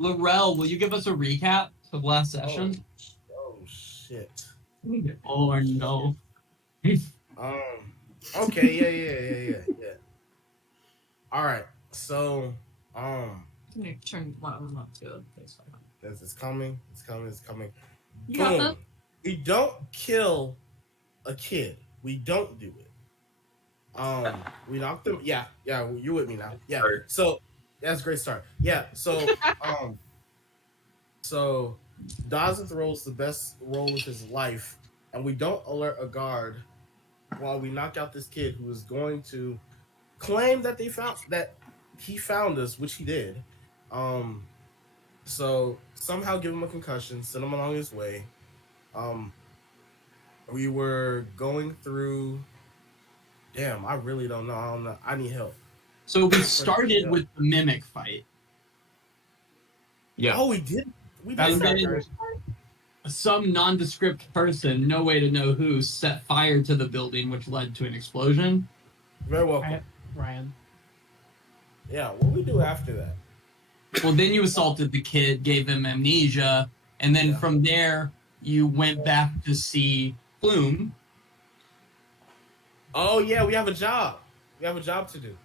Laurel, will you give us a recap of last session? Shit. Oh no. Um. Okay. Yeah. All right. So, um, Can you turn one of them up too? it's coming. It's coming. You got this? Boom. We don't kill a kid. We don't do it. We knocked them. Yeah. You with me now? Yeah. So that's a great start. Yeah. Um, so Dawson throws the best roll of his life, and we don't alert a guard while we knock out this kid who is going to claim that he found us, which he did. Um, so somehow give him a concussion, send him along his way. Um, we were going through. Damn, I really don't know. I don't know. I need help. So we started with the mimic fight. Yeah. Oh, we did. We And did. then some nondescript person, no way to know who, set fire to the building, which led to an explosion. Very welcome. Ryan. Yeah, what we do after that? Well, then you assaulted the kid, gave him amnesia, and then from there you went back to see Plume. Oh yeah, we have a job. We have a job to do.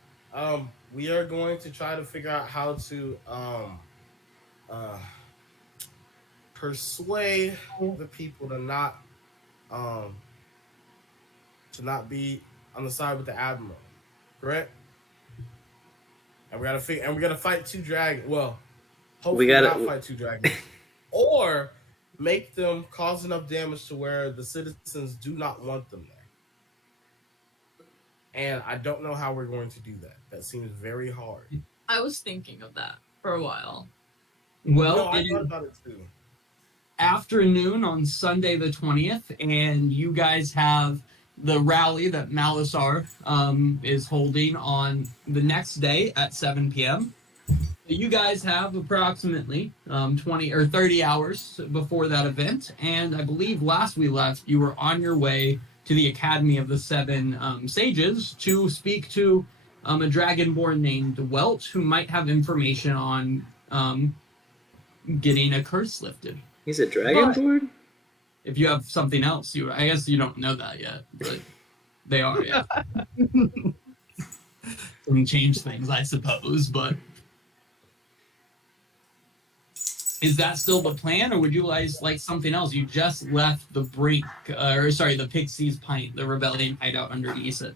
We are going to try to figure out how to persuade the people to not be on the side with the admiral, correct? And we gotta fight two dragons. Well, hopefully not fight two dragons, or make them cause enough damage to where the citizens do not want them there. And I don't know how we're going to do that. That seems very hard. I was thinking of that for a while. Well, I thought about it too. Afternoon on Sunday the 20th, and you guys have the rally that Malasar is holding on the next day at 7 p.m. You guys have approximately 20 or 30 hours before that event, and I believe last we left, you were on your way to the Academy of the Seven Sages to speak to a dragonborn named Welt, who might have information on getting a curse lifted. He's a dragonborn? If you have something else, I guess you don't know that yet, but they are, yeah. Can change things, I suppose, but is that still the plan, or would you guys like something else? You just left the the Pixies Pint, the rebellion hideout underneath it.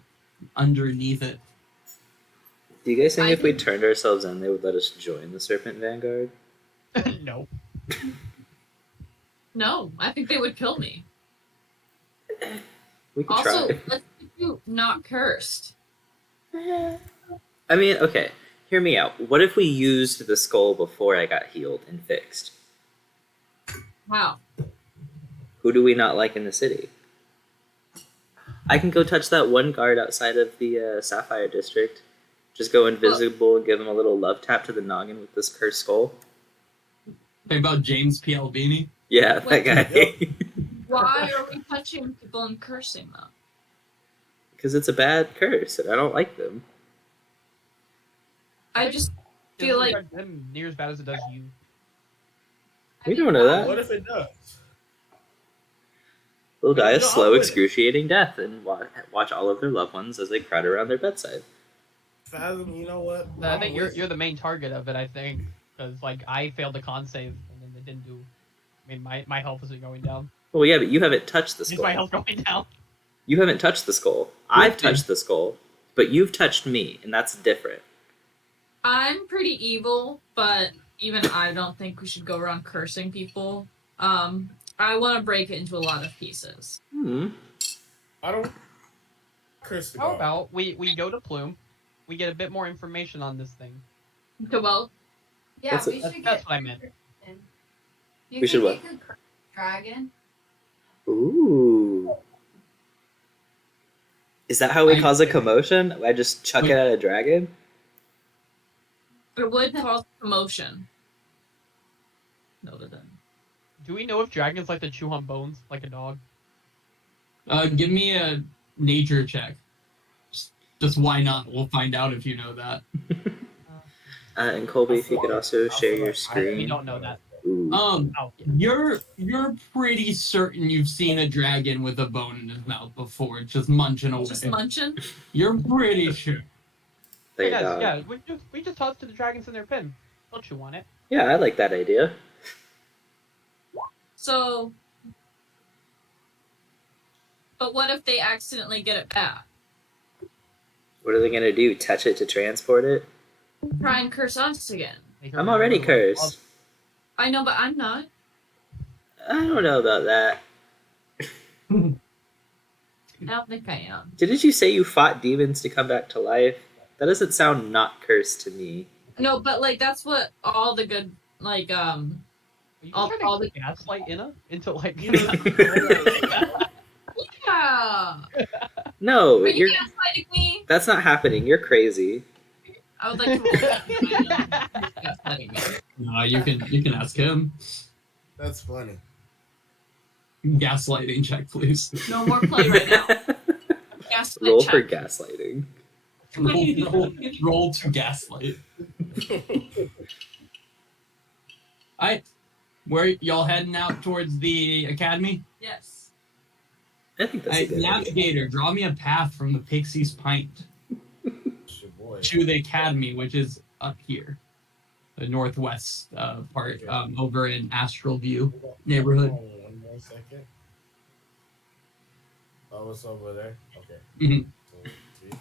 Do you guys think if we turned ourselves in, they would let us join the Serpent Vanguard? No. No, I think they would kill me. We could Also, try. let's keep you not cursed. I mean, okay, hear me out. What if we used the skull before I got healed and fixed? Wow. Who do we not like in the city? I can go touch that one guard outside of the Sapphire District. Just go invisible and give him a little love tap to the noggin with this cursed skull. Think about James P. Albini? Yeah, that guy. Why are we touching people and cursing them? Because it's a bad curse, and I don't like them. I just feel like them near as bad as it does you. We don't know that. What if it does? They'll die a slow, excruciating death and watch all of their loved ones as they crowd around their bedside. Fathom, you know what? I think you're the main target of it, I think. Because, like, I failed the con save, and then it didn't do... I mean, my health isn't going down. Well, yeah, but you haven't touched the skull. Is my health going down? You haven't touched the skull. I've touched the skull, but you've touched me, and that's different. I'm pretty evil, but even I don't think we should go around cursing people. I want to break it into a lot of pieces. I don't curse the How about we go to Plume, we get a bit more information on this thing. Well, yeah, we should get. That's what I meant. You We should get a dragon. Ooh. Is that how we cause a commotion? I just chuck it at a dragon? it would cause commotion. Noted then. Do we know if dragons like to chew on bones like a dog? Give me a nature check. Just why not? We'll find out if you know that. And Colby, if you could also share your We screen. don't know that. Ooh. Oh, yeah. You're pretty certain you've seen a dragon with a bone in his mouth before, just munching away. Just munching. You're pretty sure. Like Hey a guys, dog. yeah, we just tossed to the dragons in their pen. Don't you want it? Yeah, I like that idea. So, but what if they accidentally get it back? What are they gonna do? Touch it to transport it? Try and curse us again. I'm already cursed. I know, but I'm not. I don't know about that. I don't think I am. Didn't you say you fought demons to come back to life? That doesn't sound not cursed to me. No, but like that's what all the good like Are you all trying the to gaslight Inna into like? yeah. No, Are you you're. gaslighting me? That's not happening. You're crazy. I would like to. Gaslighting me. No, you can ask him. That's funny. Gaslighting check, please. No more play right now. Gaslight Roll check. for gaslighting. Roll to gaslight. Where y'all heading out towards the academy? Yes. I think that's a good idea. Navigator, draw me a path from the Pixie's Pint It's your boy. to the academy, which is up here, the northwest part, over in Astral View neighborhood. Hold on 1 more second. Oh, it's over there. Okay. Mhm. So, see?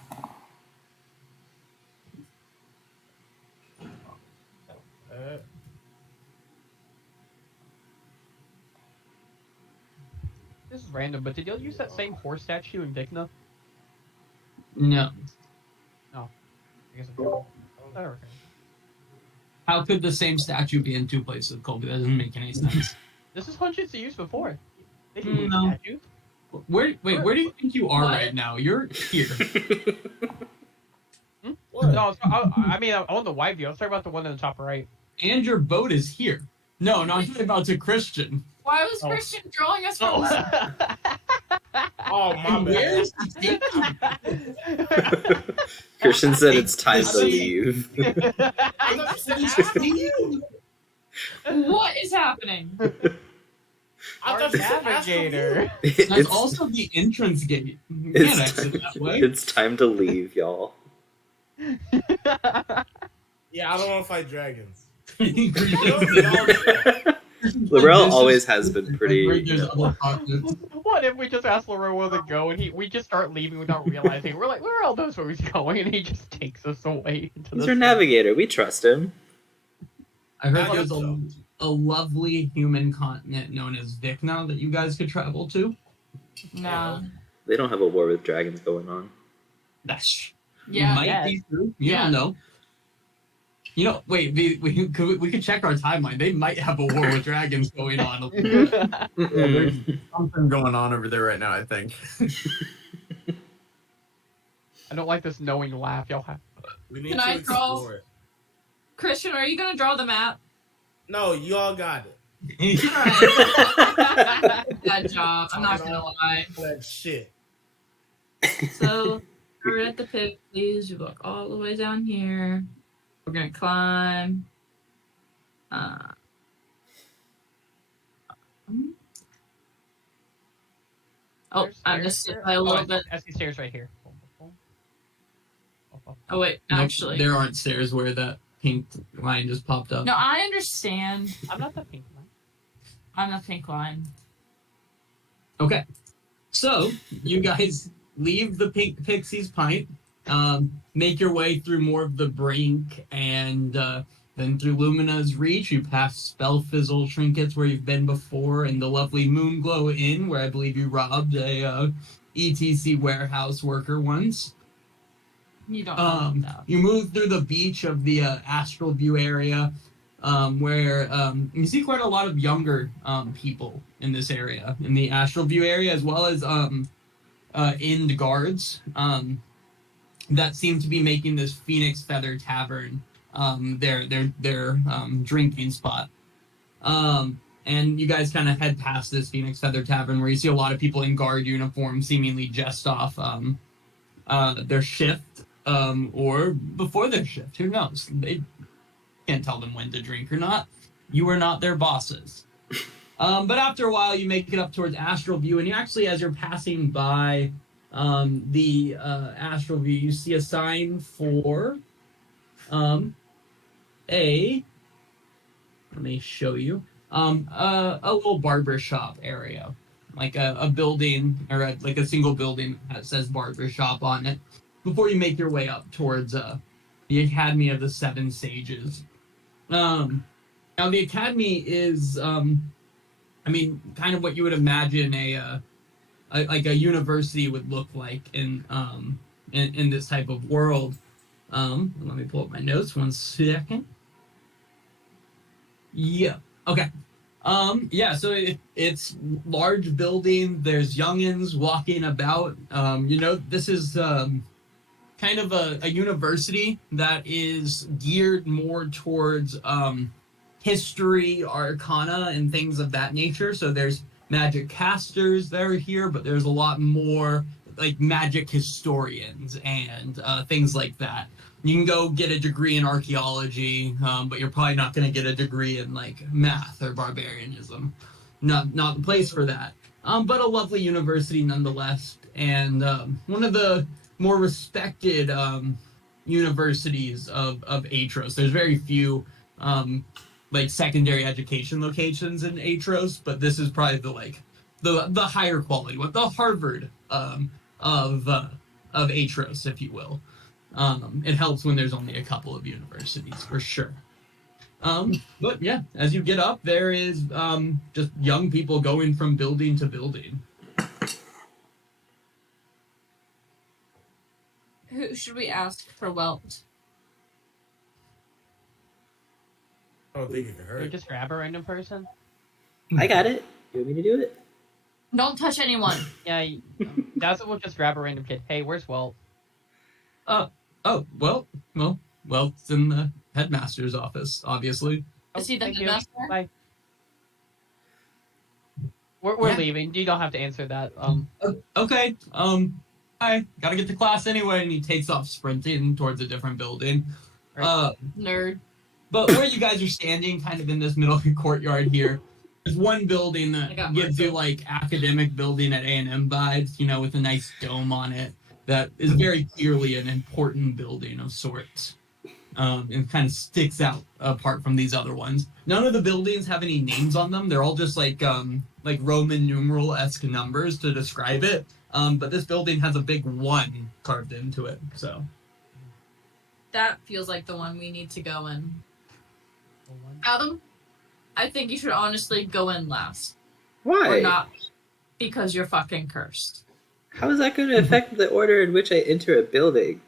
This is random, but did y'all use that same horse statue in Vikna? No. I guess it's oh, okay. How could the same statue be in two places, Colby? That doesn't make any sense. This is Hunchins used before. They can use No. statues. Where do you think you are What? right now? You're here. What? No, I mean, I on the wide view. I was talking about the one in the top right. And your boat is here. No, not talking about to Christian. Why was Oh. Christian drawing us from the Oh, my And bad. where's the tape? Christian said it's time to I mean- leave. I thought you said after you. What is happening? I Our thought you said after you. navigator. That's It's, also the entrance gate. You it's, can't exit that way. it's time to leave, y'all. Yeah, I don't want to fight dragons. Laurel always has been pretty. There's other pockets. What if we just ask Laurel where to go and we just start leaving without realizing? We're like, Laurel knows where he's going, and he just takes us away into He's the our navigator. We trust him. I heard I there's hope a lovely human continent known as Vikna that you guys could travel to. No. They don't have a war with dragons going on. That's Yeah. might yes. be true. You Yeah. don't know. You know, wait, we could check our timeline. They might have a war with dragons going on. Mm-mm. Something going on over there right now, I think. I don't like this knowing laugh y'all have. We need Can to I draw? explore it. Christian, are you gonna draw the map? No, you all got it. Bad job. I'm not gonna lie. That shit. So we're at the pit, please. You look all the way down here. We're gonna climb. Oh, There's I stairs missed it here. by a little Oh, bit. I see stairs right here. Oh wait, Nope, actually. there aren't stairs where that pink line just popped up. No, I understand. I'm not that pink one. I'm the pink line. Okay, so you guys leave the Pink Pixie's Pint, make your way through more of the brink, and then through Lumina's Reach. You pass Spell Fizzle Trinkets where you've been before, and the lovely Moonglow Inn where I believe you robbed a ETC warehouse worker once. You don't know that. You move through the beach of the Astral View area, where you see quite a lot of younger people in this area, in the Astral View area, as well as Ind guards that seem to be making this Phoenix Feather Tavern their drinking spot. And you guys kind of head past this Phoenix Feather Tavern, where you see a lot of people in guard uniform, seemingly just off their shift. Or before their shift, who knows? Can't tell them when to drink or not. You are not their bosses. But after a while, you make it up towards Astral View, and you actually, as you're passing by the Astral View, you see a sign for a. Let me show you. A little barber shop area, like a building or like a single building that says barber shop on it. Before you make your way up towards the Academy of the Seven Sages. Now the Academy is, I mean, kind of what you would imagine a like a university would look like in this type of world. Let me pull up my notes 1 second. Yeah. Okay. Yeah, so it's large building. There's youngins walking about. This is kind of a university that is geared more towards history, arcana, and things of that nature. So there's magic casters that are here, but there's a lot more like magic historians and things like that. You can go get a degree in archaeology, but you're probably not going to get a degree in like math or barbarianism. Not the place for that. But a lovely university nonetheless, and one of the more respected universities of Aetros. There's very few like secondary education locations in Aetros, but this is probably the higher quality one, the Harvard of Aetros, if you will. It helps when there's only a couple of universities, for sure. But yeah, as you get up, there is just young people going from building to building. Who should we ask for Welt? I don't think you can Can we hurt. just grab a random person? I got it. You want me to do it? Don't touch anyone. Yeah, that's what we'll just grab a random kid. Hey, where's Welt? Oh, well, it's in the headmaster's office, obviously. Is he the Thank you. headmaster? Bye. We're Yeah. leaving. You don't have to answer that. Okay, I gotta get to class anyway, and he takes off sprinting towards a different building. Right. Nerd. But where you guys are standing, kind of in this middle courtyard here, there's one building I that got gives you like academic building at A&M vibes, with a nice dome on it. That is very clearly an important building of sorts. And kind of sticks out apart from these other ones. None of the buildings have any names on them. They're all just like Roman numeral-esque numbers to describe it. But this building has a big 1 carved into it. So That feels like the one we need to go in. Adam, I think you should honestly go in last. Why? Or not. Because you're fucking cursed. How is that going to affect the order in which I enter a building?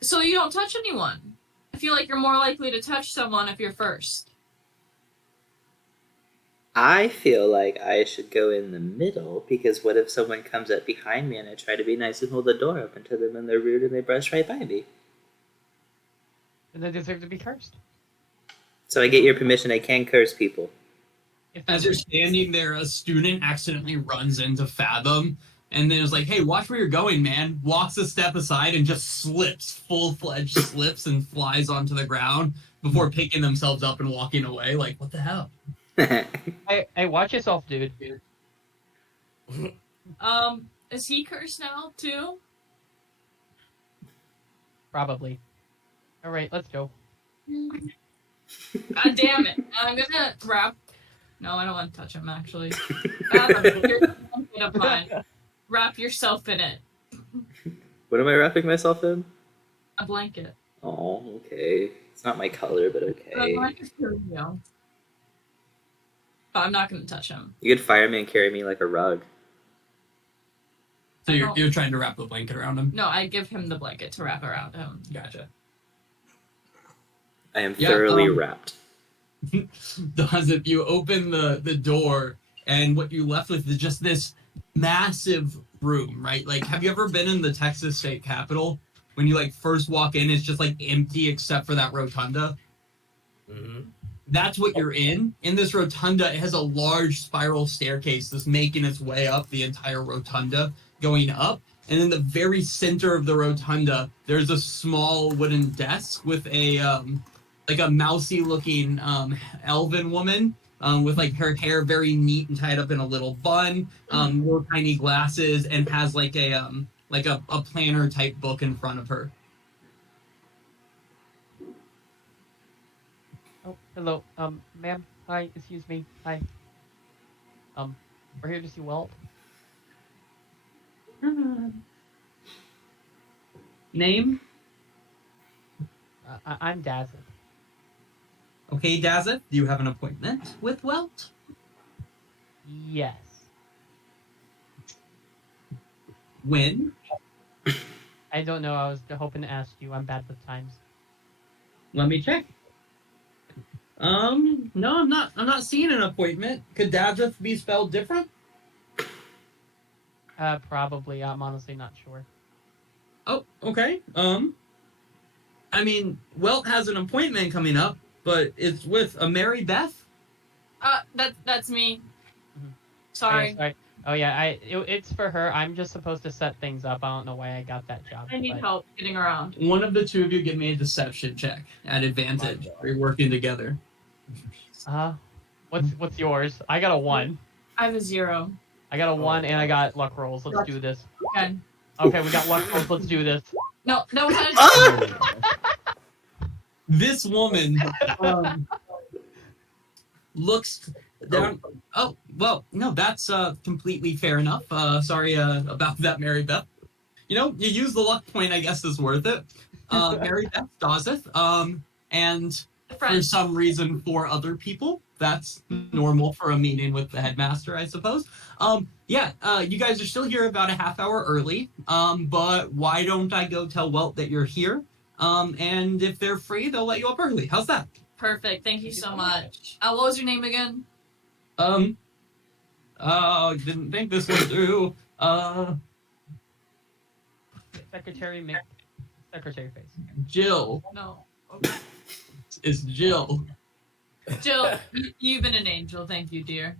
So you don't touch anyone. I feel like you're more likely to touch someone if you're first. I feel like I should go in the middle, because what if someone comes up behind me and I try to be nice and hold the door open to them and they're rude and they brush right by me? And they deserve to be cursed. So I get your permission, I can curse people. as you're standing there, a student accidentally runs into Fathom, and then is like, "Hey, watch where you're going, man." Walks a step aside and just slips, full-fledged slips, and flies onto the ground before picking themselves up and walking away. Like, what the hell? Hey, watch yourself, dude. Is he cursed now too? Probably. All right, let's go. God damn it! I'm gonna wrap. No, I don't want to touch him. Actually, here's something of mine. Wrap yourself in it. What am I wrapping myself in? A blanket. Oh, okay. It's not my color, but A okay. blanket for you. But I'm not gonna touch him. You could fire me and carry me like a rug. So I you're don't- you're trying to wrap the blanket around him. No, I give him the blanket to wrap around him. Gotcha. I am Yeah, thoroughly wrapped. Does it? You open the door, and what you're left with is just this massive room, right? Like, have you ever been in the Texas State Capitol? When you like first walk in, it's just like empty except for that rotunda. Mm-hmm. That's what you're in. In this rotunda, it has a large spiral staircase that's making its way up the entire rotunda, going up. And in the very center of the rotunda, there's a small wooden desk with a like a mousy looking elven woman with like her hair very neat and tied up in a little bun, little tiny glasses, and has like a planner type book in front of her. Oh, hello. Ma'am. Hi. Excuse me. Hi. We're here to see Welt. Name? I'm Dazzit. Okay, Dazeth, do you have an appointment with Welt? Yes. When? I don't know. I was hoping to ask you. I'm bad with times. Let me check. No, I'm not. I'm not seeing an appointment. Could Dazeth be spelled different? Probably. I'm honestly not sure. Oh, okay. I mean, Welt has an appointment coming up, but it's with a Mary Beth. That's me. Mhm. Sorry. Sorry. Oh yeah, it's for her. I'm just supposed to set things up. I don't know why I got that job. I need but- help getting around. One of the two of you give me a deception check at advantage. We're working together. What's yours? I got a 1. I have a 0. I got a 1 and I got luck rolls. Let's do this. Okay. Okay, we got luck rolls. Let's do this. No. This woman looks down. Oh, well, no, that's completely fair enough. Sorry about that, Mary Beth. You know, you use the luck point, I guess is worth it. Mary Beth Dazeth. And for Friend. some reason, for other people, that's normal for a meeting with the headmaster, I suppose. Yeah, you guys are still here about a half hour early. But why don't I go tell Welt that you're here? And if they're free, they'll let you up early. How's that? Perfect. Thank you so much. What was your name again? Didn't think this one through. Secretary face. Jill. No. Okay. It's Jill. Jill, you've been an angel. Thank you, dear.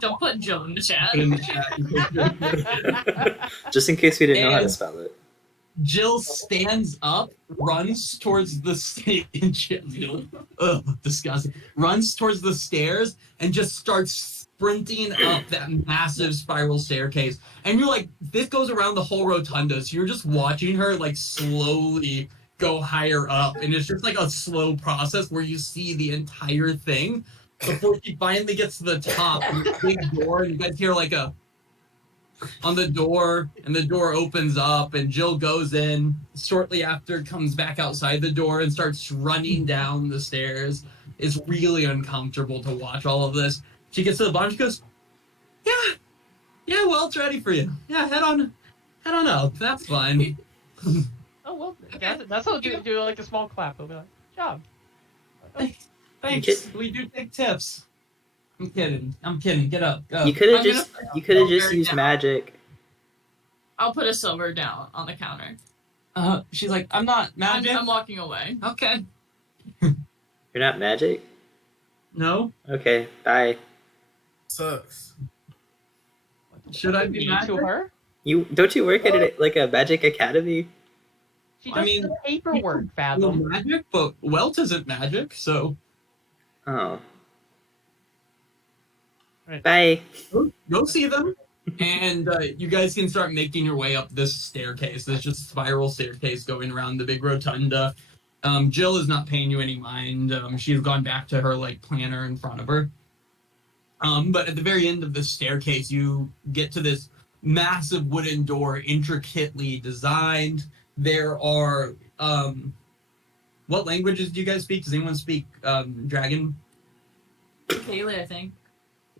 Don't put Jill in the chat. Put in the chat. Just in case we didn't know how to And- spell it. Jill stands up, runs towards the stage. Disgusting. Runs towards the stairs and just starts sprinting up that massive spiral staircase. And you're like, this goes around the whole rotunda. So you're just watching her like slowly go higher up. And it's just like a slow process where you see the entire thing before she finally gets to the top. And the big door, and you guys hear like a on the door, and the door opens up, and Jill goes in. Shortly after, comes back outside the door and starts running down the stairs. It's really uncomfortable to watch all of this. She gets to the bottom. She goes, "Yeah, well, it's ready for you. Yeah, head on up. That's fine." Oh well, that's how do like a small clap. We'll be like, good job. Thanks. We do take tips. I'm kidding. Get up. Go. You could have I'm just gonna- used down. magic. I'll put a silver down on the counter. She's like, "I'm not magic." I'm walking away. Okay. You're not magic? No. Okay, bye. Sucks. Should I be Me magic? to her? Don't you work at like a magic academy? She I does mean, the paperwork, No Fathom. magic, but Welt isn't magic, so Oh. Right. Bye. go see them. And you guys can start making your way up this staircase. There's just spiral staircase going around the big rotunda. Jill is not paying you any mind. She's gone back to her like planner in front of her. But at the very end of the staircase, you get to this massive wooden door, intricately designed. There are what languages do you guys speak? Does anyone speak Dragon? Kaylee, I think.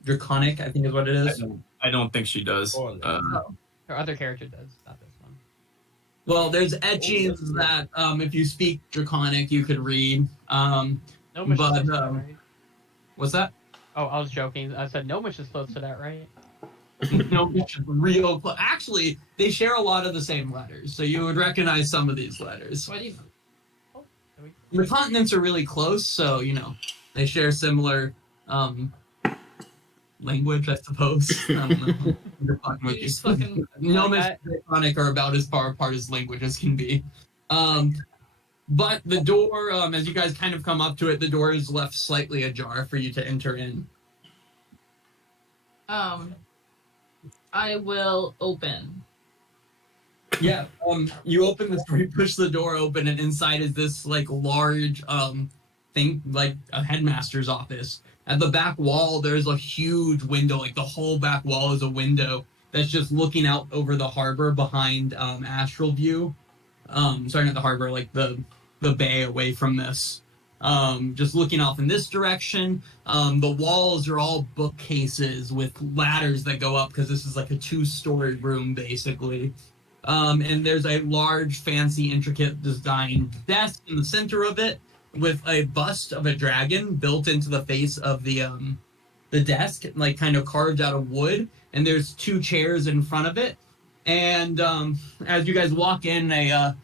Draconic, I think is what it is. I don't think she does. Oh, no. Her other character does, not this one. Well, there's etchings that if you speak Draconic, you could read. No But, much close to that, right? What's that? Oh, I was joking. I said no much is close to that, right? No, real close. Actually, they share a lot of the same letters, so you would recognize some of these letters. What do you? The continents are really close, so you know they share similar language, I suppose. I don't know. You're fucking with You you. just fucking. Gnomish Like and Draconic are about as far apart as languages can be. But the door, as you guys kind of come up to it, the door is left slightly ajar for you to enter in. I will open. Yeah, you open the door, you push the door open, and inside is this like large thing, like a headmaster's office. At the back wall, there's a huge window, like the whole back wall is a window that's just looking out over the harbor behind Astral View. Sorry, not the harbor, like the bay away from this. Just looking off in this direction. The walls are all bookcases with ladders that go up because this is like a two-story room basically. And there's a large, fancy, intricate design desk in the center of it with a bust of a dragon built into the face of the desk, like kind of carved out of wood. And there's two chairs in front of it. And as you guys walk in, a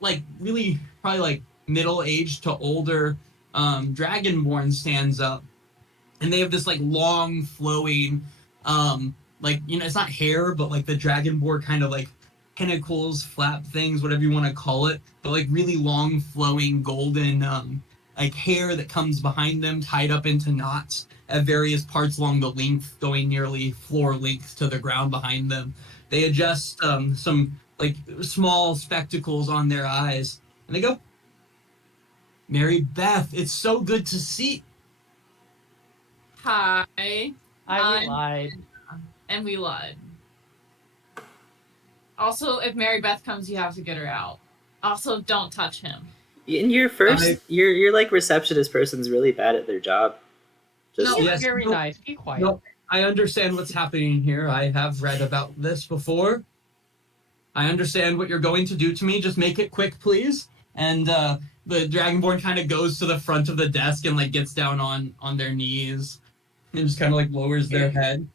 like really probably like middle-aged to older dragonborn stands up, and they have this like long flowing like, you know, it's not hair, but like the dragonborn kind of like pinnacles, flap things, whatever you want to call it, but like really long flowing golden like hair that comes behind them tied up into knots at various parts along the length, going nearly floor length to the ground behind them. They adjust some like small spectacles on their eyes, and they go, "Mary Beth, it's so good to see." Hi. I lied. And we lied. Also, if Mary Beth comes, you have to get her out. Also, don't touch him. In your first, your like receptionist person's really bad at their job. Just, No, Yes, very no, nice. Be quiet. No, I understand what's happening here. I have read about this before. I understand what you're going to do to me. Just make it quick, please. And the dragonborn kind of goes to the front of the desk and like gets down on their knees and just kind of like lowers their head.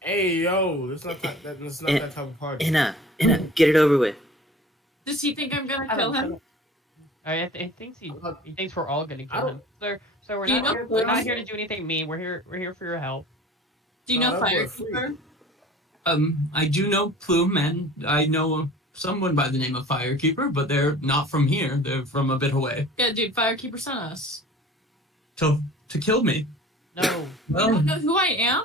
Hey, yo, it's not that type of party. Inna, get it over with. Does he think I'm gonna I kill don't- him? I think he thinks we're all gonna I kill don't- him. So we're Do you not know- here, we're not here to do anything mean. We're here for your help. Do you No, know that boy free. Firekeeper? I do know Plume, and I know someone by the name of Firekeeper, but they're not from here. They're from a bit away. Yeah, dude, Firekeeper sent us. To kill me. No. You Well, don't know who I am?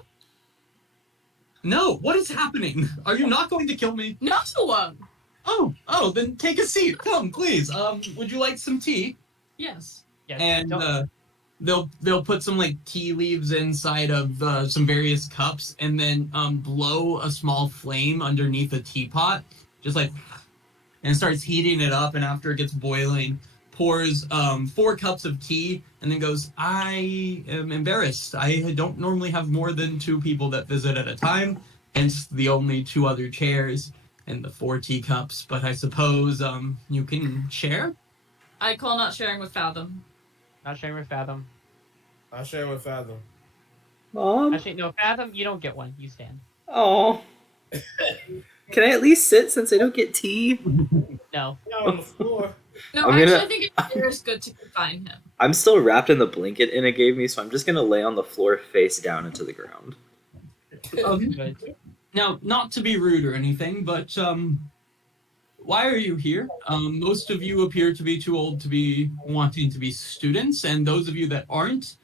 no. What is happening? Are you not going to kill me? No! Oh, then take a seat. Come, please. Would you like some tea? Yes. Yes. And don't- they'll put some like tea leaves inside of some various cups, and then blow a small flame underneath a teapot, just like, and starts heating it up. And after it gets boiling, pours 4 cups of tea, and then goes, "I am embarrassed. I don't normally have more than 2 people that visit at a time, hence the only 2 other chairs and the 4 teacups. But I suppose you can share." I call not sharing with Fathom. Not sharing with Fathom. I'll share with Fathom. Mom? Actually, no, Fathom, you don't get one. You stand. Oh. Can I at least sit since I don't get tea? No. Yeah, on the floor. No, I'm actually, gonna- I think it's good to confine him. I'm still wrapped in the blanket Inna gave me, so I'm just gonna lay on the floor face down into the ground. Good. Now, not to be rude or anything, but why are you here? Most of you appear to be too old to be wanting to be students, and those of you that aren't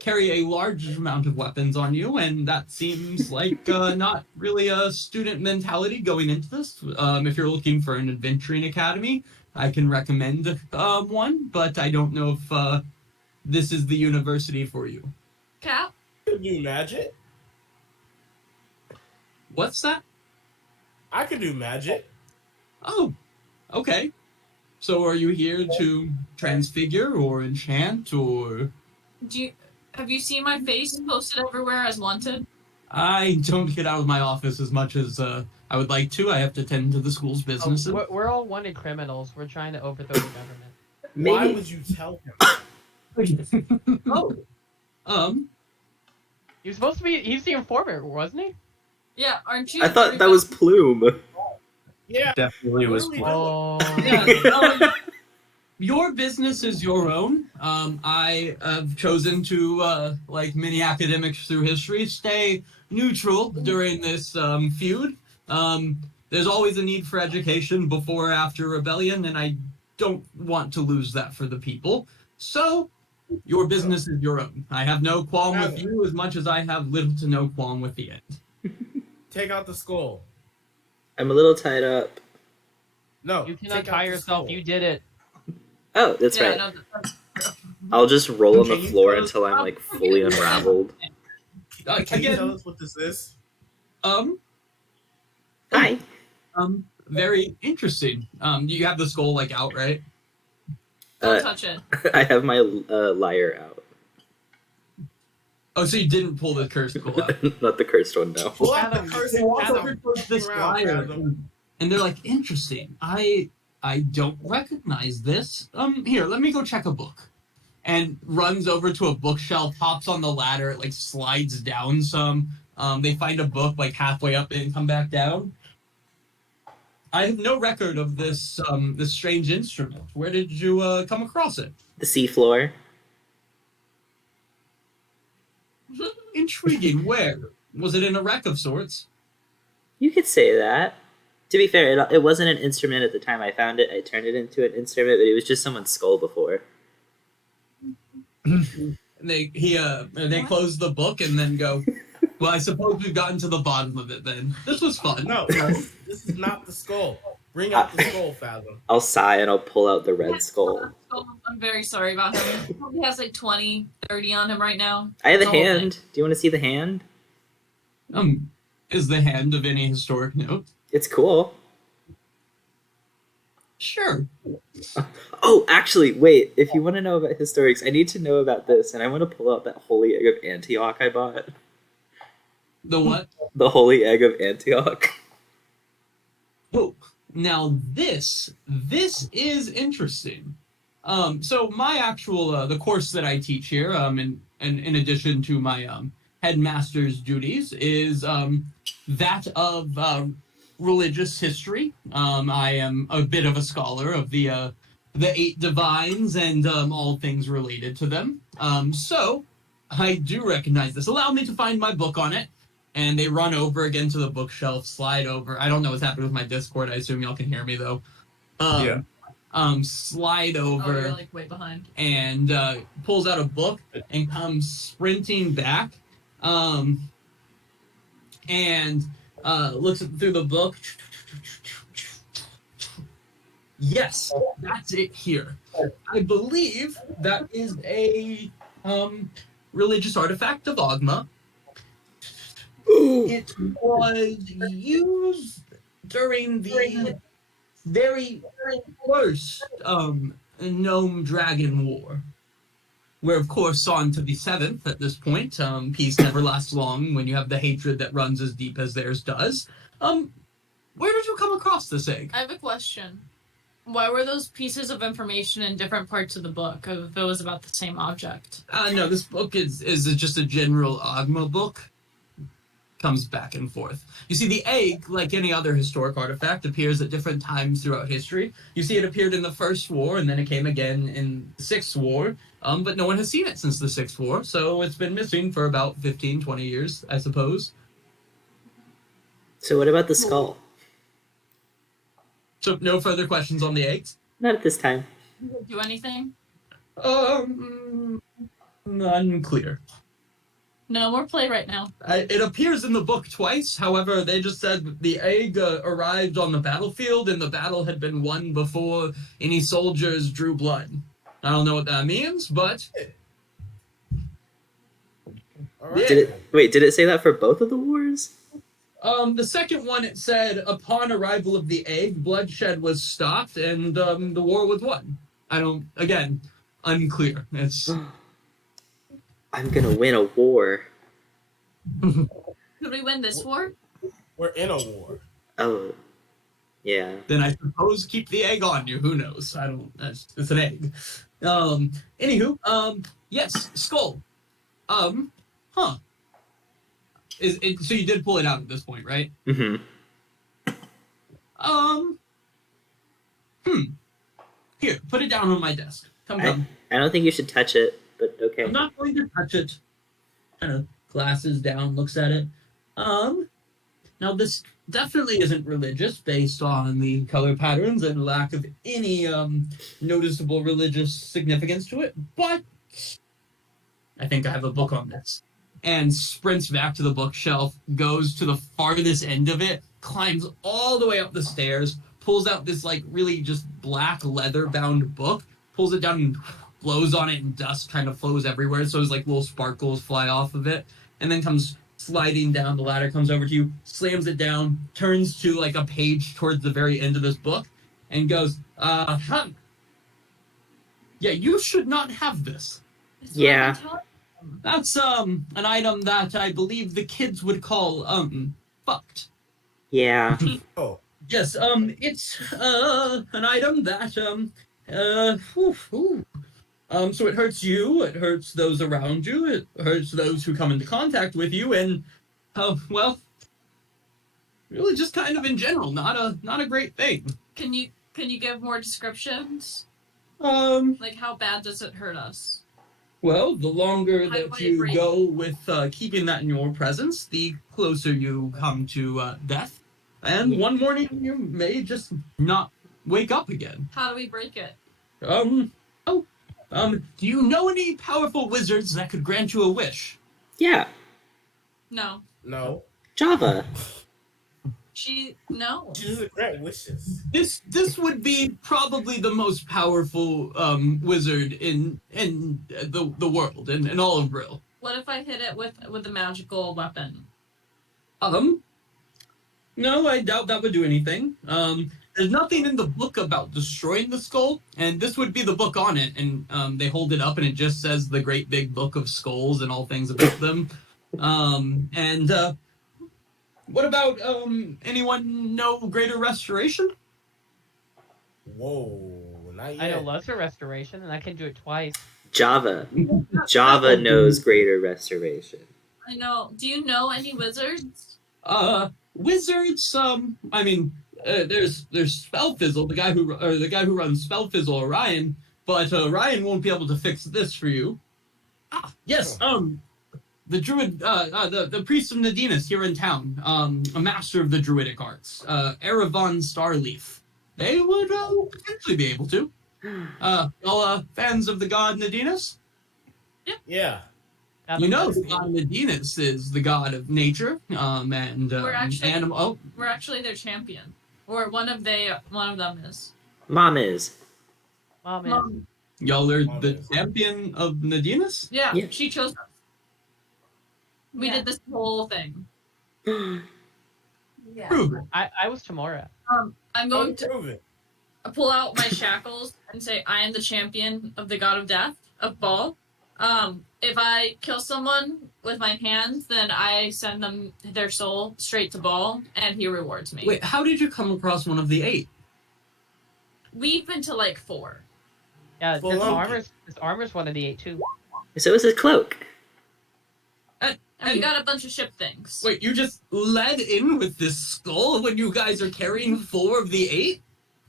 carry a large amount of weapons on you, and that seems like not really a student mentality going into this. If you're looking for an adventuring academy, I can recommend one, but I don't know if this is the university for you. Cap? I could do magic. What's that? I could do magic. Oh, okay. So are you here to transfigure or enchant or... Have you seen my face posted everywhere as wanted? I don't get out of my office as much as I would like to. I have to tend to the school's businesses. Oh, we're all wanted criminals. We're trying to overthrow the government. Why Maybe. would you tell him? Oh. He was supposed to be. He's the informant, wasn't he? Yeah, aren't you? I thought that was Plume. Yeah. Definitely was. Literally, Oh. Yeah, your business is your own. I have chosen to, like many academics through history, stay neutral during this feud. There's always a need for education before or after rebellion, and I don't want to lose that for the people. So your business is your own. I have no qualm with you as much as I have little to no qualm with the end. Take out the skull. I'm a little tied up. No, You take cannot out tie the yourself. skull. You did it. Oh, that's Yeah, right. no, that's true. I'll just roll on the Can you floor tell us- until I'm like fully unraveled. Can you Again, tell us what this is? Hi. very interesting. You have the skull like out, right? Don't Uh, touch it. I have my lyre out. Oh, so you didn't pull the cursed skull out. Not the cursed one, no. Pull out the Fathom, cursed They walk Fathom. over towards this around, lyre, Fathom. and they're like, "Interesting. I don't recognize this. Here, let me go check a book." And runs over to a bookshelf, hops on the ladder, it like slides down some. They find a book like halfway up and come back down. I have no record of this this strange instrument. Where did you come across it? The seafloor. Intriguing. Where? Was it in a wreck of sorts? You could say that. To be fair, it wasn't an instrument at the time I found it. I turned it into an instrument, but it was just someone's skull before. And they close the book and then go, well, I suppose we've gotten to the bottom of it then. This was fun. No, this is not the skull. Bring out the skull, Fathom. I'll sigh and I'll pull out the red skull. I'm very sorry about him. He probably has like 20, 30 on him right now. I have a The whole hand. Do you want to see the hand? Is the hand of any historic note? It's cool. Sure. Oh, actually, wait. If you want to know about historics, I need to know about this, and I want to pull out that holy egg of Antioch I bought. The what? The holy egg of Antioch. Oh, now this is interesting. So my actual the course that I teach here, in addition to my headmaster's duties, is that of religious history. I am a bit of a scholar of the 8 divines and all things related to them. So I do recognize this. Allow me to find my book on it. And they run over again to the bookshelf, slide over. I don't know what's happening with my Discord. I assume y'all can hear me though. Slide over. Oh, you're like way behind. And pulls out a book and comes sprinting back. And looks through the book. Yes, that's it here. I believe that is a religious artifact of Ogma. It was used during the very first Gnome Dragon War. We're, of course, on to the 7th at this point. Peace never lasts long when you have the hatred that runs as deep as theirs does. Where did you come across this egg? I have a question. Why were those pieces of information in different parts of the book if it was about the same object? No, this book is just a general Ogma book. Comes back and forth. You see, the egg, like any other historic artifact, appears at different times throughout history. You see, it appeared in the First War, and then it came again in the Sixth War, but no one has seen it since the Sixth War, so it's been missing for about 15, 20 years, I suppose. So what about the skull? So, no further questions on the eggs? Not at this time. Do anything? Unclear. No more play right now. It appears in the book twice. However, they just said the egg arrived on the battlefield and the battle had been won before any soldiers drew blood. I don't know what that means, but... All right. Did it say that for both of the wars? The second one, it said, upon arrival of the egg, bloodshed was stopped and the war was won. Again, unclear. It's... I'm gonna win a war. Could we win this war? We're in a war. Oh, yeah. Then I suppose keep the egg on you. Who knows? I don't. It's an egg. Anywho, yes, skull. Huh. So you did pull it out at this point, right? Mm-hmm. Here, put it down on my desk. Come. I don't think you should touch it, but okay. I'm not going to touch it. Kind of glasses down, looks at it. Now, this definitely isn't religious based on the color patterns and lack of any noticeable religious significance to it, but I think I have a book on this. And sprints back to the bookshelf, goes to the farthest end of it, climbs all the way up the stairs, pulls out this like really just black leather bound book, pulls it down and blows on it, and dust kind of flows everywhere. So it's like little sparkles fly off of it, and then comes sliding down the ladder, comes over to you, slams it down, turns to like a page towards the very end of this book, and goes, yeah, you should not have this. It's Yeah. what I'm telling them. That's an item that I believe the kids would call fucked. Yeah. Oh, Yes, it's an item that so it hurts you, it hurts those around you, it hurts those who come into contact with you, and well, really just kind of in general, not a great thing. Can you give more descriptions? Um, Like, how bad does it hurt us? well, the longer How do that I you break go with keeping that in your presence, the closer you come to death. And one morning you may just not wake up again. How do we break it? Do you know any powerful wizards that could grant you a wish? Yeah. No. no. Java. No. She doesn't grant wishes. This would be probably the most powerful wizard in the world, in all of Brill. What if I hit it with a magical weapon? No, I doubt that would do anything. There's nothing in the book about destroying the skull, and this would be the book on it, and they hold it up and it just says the great big book of skulls and all things about them. What about anyone know Greater Restoration? Whoa, not yet. I know lesser restoration, and I can do it twice. Java. Java knows greater restoration. I know. Do you know any wizards? Wizards. There's Spellfizzle, the guy who runs Spellfizzle, Orion, but Orion won't be able to fix this for you. Yes. The druid, the priest of Nadinus here in town, a master of the druidic arts, Eravon Starleaf. They would potentially be able to. Y'all fans of the god Nadinus? Yeah. You know, the god Nadinus is the god of nature, and We're actually- animal. Oh, We're actually their champion, or one of them is. Mom is. Mom is. Mom. y'all are Mom the is. champion of Nadinus? Yeah, Yeah. she chose us. We Yeah. did this whole thing. Yeah. Prove it. I was Tamora. I'm going to Prove it. pull out my shackles and say, I am the champion of the god of death, of Baal. If I kill someone with my hands, then I send them their soul straight to Baal, and he rewards me. Wait, how did you come across one of the 8? We've been to like 4. Yeah, Full this on. armor's one of the 8 too. So is his cloak. And we got a bunch of ship things. Wait, you just led in with this skull when you guys are carrying 4 of the 8?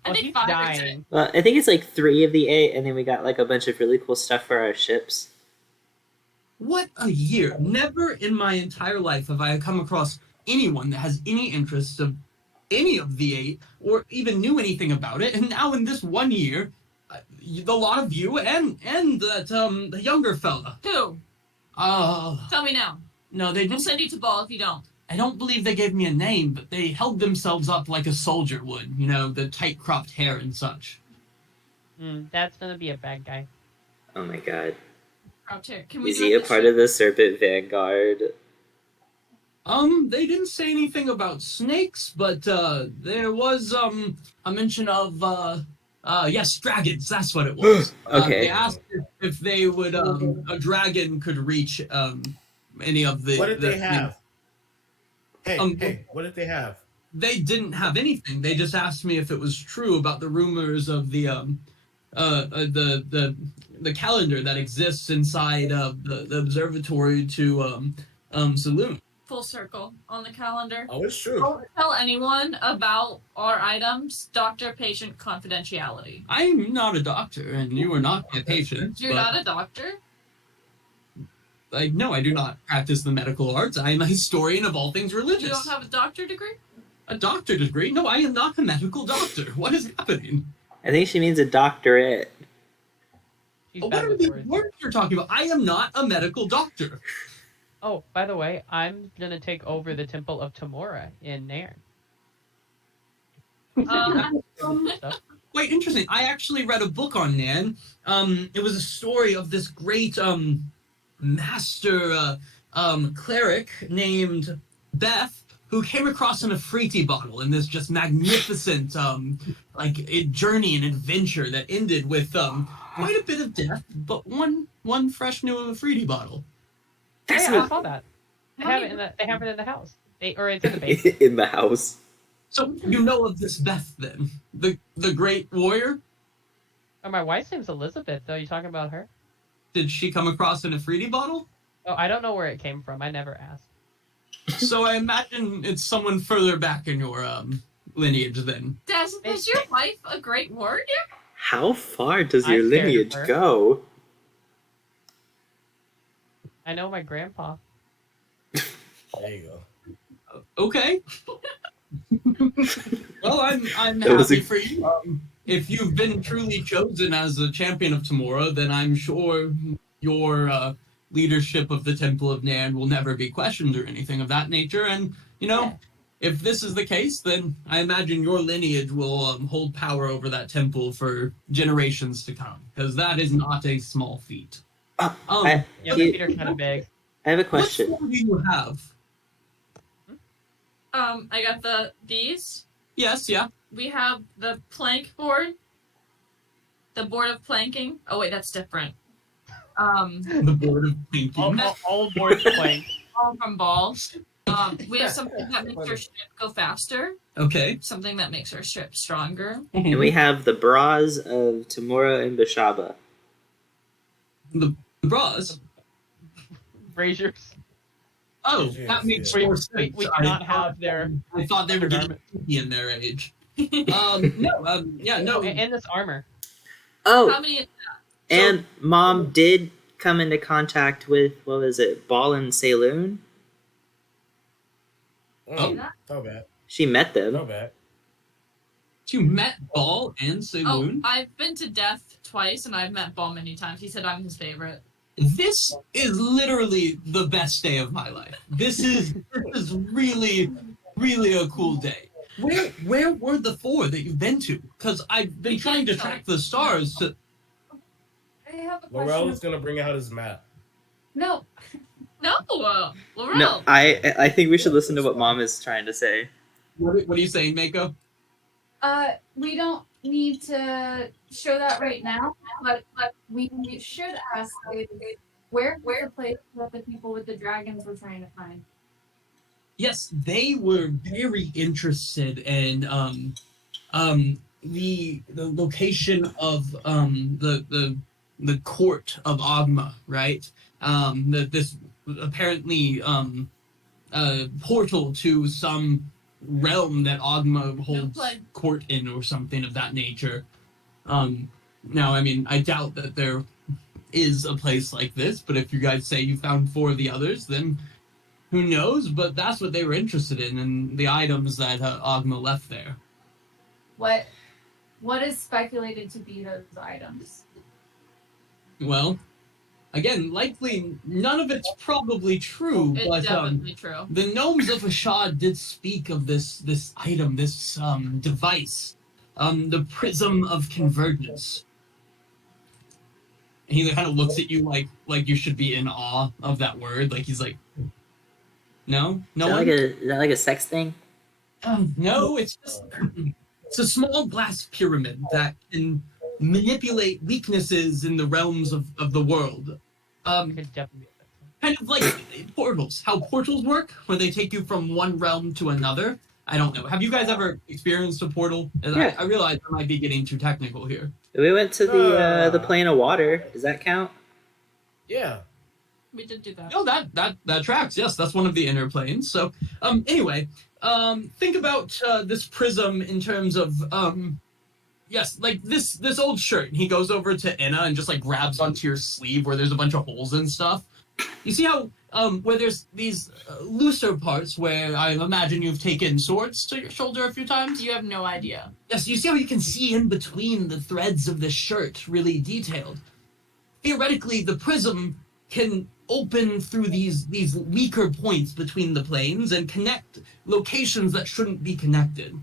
I Oh, think he's 5 or dying. 6. Well, I think it's like 3 of the 8, and then we got like a bunch of really cool stuff for our ships. What a year. Never in my entire life have I come across anyone that has any interest of any of the 8 or even knew anything about it. And now in this 1 year, the lot of you and that the younger fella. Who? Tell me now. No, they I'll didn't. send you to Baal if you don't. I don't believe they gave me a name, but they held themselves up like a soldier would. You know, the tight cropped hair and such. That's gonna be a bad guy. Oh my god. Out here. Can we Is do he it a this part ship? of the Serpent Vanguard? They didn't say anything about snakes, but there was a mention of yes, dragons. That's what it was. Okay. They asked if they would a dragon could reach any of the. What did they have? Hey, Um, hey, what did they have? They didn't have anything. They just asked me if it was true about the rumors of the calendar that exists inside of the observatory to Saloon. Full circle on the calendar. Oh, it's true. Don't tell anyone about our items. Doctor-patient confidentiality. I'm not a doctor, and you are not my patient. You're but, not a doctor? No, I do not practice the medical arts. I am a historian of all things religious. You don't have a doctor degree? A doctor degree? No, I am not a medical doctor. What is happening? I think she means a doctorate. She's What bad are with the words. words you're talking about? I am not a medical doctor. Oh, by the way, I'm gonna take over the Temple of Tamora in Nairn. Stuff. Quite interesting. I actually read a book on Nan. It was a story of this great master cleric named Beth, who came across an Afriti bottle in this just magnificent journey and adventure that ended with quite a bit of death, but one fresh new Afriti bottle. That's Yeah, I not saw that. They How have many- it in the. They have it in the house. It's in the basement. in the house. So you know of this Beth then, the great warrior? Oh, my wife's name's Elizabeth. Though you talking about her? Did she come across an Afriti bottle? Oh, I don't know where it came from. I never asked. So I imagine it's someone further back in your lineage then. Is your wife a great warrior? How far does I'm your scared of lineage her. go? I know my grandpa. There you go. Okay. Well, I'm That was happy a- for you. If you've been truly chosen as a champion of Tamora, then I'm sure your leadership of the Temple of Nairn will never be questioned or anything of that nature. And Yeah. if this is the case, then I imagine your lineage will hold power over that temple for generations to come, because that is not a small feat. Oh, Um, I, Yeah, you- the feet are kind of big. I have a what question. sword do you have? I got these. Yes, yeah. We have the plank board. The board of planking. Oh wait, that's different. The board of thinking. All boards playing. All from balls. We have something that makes our strip go faster. Okay. Something that makes our strip stronger. And we have the bras of Tamora and Bashaba. The bras. Braziers. Oh, Yes, that makes yeah. more We sense. cannot have their. I thought they were getting undergarment. kinky in their age. No. And this armor. Oh, How many? and Mom did come into contact with, what was it, Ball and Saloon? Oh. Not bad. She met them. Not bad. You met Ball and Oh, Saloon. I've been to Death twice, and I've met Ball many times. He said I'm his favorite. This is literally the best day of my life. This is really, really a cool day. Where were the four that you've been to? Because I've been trying to track the stars to. I have a Laurel is question. gonna bring out his map. No, No, Laurel. No, I think we should listen to what Mom is trying to say. What are you saying, Mako? we don't need to show that right now, but we should ask where the place that the people with the dragons were trying to find. Yes, they were very interested in the location of the court of Ogma, right? This apparently portal to some realm that Ogma holds play. court in or something of that nature. Now, I mean, I doubt that there is a place like this, but if you guys say you found four of the others, then who knows? But that's what they were interested in, and the items that Ogma left there. What is speculated to be those items? Well, again, likely none of it's probably true, It's but definitely true. the gnomes of Ashad did speak of this item, this device, the prism of convergence. And he kind of looks at you like you should be in awe of that word. Like he's like, no, no one. Is that like a sex thing? No, it's just it's a small glass pyramid that can manipulate weaknesses in the realms of the world. Could definitely be a Kind of like portals. How portals work, where they take you from one realm to another. I don't know. Have you guys ever experienced a portal? Yeah. I realize I might be getting too technical here. We went to the plane of water. Does that count? Yeah. We did do that. No, that tracks. Yes, that's one of the inner planes. So, anyway, think about this prism in terms of yes, like this old shirt. And he goes over to Inna and just like grabs onto your sleeve where there's a bunch of holes and stuff. You see how where there's these looser parts where I imagine you've taken swords to your shoulder a few times? You have no idea. Yes, you see how you can see in between the threads of the shirt, really detailed. Theoretically, the prism can open through these weaker points between the planes and connect locations that shouldn't be connected.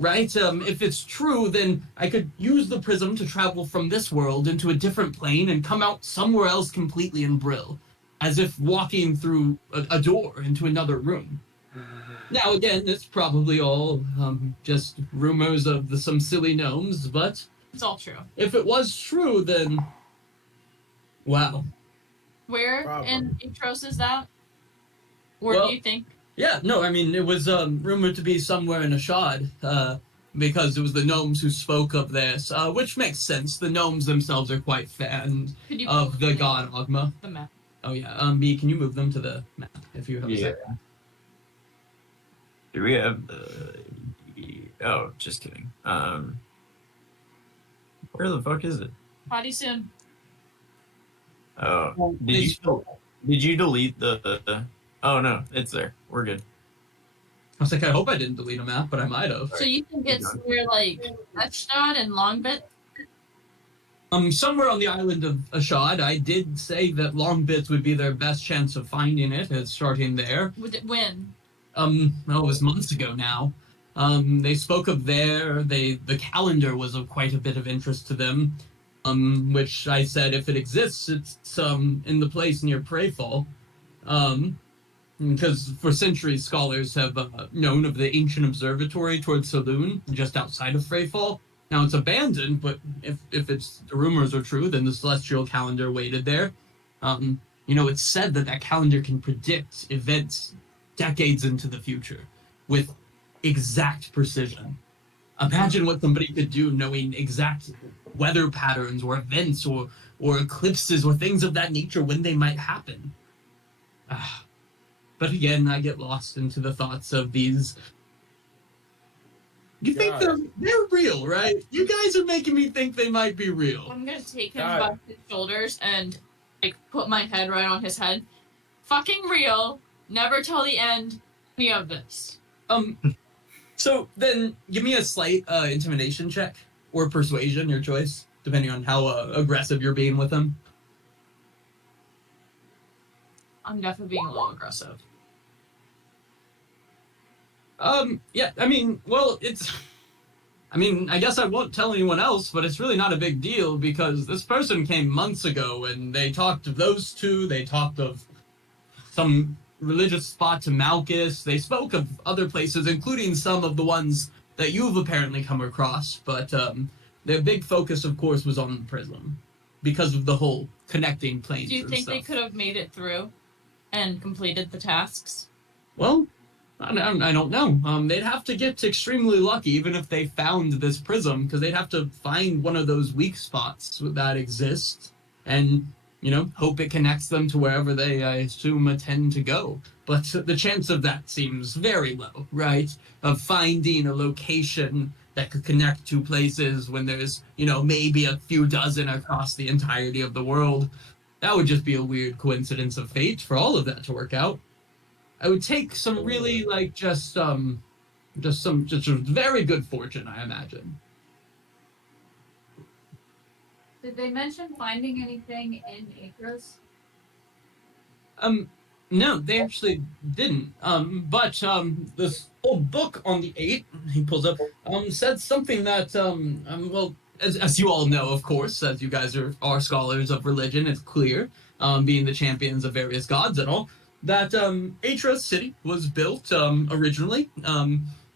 Right? If it's true, then I could use the prism to travel from this world into a different plane and come out somewhere else completely in Brill, as if walking through a door into another room. Now, again, it's probably all just rumors of some silly gnomes, but It's all true. if it was true, then wow. Where Bravo. in Aetros is that? Where Well, do you think? Yeah, no, I mean, it was rumored to be somewhere in Ashad, because it was the gnomes who spoke of this, which makes sense. The gnomes themselves are quite fans Could you of the move god Ogma. the map? Oh yeah, B, can you move them to the map if you have a Yeah. second? Do we have? Oh, just kidding. Where the fuck is it? Potty soon. Oh, did you delete the? Oh no, it's there. We're good. I was like, I hope I didn't delete a map, but I might have. So you think it's near like Etchstad and Longbit? Somewhere on the island of Ashad, I did say that Longbits would be their best chance of finding it, starting there. Would it win? Well, it was months ago now. They spoke of the calendar was of quite a bit of interest to them, which I said if it exists, it's in the place near Prayfall. Because for centuries, scholars have known of the ancient observatory towards Saloon, just outside of Freyfall. Now it's abandoned, but if the rumors are true, then the celestial calendar waited there. It's said that calendar can predict events decades into the future with exact precision. Imagine what somebody could do knowing exact weather patterns or events or eclipses or things of that nature when they might happen. But again, I get lost into the thoughts of these. You think they're real, right? You guys are making me think they might be real. I'm gonna take him by his shoulders and like put my head right on his head. Fucking real. Never till the end. Any of this. So then, give me a slight intimidation check or persuasion, your choice, depending on how aggressive you're being with them. I'm definitely being a little aggressive. Yeah, I mean, well, I guess I won't tell anyone else, but it's really not a big deal because this person came months ago and they talked of those two, they talked of some religious spot to Malchus, they spoke of other places, including some of the ones that you've apparently come across, but their big focus, of course, was on the prism because of the whole connecting planes. Do you think stuff. they could have made it through and completed the tasks? Well, I don't know. They'd have to get extremely lucky, even if they found this prism, because they'd have to find one of those weak spots that exist, and hope it connects them to wherever they, I assume, intend to go. But the chance of that seems very low, right? Of finding a location that could connect two places when there's, maybe a few dozen across the entirety of the world. That would just be a weird coincidence of fate for all of that to work out. I would take some really just very good fortune, I imagine. Did they mention finding anything in Aetros? No, they actually didn't. But this old book on the 8 he pulls up said something that well, as you all know, of course, as you guys are scholars of religion, it's clear, being the champions of various gods and all, that Aetros city was built originally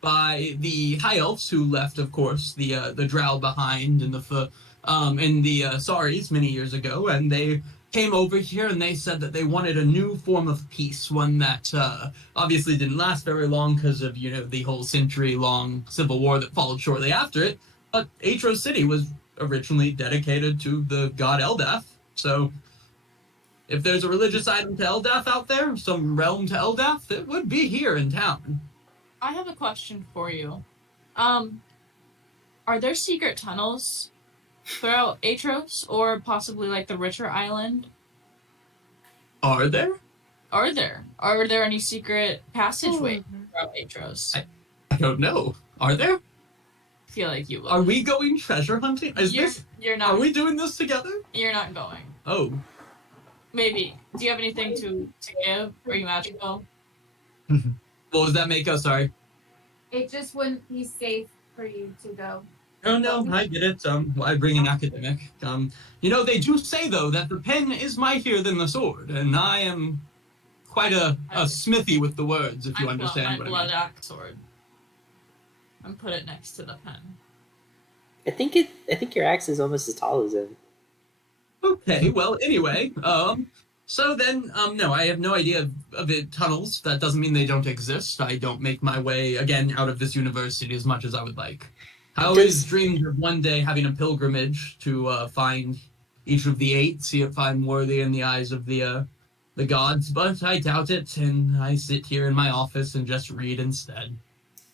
by the High Elves who left, of course, the Drow behind in the Saris many years ago, and they came over here and they said that they wanted a new form of peace, one that obviously didn't last very long because of the whole century-long civil war that followed shortly after it. But Aetros City was originally dedicated to the god Eldath, so if there's a religious item to Eldath out there, some realm to Eldath, it would be here in town. I have a question for you. Are there secret tunnels throughout Aetros, or possibly the richer island? Are there? Are there any secret passageways throughout Aetros? I don't know. Are there? I feel like you will. Are we going treasure hunting? You're not. Are we doing this together? You're not going. Oh. Maybe. Do you have anything to give? Are you magical? What does that make us? Sorry. It just wouldn't be safe for you to go. Oh no, I get it. I bring an academic. They do say though that the pen is mightier than the sword, and I am quite a smithy with the words, if you understand what I My blood mean. axe sword. And put it next to the pen. I think your axe is almost as tall as him. Okay, well, anyway, so then, no, I have no idea of it tunnels. That doesn't mean they don't exist. I don't make my way, again, out of this university as much as I would like. I always dreamed of one day having a pilgrimage to find each of the 8, see if I'm worthy in the eyes of the gods, but I doubt it, and I sit here in my office and just read instead.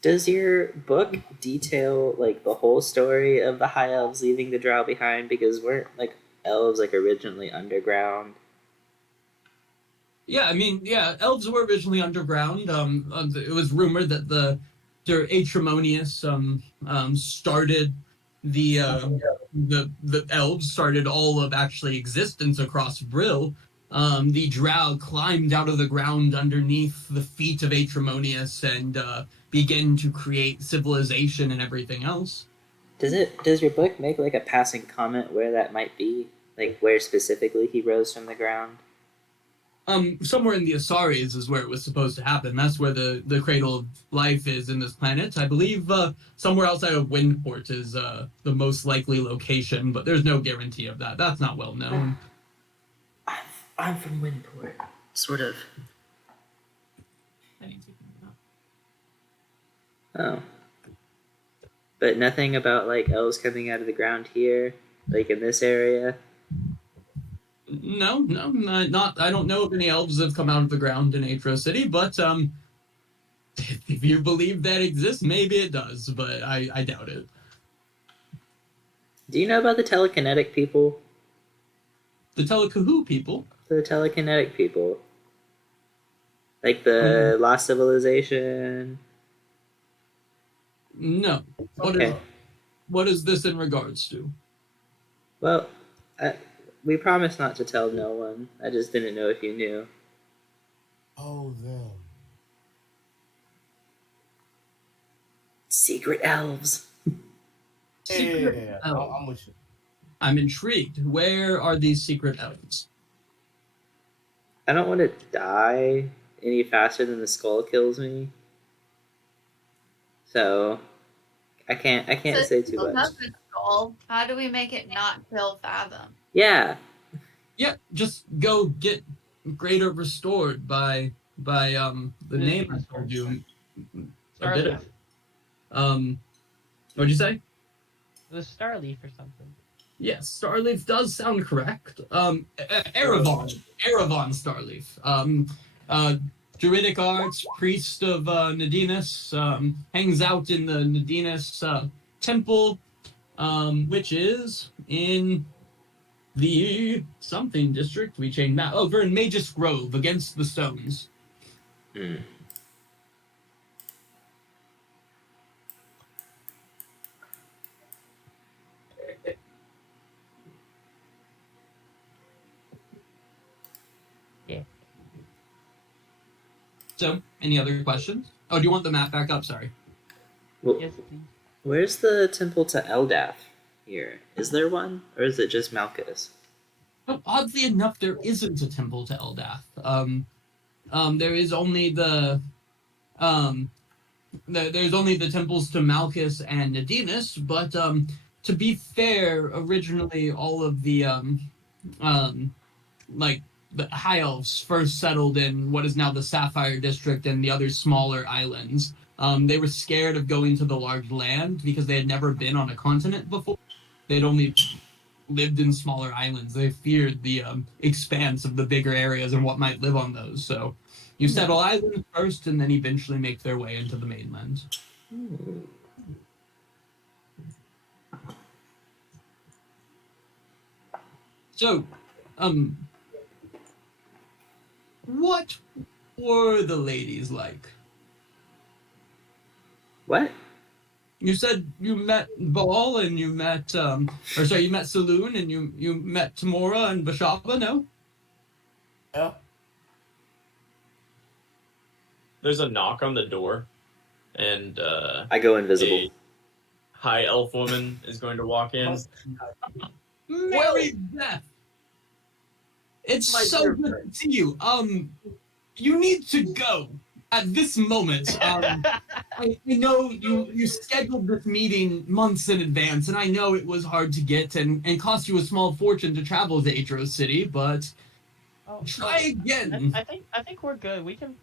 Does your book detail like the whole story of the high elves leaving the drow behind? Because weren't like elves like originally underground? Yeah, I mean, yeah, elves were originally underground. It was rumored that the Atrimonious started the elves started all of actually existence across Brill. The drow climbed out of the ground underneath the feet of Atrimonious and began to create civilization and everything else. Does your book make like a passing comment where that might be? Like where specifically he rose from the ground? Somewhere in the Asaris is where it was supposed to happen. That's where the cradle of life is in this planet. I believe somewhere outside of Windport is the most likely location, but there's no guarantee of that. That's not well known. I'm from Windport, sort of. Oh, but nothing about like elves coming out of the ground here, like in this area. No, not. I don't know if any elves have come out of the ground in Aetros City, but if you believe that exists, maybe it does, but I doubt it. Do you know about the telekinetic people? The Telekahoo people? The telekinetic people. Like the Lost Civilization? No. What is this in regards to? Well, we promised not to tell no one. I just didn't know if you knew. Oh, them. Secret elves. Yeah. I'm with you. I'm intrigued. Where are these secret elves? I don't want to die any faster than the skull kills me. So I can't say too much. Skull. How do we make it not kill Fathom? Yeah. Yeah, just go get greater restored by the name I told you a bit of. What'd you say? The Starleaf or something. Yes, Starleaf does sound correct. Eravon Starleaf. Druidic arts, priest of Nadinus, hangs out in the Nadinus temple, which is in the something district. We changed that over in Magus Grove against the stones. Mm. Yeah. So, any other questions? Oh, do you want the map back up? Sorry. Well, Yes, please. where's the temple to Eldath here? Is there one? Or is it just Malchus? But oddly enough, there isn't a temple to Eldath. There is only there's only the temples to Malchus and Nadinus, but to be fair, originally all of the like the High Elves first settled in what is now the Sapphire District and the other smaller islands. They were scared of going to the large land because they had never been on a continent before. They'd only lived in smaller islands. They feared the expanse of the bigger areas and what might live on those. So you settle islands first and then eventually make their way into the mainland. So, What were the ladies like? What? You said you met Ball and you met you met Saloon and you met Tamora and Bashaba, no? Yeah. There's a knock on the door, and I go invisible. a high elf woman is going to walk in. Mary Beth! It's My so dear good friend. to see you. You need to go at this moment. I know you scheduled this meeting months in advance, and I know it was hard to get and cost you a small fortune to travel to Aetros City, but try again. I think we're good. We can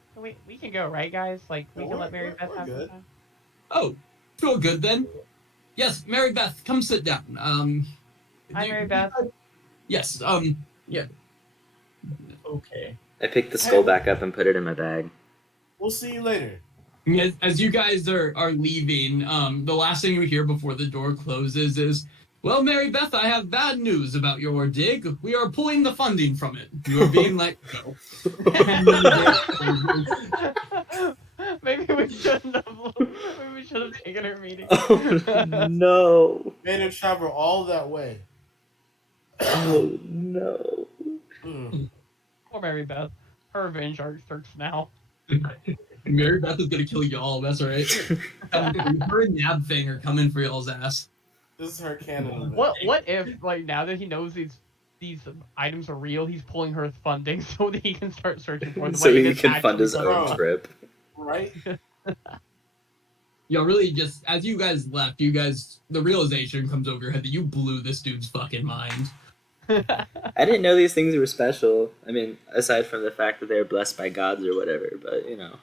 go, right, guys? Like we Yeah, can let Mary we're Beth have some good. time. Oh, feel good then. Yes, Mary Beth, come sit down. Hi, Mary Beth. Yes. Yeah. Okay. I pick the skull back up and put it in my bag. We'll see you later. As you guys are leaving, the last thing you hear before the door closes is, "Well, Mary Beth, I have bad news about your dig. We are pulling the funding from it. You are being let go." Maybe we shouldn't have. Maybe we should have taken her meeting. Oh no! Made her travel all that way. Oh no! Mm. Poor Mary Beth. Her revenge arc starts now. Mary Beth is gonna kill y'all. That's all right. Her and Nab Thing are coming for y'all's ass. This is her canon event. What if, like, now that he knows these items are real, he's pulling her funding so that he can start searching for them. So like, he it's can fund actually his done. own Bro. trip. Right? Y'all really just, as you guys left, the realization comes over your head that you blew this dude's fucking mind. I didn't know these things were special. I mean, aside from the fact that they're blessed by gods or whatever, but you know.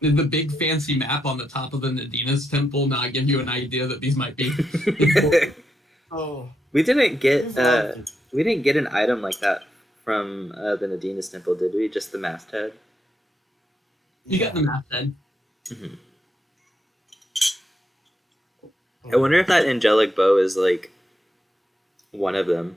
Did the big fancy map on the top of the Nadina's temple not give you an idea that these might be? Oh, we didn't get here's another thing. we didn't get an item like that from the Nadina's temple, did we? Just the masthead. You got the map then. Mm-hmm. I wonder if that angelic bow is like one of them.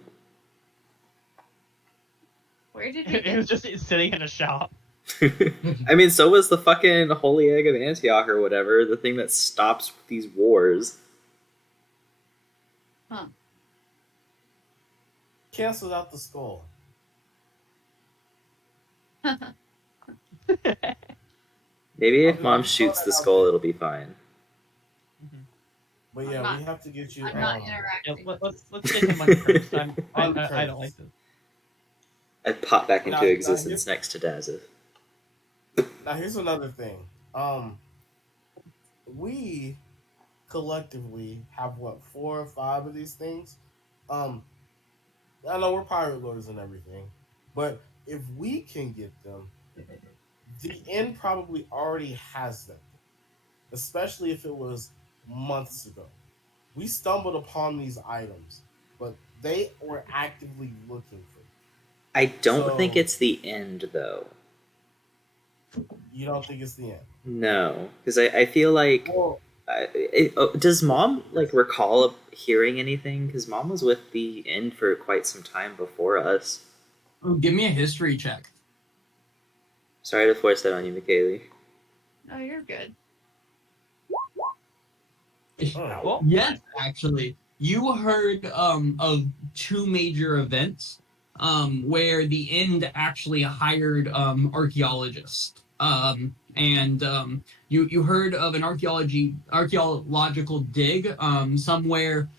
Where did you It get was just sitting in a shop. I mean, so was the fucking Holy Egg of Antioch or whatever, the thing that stops these wars. Canceled out the skull. Maybe if I'm Mom just shoots the throwing it out skull, there. it'll be fine. But I'm yeah, not- we have to get you. I'm not Yeah, interacting. let's get him on first. I On don't credits. like this. I pop back into Now- now existence next to Dazza. Now here's another thing. We collectively have what 4 or 5 of these things. I know we're pirate lords and everything, but if we can get them, the end probably already has them. Especially if it was months ago. We stumbled upon these items, but they were actively looking for them. I don't So- think it's the end, though. You don't think it's the end? No, because I feel like Well, does Mom like recall hearing anything? Because Mom was with the end for quite some time before us. Oh, give me a history check. Sorry to force that on you, Michaeli. No, you're good. oh, Yes, actually, you heard of 2 major events where the end actually hired archaeologists. And you heard of an archaeological dig somewhere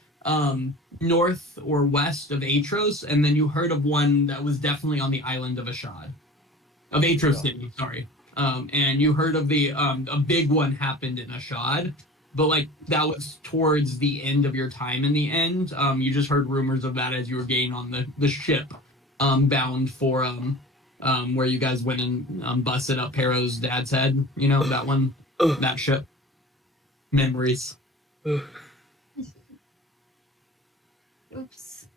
north or west of Aetros, and then you heard of one that was definitely on the island of Ashad, of Aetros City. Sorry. And you heard of a big one happened in Ashad, but like that was towards the end of your time in the end. You just heard rumors of that as you were getting on the ship bound for where you guys went and busted up Pero's dad's head. You know, that one, that ship. Memories. Oops.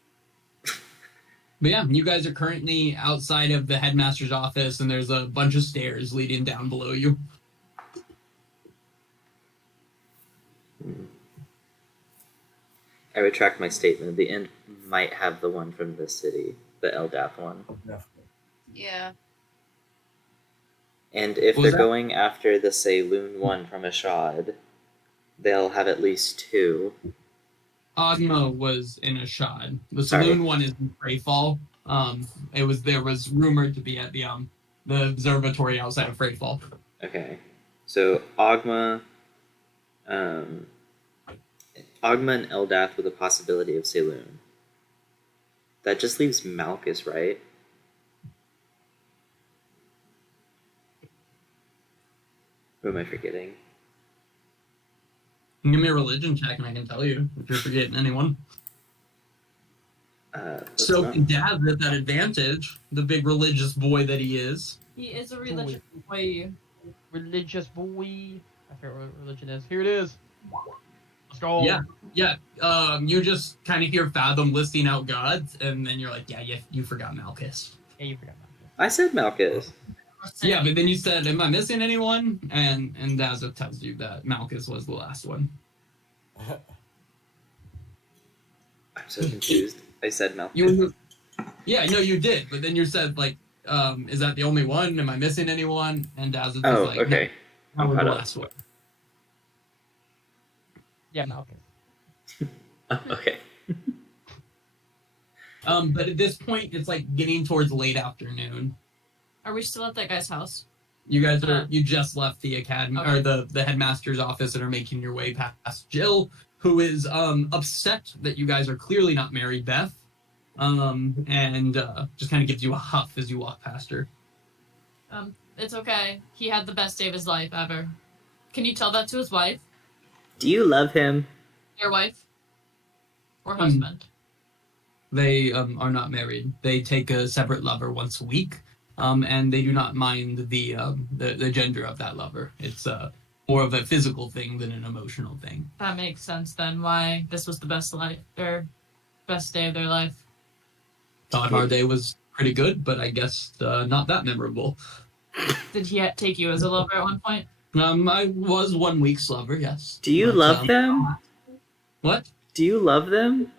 But yeah, you guys are currently outside of the headmaster's office, and there's a bunch of stairs leading down below you. I retract my statement. The end might have the one from this city, the Eldath one. definitely. Yeah. And if What was they're that? going after the Saloon one from Ashad, they'll have at least 2. Ogma was in Ashad. The Sorry. saloon one is in Freyfall. There was rumored to be at the observatory outside of Freyfall. Okay. So Ogma and Eldath with a possibility of Saloon. That just leaves Malchus, right? Who am I forgetting? Give me a religion check and I can tell you if you're forgetting anyone. So not- Dad at that advantage, the big religious boy that he is. He is a religious boy. Religious boy. I forget what religion is. Here it is. Let's go. Yeah. You just kind of hear Fathom listing out gods, and then you're like, yeah, you forgot Malchus. Yeah, you forgot that. I said Malchus. Yeah, but then you said, am I missing anyone? And Daza tells you that Malchus was the last one. I'm so confused. I said Malchus. Yeah, no, you did, but then you said, like, is that the only one? Am I missing anyone? And Daza was like, okay. no, that was Caught the up. last one. Yeah, Malchus. Okay. But at this point, it's like getting towards late afternoon. Are we still at that guy's house? You guys you just left the academy or the headmaster's office and are making your way past Jill, who is upset that you guys are clearly not married, Beth. And just kind of gives you a huff as you walk past her. It's okay. He had the best day of his life ever. Can you tell that to his wife? Do you love him? Your wife? Or husband? They are not married. They take a separate lover once a week, and they do not mind the gender of that lover. It's more of a physical thing than an emotional thing. That makes sense then. Why this was the best best day of their life. Thought our day was pretty good, but I guess not that memorable. Did he take you as a lover at one point? I was 1 week's lover, yes. Do you love them? What? Do you love them?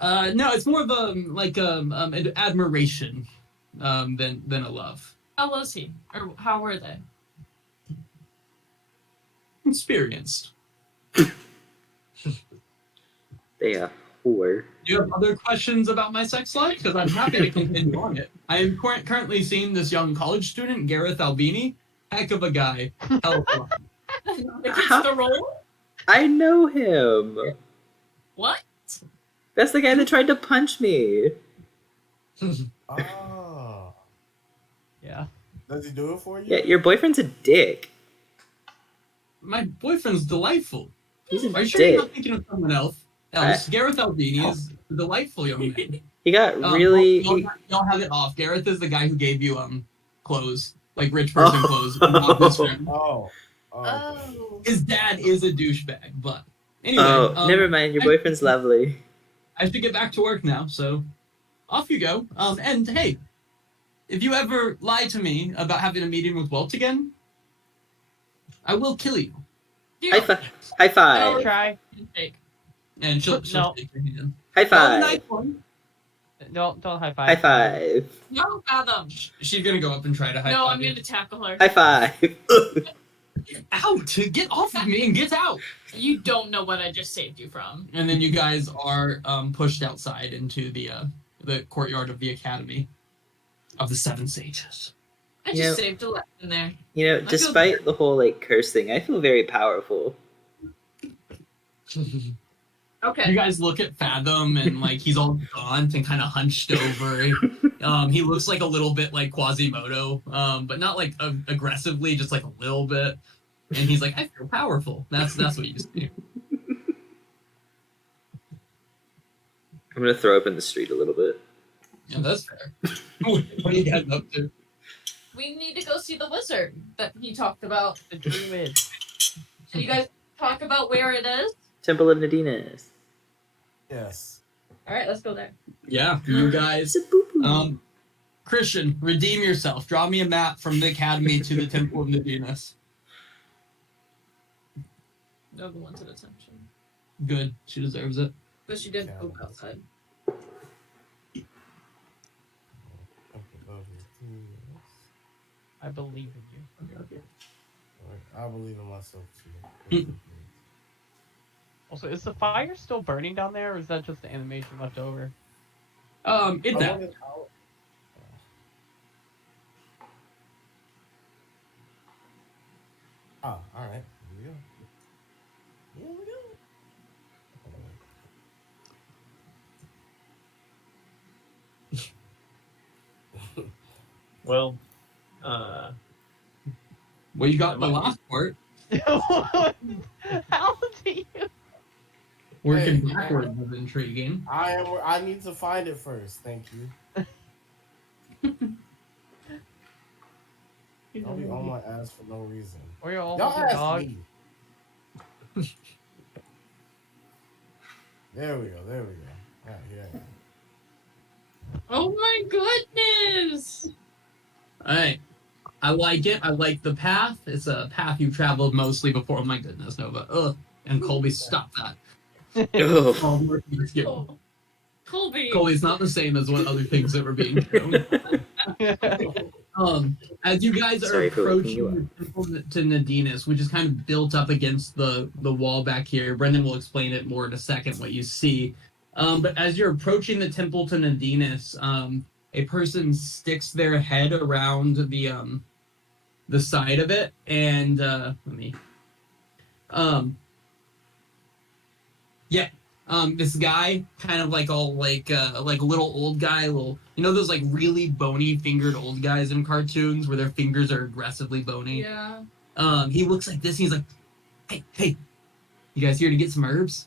No, it's more of an admiration than a love. How was he? Or how were they? Experienced. They a whore. Do you have other questions about my sex life? Because I'm happy to continue on it. I am currently seeing this young college student, Gareth Albini. Heck of a guy. Hell of a Against the role? I know him. What? That's the guy that tried to punch me. Oh. Yeah. Does he do it for you? Yeah, your boyfriend's a dick. My boyfriend's delightful. He's a Are you sure you're dick. not thinking of someone else? Gareth Albini is a delightful young man. He got really. Y'all have it off. Gareth is the guy who gave you clothes, like rich person clothes. Not this friend. Oh. Oh. His dad is a douchebag, but anyway. Never mind. Your boyfriend's lovely. I have to get back to work now, so off you go. And hey, if you ever lie to me about having a meeting with Welt again, I will kill you. High five. I'll try. Fake. And she'll No. take your hand. High Have a nice five. one. Don't high five. High five. No, Fathom. She's gonna go up and try to high No, five I'm you. going to tackle her. High five. Out! Get off of me and get out! You don't know what I just saved you from. And then you guys are pushed outside into the courtyard of the Academy of the Seven Sages. I just saved a lesson there. You know, despite the whole curse thing, I feel very powerful. Okay. You guys look at Fathom and he's all gaunt and kind of hunched over. He looks like a little bit like Quasimodo, but not aggressively, just like a little bit. And he's like, I feel powerful. That's what you see. I'm gonna throw up in the street a little bit. Yeah, that's fair. What are you guys up to? We need to go see the wizard that he talked about. The druid. Can you guys talk about where it is? Temple of Nadinas. Yes. All right, let's go there. Yeah, you guys. It's a boo-boo. Christian, redeem yourself. Draw me a map from the Academy to the Temple of Nadinas. No one wanted attention. Good. She deserves it. But she did poop outside. Okay, go over here. I believe in you. I believe in myself too. Also, is the fire still burning down there, or is that just the animation left over? It's I out. wanted out. Oh, all right. Here we go. Here we go. Well, Well, you got Am the I- last part. How do you? Working Hey, backwards is intriguing. I need to find it first. Thank you. Y'all be on my ass for no reason. Or you're all Y'all holding asked dog. me. There we go. There we go. All right, here I am. Oh my goodness! All right. I like it. I like the path. It's a path you traveled mostly before. Oh my goodness, Nova. Ugh. And Colby, stop that. Oh. Oh, more things given. Oh, Colby. Colby's not the same as what other things that were being shown. As you guys are Sorry for waking you approaching the temple to Nadinus, which is kind of built up against the wall back here, Brendan will explain it more in a second what you see. But as you're approaching the temple to Nadinus, a person sticks their head around the side of it, and yeah. This guy, kind of like all like little old guy, little those like really bony fingered old guys in cartoons where their fingers are aggressively bony. Yeah. He looks like this. He's like, hey, you guys here to get some herbs?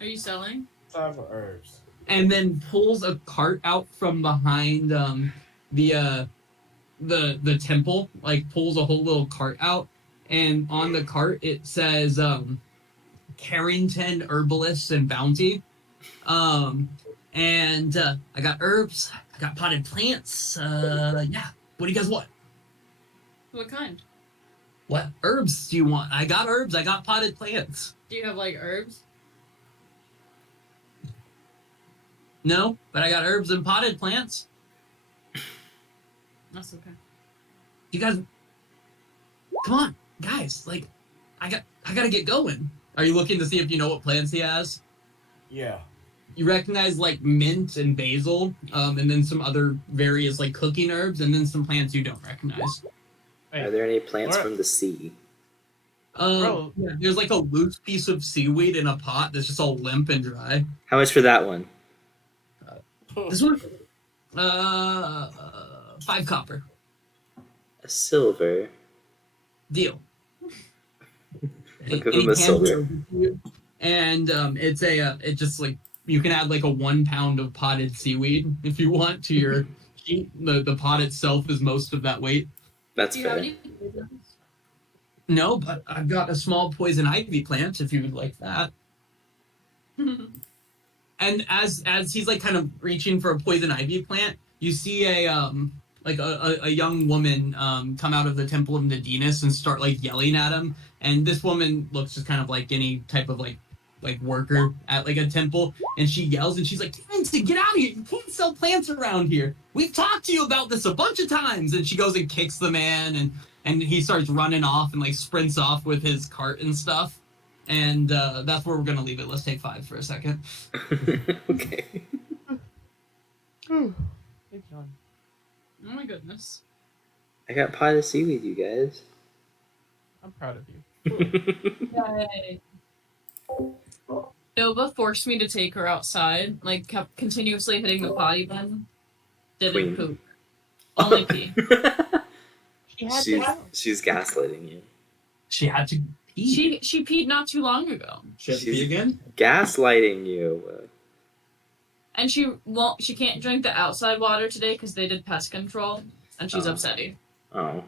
Are you selling? Time for herbs. And then pulls a cart out from behind the temple, like pulls a whole little cart out, and on the cart it says Carrington Herbalists and Bounty. And I got herbs, I got potted plants. Yeah. What do you guys want? What kind? What herbs do you want? I got herbs, I got potted plants. Do you have like herbs? No, but I got herbs and potted plants. That's okay. You guys, come on, guys. Like, I gotta get going. Are you looking to see if you know what plants he has? Yeah. You recognize like mint and basil, and then some other various like cooking herbs, and then some plants you don't recognize. Wait, Are there any plants Laura- from the sea? Bro. Yeah, there's like a loose piece of seaweed in a pot that's just all limp and dry. How much for that one? This one, 5 copper. A silver. Deal. I'll give him a silver. And it's it just like you can add like a 1 pound of potted seaweed if you want to your sheet. The pot itself is most of that weight. That's Do you have fair. any poisons? No, but I've got a small poison ivy plant if you would like that. And as he's like kind of reaching for a poison ivy plant, you see a young woman come out of the temple of Nadinus and start like yelling at him. And this woman looks just kind of like any type of like worker at like a temple, and she yells and she's like, "Vincent, get out of here! You can't sell plants around here. We've talked to you about this a bunch of times." And she goes and kicks the man, and he starts running off and like sprints off with his cart and stuff. And that's where we're gonna leave it. Let's take 5 for a second. Okay. Big John. Oh my goodness. I got potted seaweed, you guys. I'm proud of you. Yay. Nova forced me to take her outside, like kept continuously hitting the potty button. Didn't Queen. poop. Only pee. She had she's gaslighting you. She had to pee. She peed not too long ago. She had to She's- pee again? Gaslighting you. And she can't drink the outside water today because they did pest control, and she's Oh. upsetty. Oh.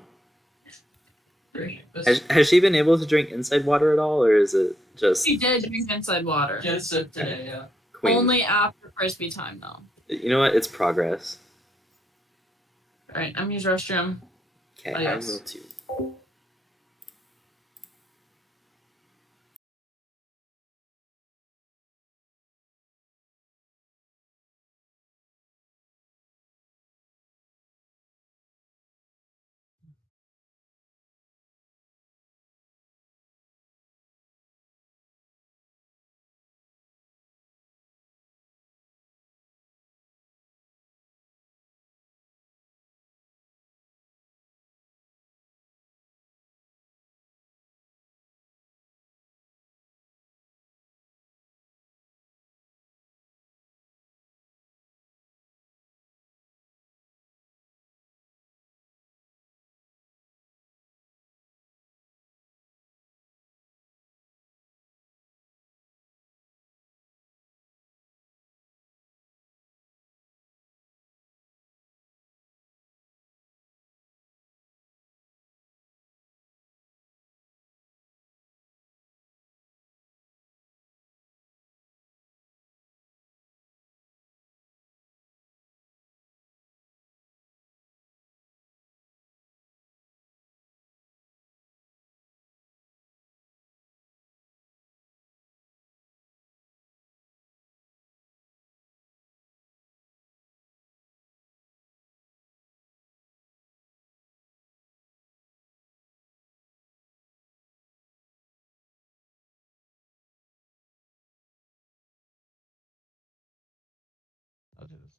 Great. Has she been able to drink inside water at all, or is it just She did drink inside water. Just today, yeah. Queen? Only after frisbee time though. You know what? It's progress. Alright, I'm use restroom. Okay, Adios. I will too. I'll do this.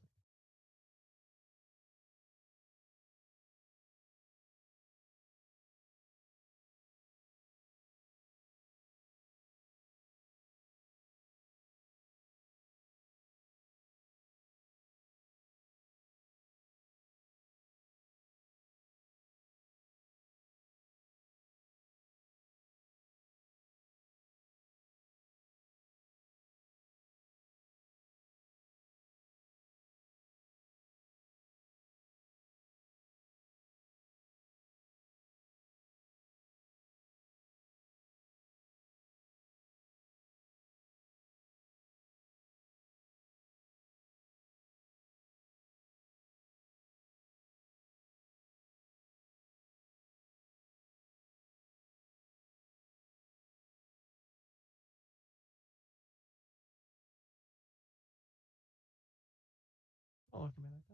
Don't look at me like that.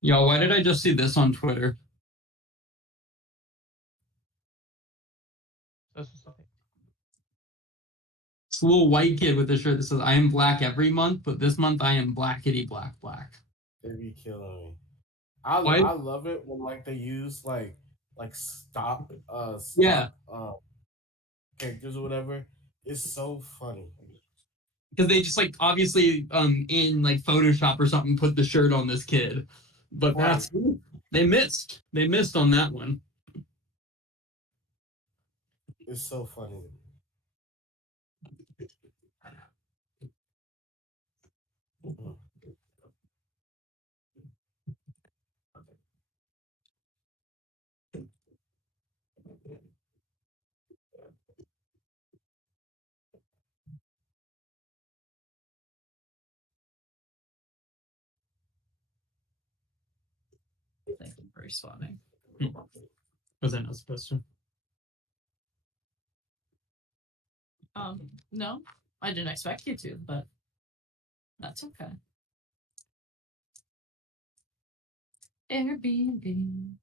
Yo, why did I just see this on Twitter? This was something. It's a little white kid with a shirt that says "I am black every month, but this month I am blackity black black." They be killing me. I Why? I love it when like they use like stock Yeah, characters or whatever. It's so funny. because they just like obviously in like Photoshop or something put the shirt on this kid, but Right. that's they missed. They missed on that one. It's so funny. Mm. Thank you for responding. Was I not supposed to? No, I didn't expect you to, but that's okay. Airbnb.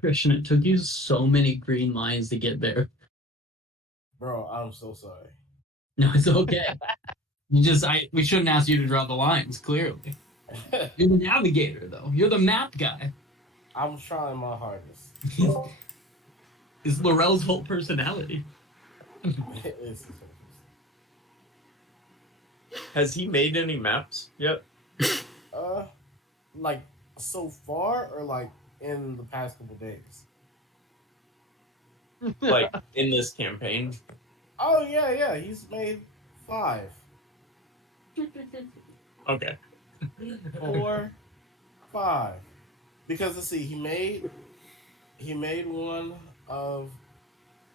Christian, it took you so many green lines to get there. Bro, I'm so sorry. No, it's okay. We shouldn't ask you to draw the lines, clearly. You're the navigator, though. You're the map guy. I'm trying my hardest. It's Laurel's whole personality. It's Has he made any maps yet? like so far or like in the past couple days. Like in this campaign? Oh yeah, he's made 5. Okay. 4, 5. Because let's see, he made one of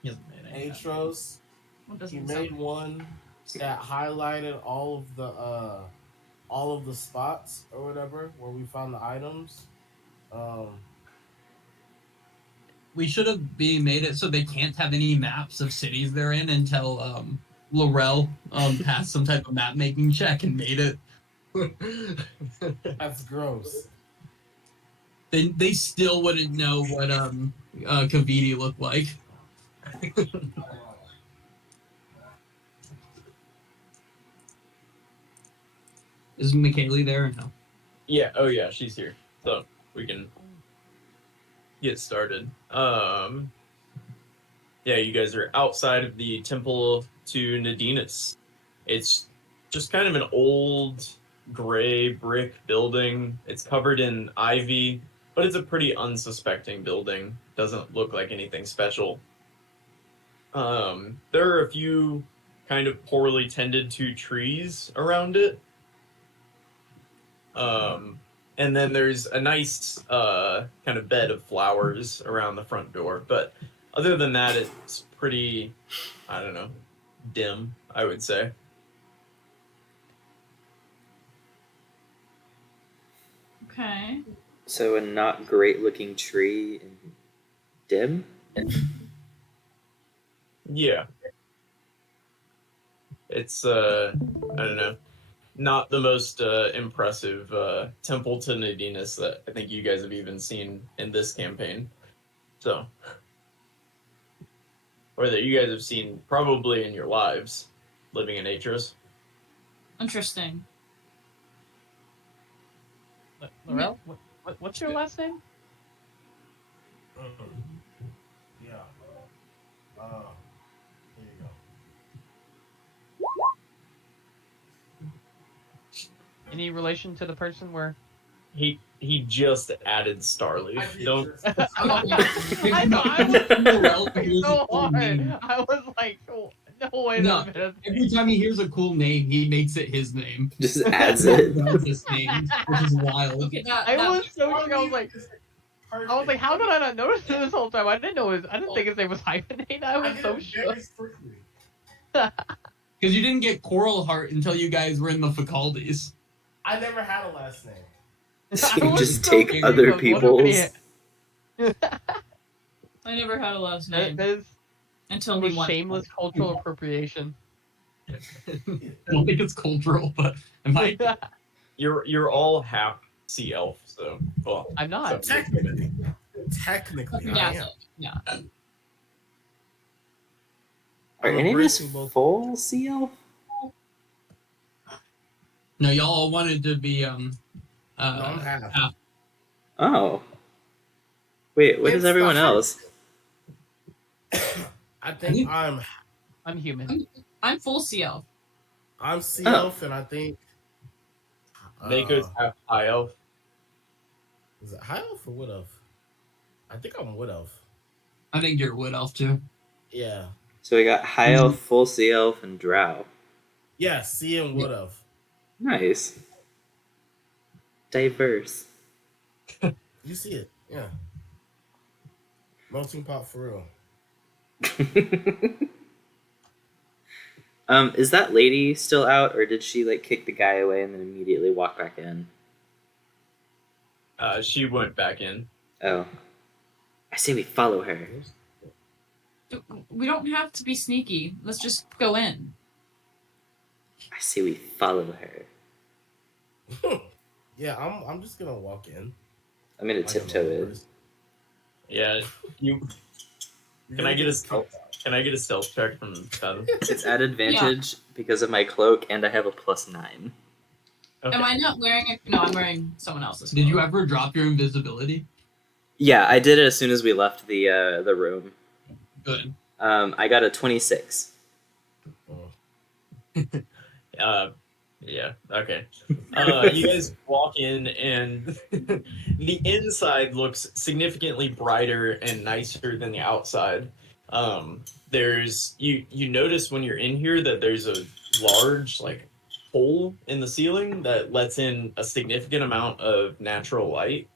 He hasn't made any maps. Aetros. What He doesn't made sound one that highlighted all of the spots or whatever where we found the items. We should have made it so they can't have any maps of cities they're in until Laurel passed some type of map making check and made it. That's gross. They still wouldn't know what Kaviti looked like. Is McKaylee there or no? Yeah. Oh yeah, she's here. So we can get started. Yeah, you guys are outside of the temple to Nadinus. It's just kind of an old gray brick building. It's covered in ivy, but it's a pretty unsuspecting building. Doesn't look like anything special. There are a few kind of poorly tended to trees around it. And then there's a nice kind of bed of flowers around the front door. But other than that, it's pretty, I don't know, dim, I would say. Okay. So a not great looking tree and dim? Yeah. It's, I don't know, not the most impressive temple to Nadinus that I think you guys have even seen in this campaign. So, or that you guys have seen probably in your lives living in Aetros. Interesting. Laurel, what's your last name? Yeah. Here you go. Any relation to the person where? He just added Starleaf. Don't. I know. I was trying so hard. I was like, oh, no, wait No. a minute. Every time he hears a cool name, he makes it his name. Just adds it. That's his name, which is wild. Okay, I was so shocked. I was like, how did I not notice it this whole time? I didn't think his name was hyphenated. I was so shocked. Because you didn't get Coral Heart until you guys were in the Facaldies. I never had a last name. You just take other people's. I never had a last name That is until we went. shameless cultural appropriation. I don't think it's cultural, but am I? You're all half sea elf, so well. I'm not. So, Technically, I Yeah. am. Yeah. Are I'm any of us embracing both. full sea elf? No, y'all all wanted to be No, I'm half. Oh. Wait, what It's is everyone the- else? I think I'm human. I'm full CL. I'm sea Oh. elf, and I think Mako's half high elf. is it high elf or wood elf? I think I'm wood elf. I think you're a Wood Elf too. Yeah. So we got high elf, full sea elf, and drow. Yeah, sea and wood elf. Nice. Diverse. You see it, yeah. Melting pot for real. Is that lady still out, or did she like kick the guy away and then immediately walk back in? She went back in. Oh. I say we follow her. We don't have to be sneaky. Let's just go in. I say we follow her. Yeah, I'm just gonna walk in. I'm gonna Like tiptoe in. Yeah, you. Can I get a stealth? Can I get a stealth check from Fathom? It's at advantage because of my cloak, and I have a +9. Okay. Am I not wearing it? No, I'm wearing someone else's. Did you clothes. ever drop your invisibility? Yeah, I did it as soon as we left the room. Good. I got a 26. Yeah. Okay. You guys walk in, and the inside looks significantly brighter and nicer than the outside. There's you notice when you're in here that there's a large like hole in the ceiling that lets in a significant amount of natural light.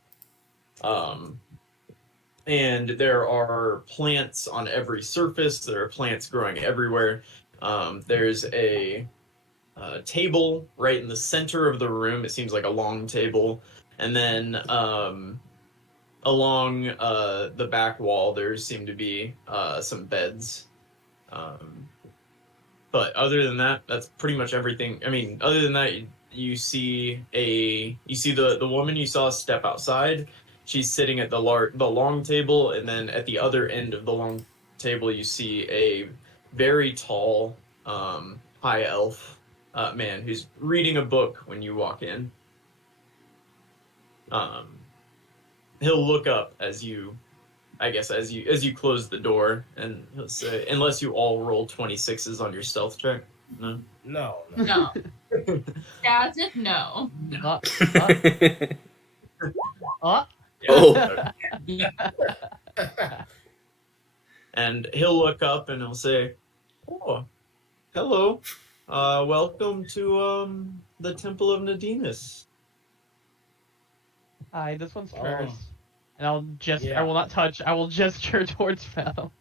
And there are plants on every surface. There are plants growing everywhere. There's a table right in the center of the room. It seems like a long table. And then along the back wall, there seem to be some beds. But other than that, that's pretty much everything. I mean, other than that, you see the woman you saw step outside. She's sitting at the long table, and then at the other end of the long table, you see a very tall, high elf man who's reading a book when you walk in. He'll look up as you close the door, and he'll say, "Unless you all roll 26s on your stealth check." No. No. No. That's it. No. Oh. Oh. And he'll look up and he'll say, "Oh, hello. Welcome to the Temple of Nadinus." Hi, this one's Oh. first. And I Yeah. will not touch, I will gesture towards Fel.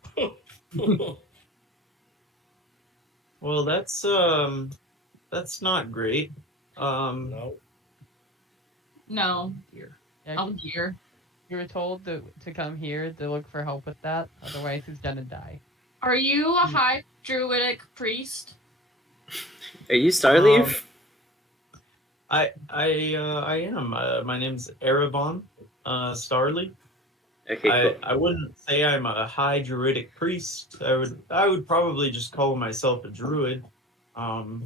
Well, that's not great. No. No. Yeah, I'm here. you were told to come here to look for help with that, otherwise he's gonna die. Are you a high druidic priest? Are you Starleaf? I am. My name's Erebon Starly. Okay, cool. I wouldn't say I'm a high druidic priest. I would probably just call myself a druid.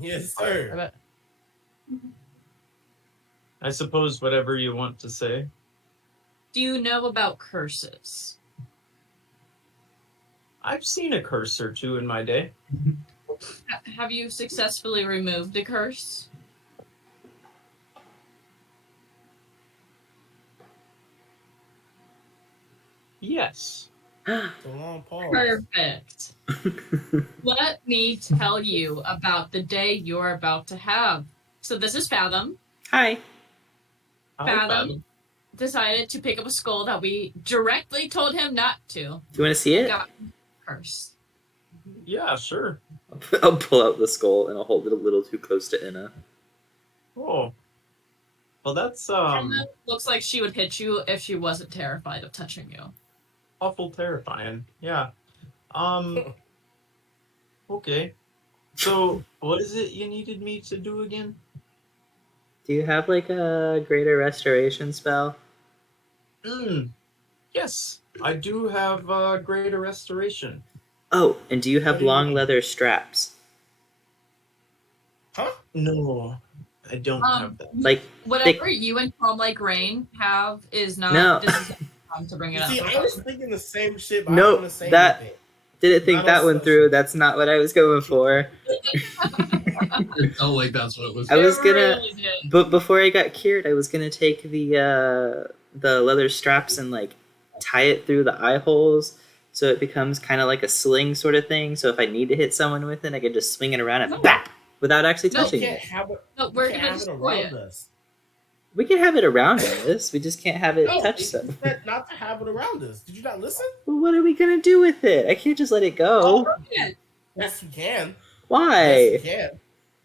Yes, sir. I suppose whatever you want to say. Do you know about curses? I've seen a curse or two in my day. Have you successfully removed a curse? Yes. So long pause. Perfect. Let me tell you about the day you're about to have. So this is Fathom. Hi. Fathom decided to pick up a skull that we directly told him not to. Do you want to see it? Got curse. Yeah, sure. I'll pull out the skull and I'll hold it a little too close to Inna. Oh. Well, that's Emma looks like she would hit you if she wasn't terrified of touching you. awful terrifying. Yeah. Okay. So, what is it you needed me to do again? Do you have like a greater restoration spell? Yes, I do have greater restoration. Oh, and do you have What do you long mean? leather straps? Huh? No, I don't have that. Like Whatever thick... you and Tom like Rain have is not. No. This is not the time to bring it You up. see, I was thinking the same shit, but I No, don't want to say that- anything. Didn't think Not that on one social. through. That's not what I was going for. It felt like that's what it was. I was It gonna, really did. but before I got cured, I was gonna take the leather straps and like tie it through the eye holes, so it becomes kind of like a sling sort of thing. So if I need to hit someone with it, I can just swing it around and No. bap without actually No, We touching can't it. have it. No, We we're can't gonna have it destroy around it. us. We can have it around us. We just can't have it No, touch you stuff. said not to have it around us. Did you not listen? Well, what are we gonna do with it? I can't just let it go. Yes, you can. Why? Yes, you can.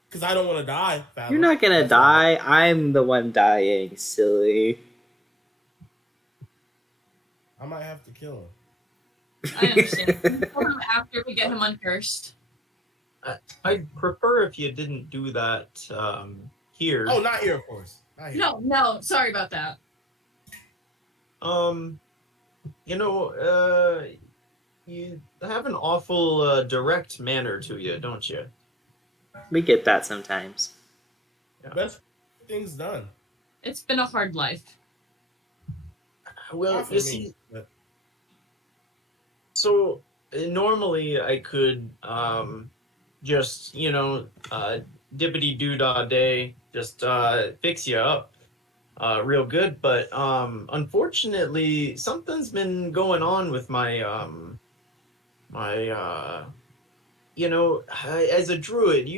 Because I don't want to die. Fathom. You're not gonna That's why. die. I'm the one dying, silly. I might have to kill him. I understand. We'll kill him after we get him uncursed. I'd prefer if you didn't do that here. Oh, not here, of course. Not here. No, sorry about that. You have an awful direct manner to you, don't you? We get that sometimes. Best things done. It's been a hard life. Well, Not for you me, see, but so normally I could just dippity doo dah day, just fix you up real good, but unfortunately something's been going on with my as a druid,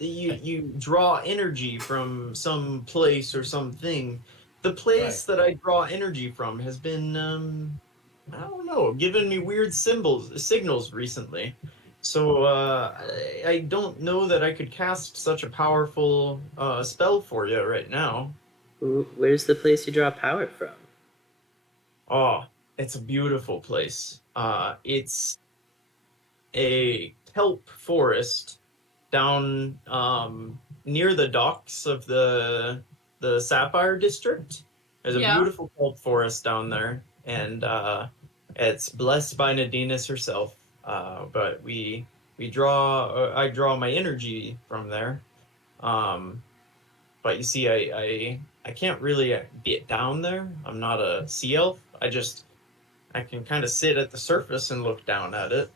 you draw energy from some place or something. The place that I draw energy from has been I don't know, giving me weird signals recently. So I don't know that I could cast such a powerful spell for you right now. Where's the place you draw power from? Oh, it's a beautiful place. It's a kelp forest down near the docks of the Sapphire District. There's a Yeah. beautiful kelp forest down there, and it's blessed by Nadinus herself. But we draw I draw my energy from there. But you see, I can't really get down there. I'm not a sea elf. I can kind of sit at the surface and look down at it.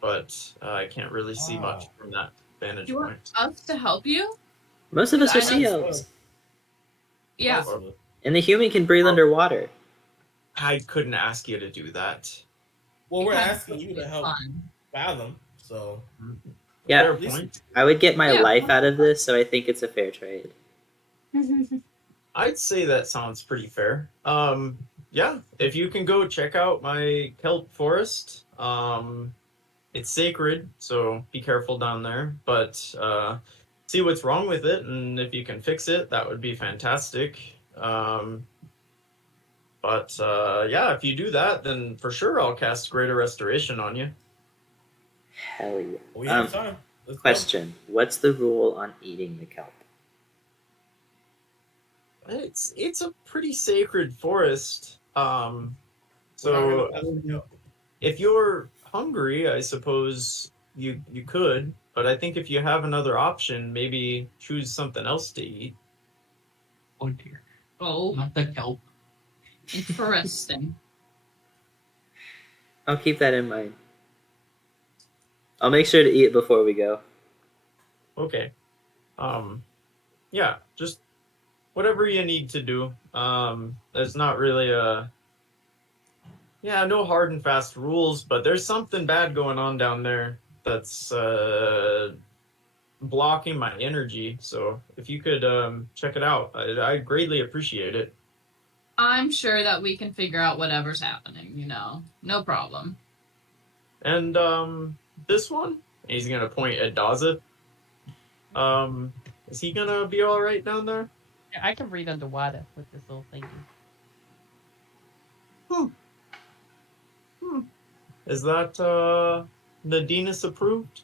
But I can't really see much Oh. from that vantage You want point. us to help you? Most of us are I sea know- elves. Yeah. Possibly. And the human can breathe underwater. I couldn't ask you to do that. Well, we're It kinda asking you to is help fun. fathom. So Yeah, Fair at least point. I would get my Yeah. life out of this, so I think it's a fair trade. I'd say that sounds pretty fair. Yeah, if you can go check out my kelp forest, it's sacred, so be careful down there. But see what's wrong with it, and if you can fix it, that would be fantastic. But yeah, if you do that, then for sure I'll cast Greater Restoration on you. Hell yeah. we have time. Let's go. Question: what's the rule on eating the kelp? It's a pretty sacred forest. We're not So gonna mess with you. if you're hungry, I suppose you could, but I think if you have another option, maybe choose something else to eat. Oh dear. Oh, Not the kelp. interesting. I'll keep that in mind. I'll make sure to eat before we go. Okay. Yeah, just whatever you need to do. There's not really no hard and fast rules, but there's something bad going on down there that's blocking my energy. So if you could check it out, I'd greatly appreciate it. I'm sure that we can figure out whatever's happening, No problem. And this one, he's gonna point at Daza. Is he gonna be all right down there? Yeah, I can breathe underwater with this little thingy. Is that Nadinus approved?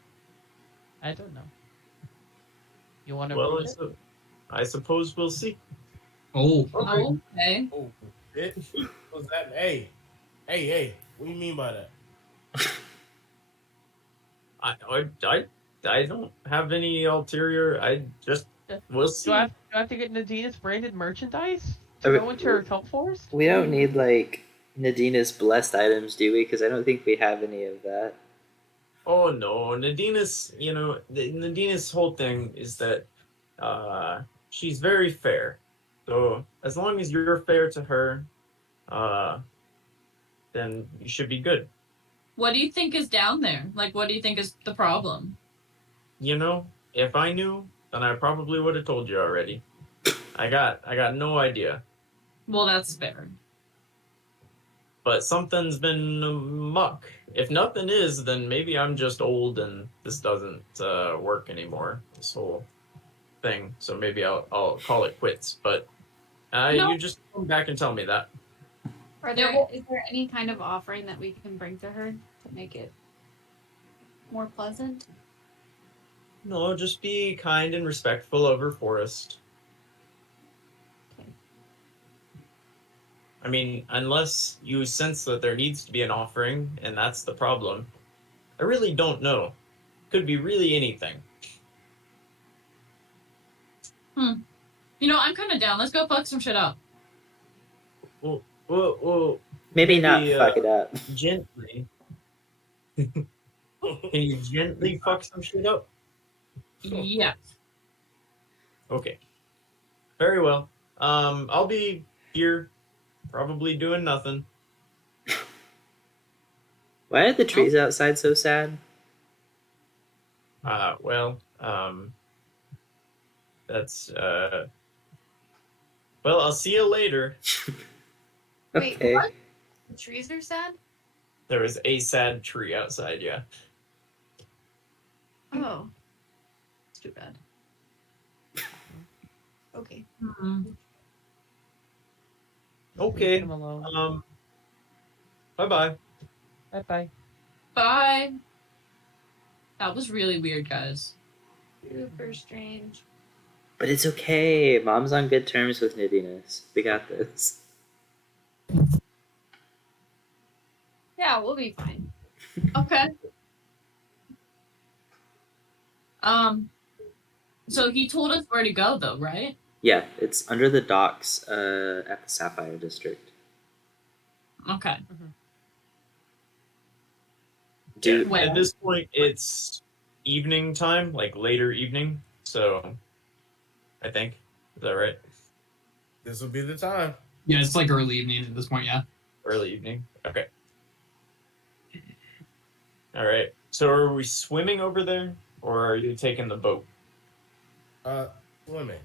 I don't know. You want to Well, prove it? I suppose we'll see. Oh. Okay. Oh, shit. What's that? Hey. What do you mean by that? I don't have any ulterior. We'll see. Do I have to get Nadina's branded merchandise Are to we- go into her kelp forest? We don't need like Nadina's blessed items, do we? Because I don't think we have any of that. Oh no, Nadina's. Nadina's whole thing is that she's very fair. So as long as you're fair to her, then you should be good. What do you think is down there? Like, what do you think is the problem? If I knew, then I probably would have told you already. I got no idea. Well, that's fair. But something's been muck. If nothing is, then maybe I'm just old and this doesn't work anymore. This whole thing. So maybe I'll call it quits. But No. you just come back and tell me that. Is there any kind of offering that we can bring to her to make it more pleasant? No, just be kind and respectful of her forest. Okay. I mean, unless you sense that there needs to be an offering, and that's the problem. I really don't know. Could be really anything. I'm kind of down. Let's go fuck some shit up. Well, Maybe not maybe, fuck it up. gently. Can you gently fuck some shit up? Yes. Okay. Very well. I'll be here, probably doing nothing. Why are the trees outside so sad? That's well, I'll see you later. Wait, Okay. what? The trees are sad? There was a sad tree outside, yeah. Oh. It's too bad. Okay. Hmm. Okay. Leave him alone. Bye-bye. Bye-bye. Bye. That was really weird, guys. Super strange. But it's okay. Mom's on good terms with Nittiness. We got this. Yeah, we'll be fine. Okay. So he told us where to go, though, right? Yeah, it's under the docks at the Sapphire District. Okay. Do Well- At this point, it's evening time, like later evening. So, I think is that right? This will be the time. Yeah, it's like early evening at this point. Yeah. Early evening. Okay. All right. So, are we swimming over there, or are you taking the boat? Swimming.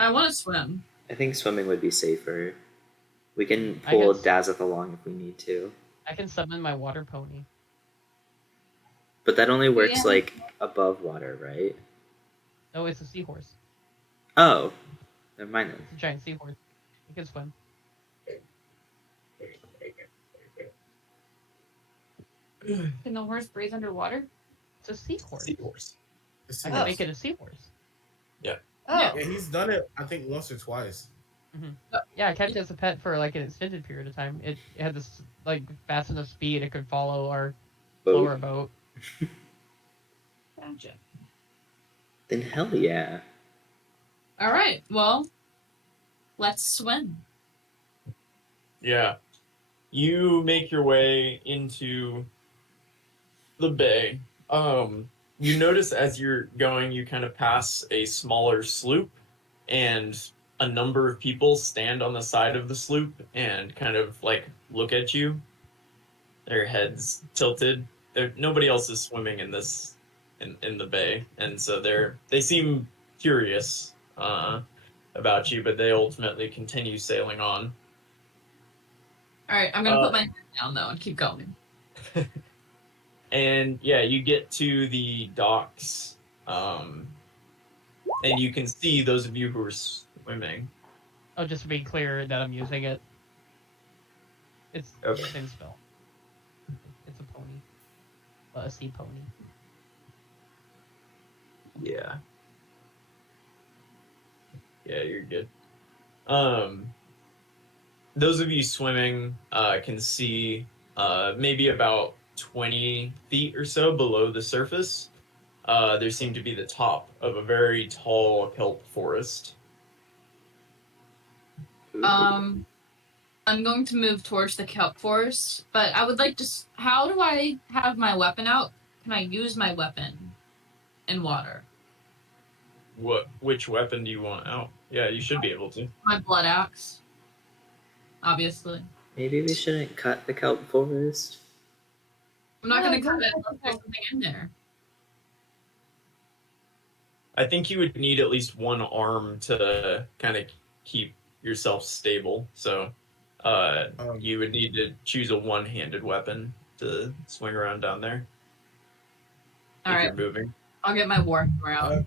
I want to swim. I think swimming would be safer. We can I pull guess- Dazeth along if we need to. I can summon my water pony. But that only works Yeah. like above water, right? No, it's a seahorse. Oh, never mind then. It's a giant seahorse. It can swim. Can the horse breathe underwater? It's a seahorse. Seahorse. I can make it a seahorse. Oh, Yeah, he's done it. I think once or twice. Yeah, I kept it as a pet for like an extended period of time. It had this like fast enough speed it could follow our slower boat. gotcha. Then hell yeah. All right. Well, let's swim. Yeah. You make your way into the bay. You notice as you're going, you kind of pass a smaller sloop, and a number of people stand on the side of the sloop and kind of like look at you. Their heads tilted. Nobody else is swimming in this in the bay, and so they seem curious about you, but they ultimately continue sailing on. All right. I'm gonna put my head down though and keep going. And yeah, you get to the docks, and you can see those of you who are swimming. Oh, just to be clear that I'm using it. It's Okay. the same spell. It's a pony. A sea pony. Yeah. Yeah, you're good. Those of you swimming can see maybe about 20 feet or so below the surface. There seemed to be the top of a very tall kelp forest. I'm going to move towards the kelp forest, but I would like to. How do I have my weapon out? Can I use my weapon in water? Which weapon do you want out? Yeah, you should be able to. My blood axe. Obviously. Maybe we shouldn't cut the kelp forest. I'm not No, going to cut don't it cut unless there's something in there. I think you would need at least one arm to kind of keep yourself stable. So you would need to choose a one-handed weapon to swing around down there. All if right. you're moving. I'll get my warhammer out.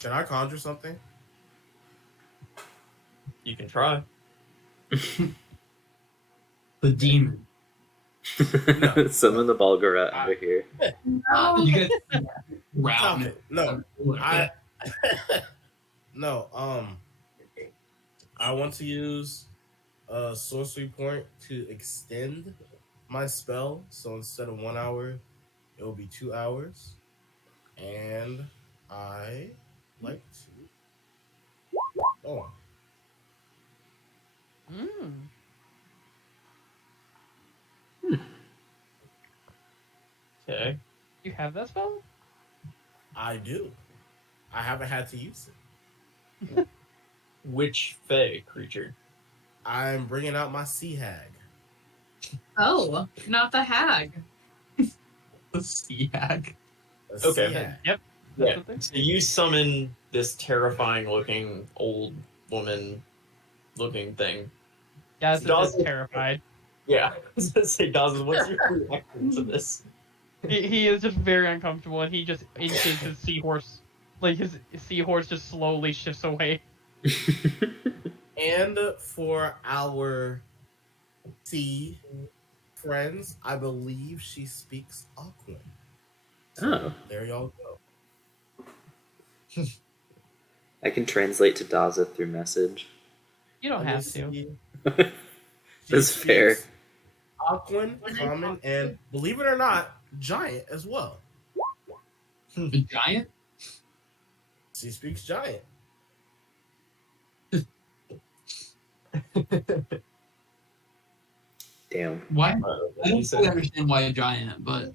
Can I conjure something? You can try. The demon. Summon the Balgara under here. No. You get Stop round. it. No, I no. I want to use a sorcery point to extend my spell. So instead of 1 hour, it will be 2 hours, and I like to. Oh, Mm. Okay. You have that spell? I do. I haven't had to use it. Which Fey creature? I'm bringing out my sea hag. Oh, not the hag. The sea hag. A Okay. sea hag. Yep. Yeah. Something? So you summon this terrifying looking old woman looking thing. Yeah, it's Dawson- terrified. Yeah. I was gonna say, Dawson, what's your reaction to this? He is just very uncomfortable, and he just inches his seahorse. Like, his seahorse just slowly shifts away. And for our sea friends, I believe she speaks Aquan. So Oh. there y'all go. I can translate to Daza through message. You don't Let me have to. see. She That's fair. speaks Aquan, common, and believe it or not, giant as well. The giant? She speaks giant. Damn. Why? What I did you don't say? fully understand why a giant, but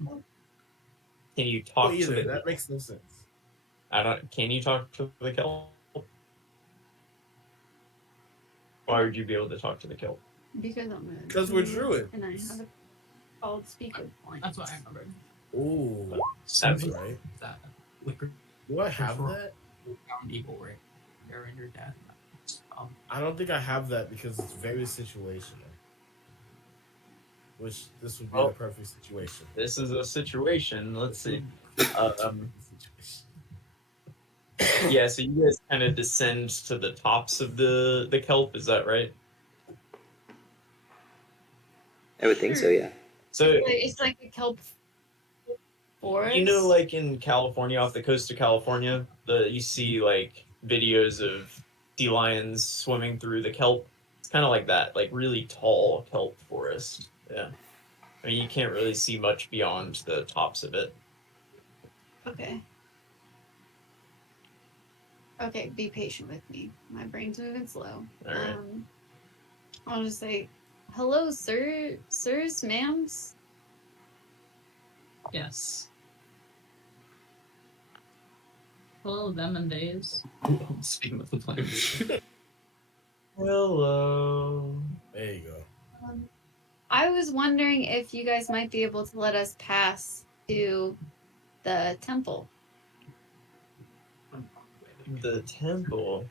Can you Oh, talk to either the? that makes no sense. I don't. Can you talk to the kelp? Why would you be able to talk to the kelp? Because I'm a Because we're druid, druid. and I have a called speak with points. that's what I remembered. Ooh, That's Something right. that liquor Do I have sure. that? found evil right there in your death. I don't think I have that because it's very situational. Which this would be the Well, perfect situation. this is a situation. Let's see. Situation. Yeah, so you guys kind of descend to the tops of the kelp. Is that right? I would think so, yeah. So It's like a kelp forest. you know, like in California, off the coast of California, you see like videos of sea lions swimming through the kelp. It's kind of like that, like really tall kelp forest. Yeah, I mean you can't really see much beyond the tops of it. Okay. Okay, be patient with me. My brain's moving slow. All right. I'll just say, hello, sirs, ma'ams. Yes. Hello, them and days. Speaking with the players. Hello. There you go. I was wondering if you guys might be able to let us pass to the temple. The temple.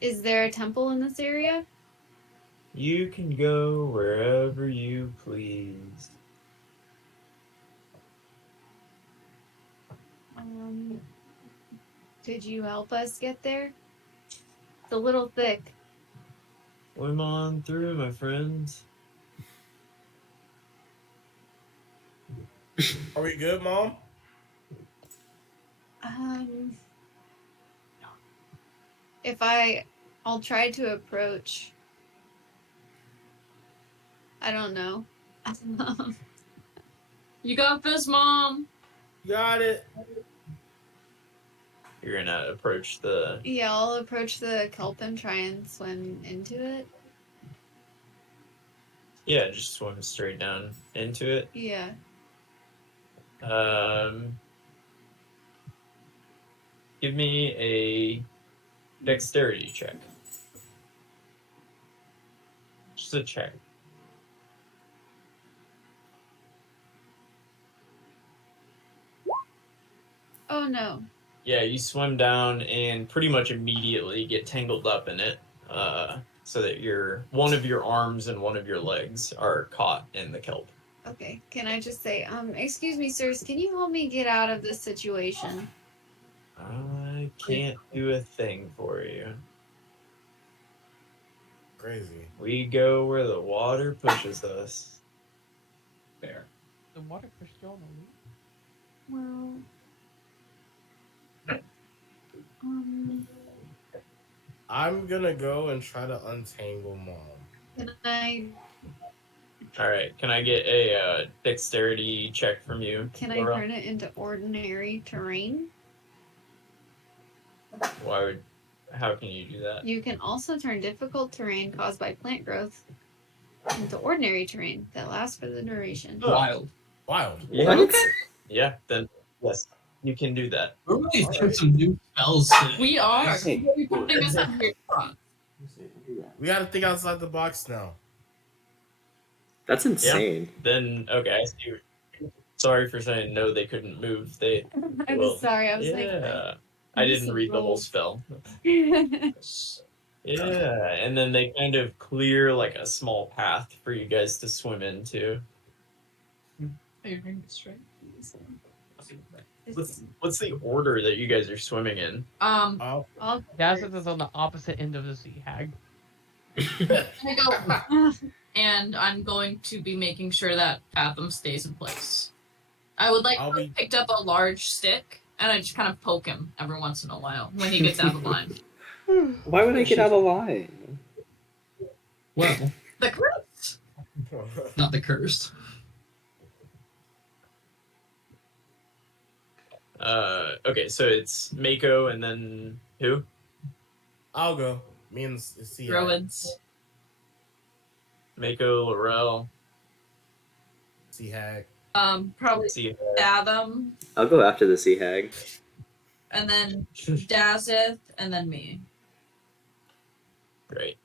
Is there a temple in this area? You can go wherever you please. Could you help us get there? It's a little thick. Swim on through, my friends. Are we good, Mom? If I'll try to approach. I don't know. You got this, Mom. Got it. You're gonna approach the. Yeah, I'll approach the kelp and try and swim into it. Yeah, just swim straight down into it. Yeah. Give me a dexterity check. Just a check. Oh no. Yeah, you swim down and pretty much immediately get tangled up in it, so that one of your arms and one of your legs are caught in the kelp. Okay. Can I just say, excuse me, sirs, can you help me get out of this situation? I can't do a thing for you. Crazy. We go where the water pushes us. Fair. The water pushed you on the roof. Well, I'm gonna go and try to untangle Mom. can I All right, can I get a dexterity check from you, Laura? turn it into ordinary terrain? How can you do that? You can also turn difficult terrain caused by plant growth into ordinary terrain that lasts for the duration. Wild. Wild. Yeah. What? Yeah, then yes, you can do that. We're really All through right. some new spells today. We are. Hey. You're putting us on your front. We gotta think outside the box now. That's insane. Then okay, I see. Sorry for saying no. They couldn't move. I'm Well, sorry, I was yeah. I didn't read the whole rolls. spell. like, Yeah, and then they kind of clear like a small path for you guys to swim into. Hey, you're doing it straight. What's the order that you guys are swimming in? Oh. I'll Dazeth is on the opposite end of the sea hag. I go, and I'm going to be making sure that Fathom stays in place. I would like I'll to be- have picked up a large stick, and I just kind of poke him every once in a while when he gets out of line. Why would I get out of line? Well, The curse. not the cursed. Okay, so it's Mako and then who? I'll go. Me and see. Druids. Mako, Laurel, Sea hag. Probably see Fathom, I'll go after the sea hag. and then Dazeth, and then me. Great.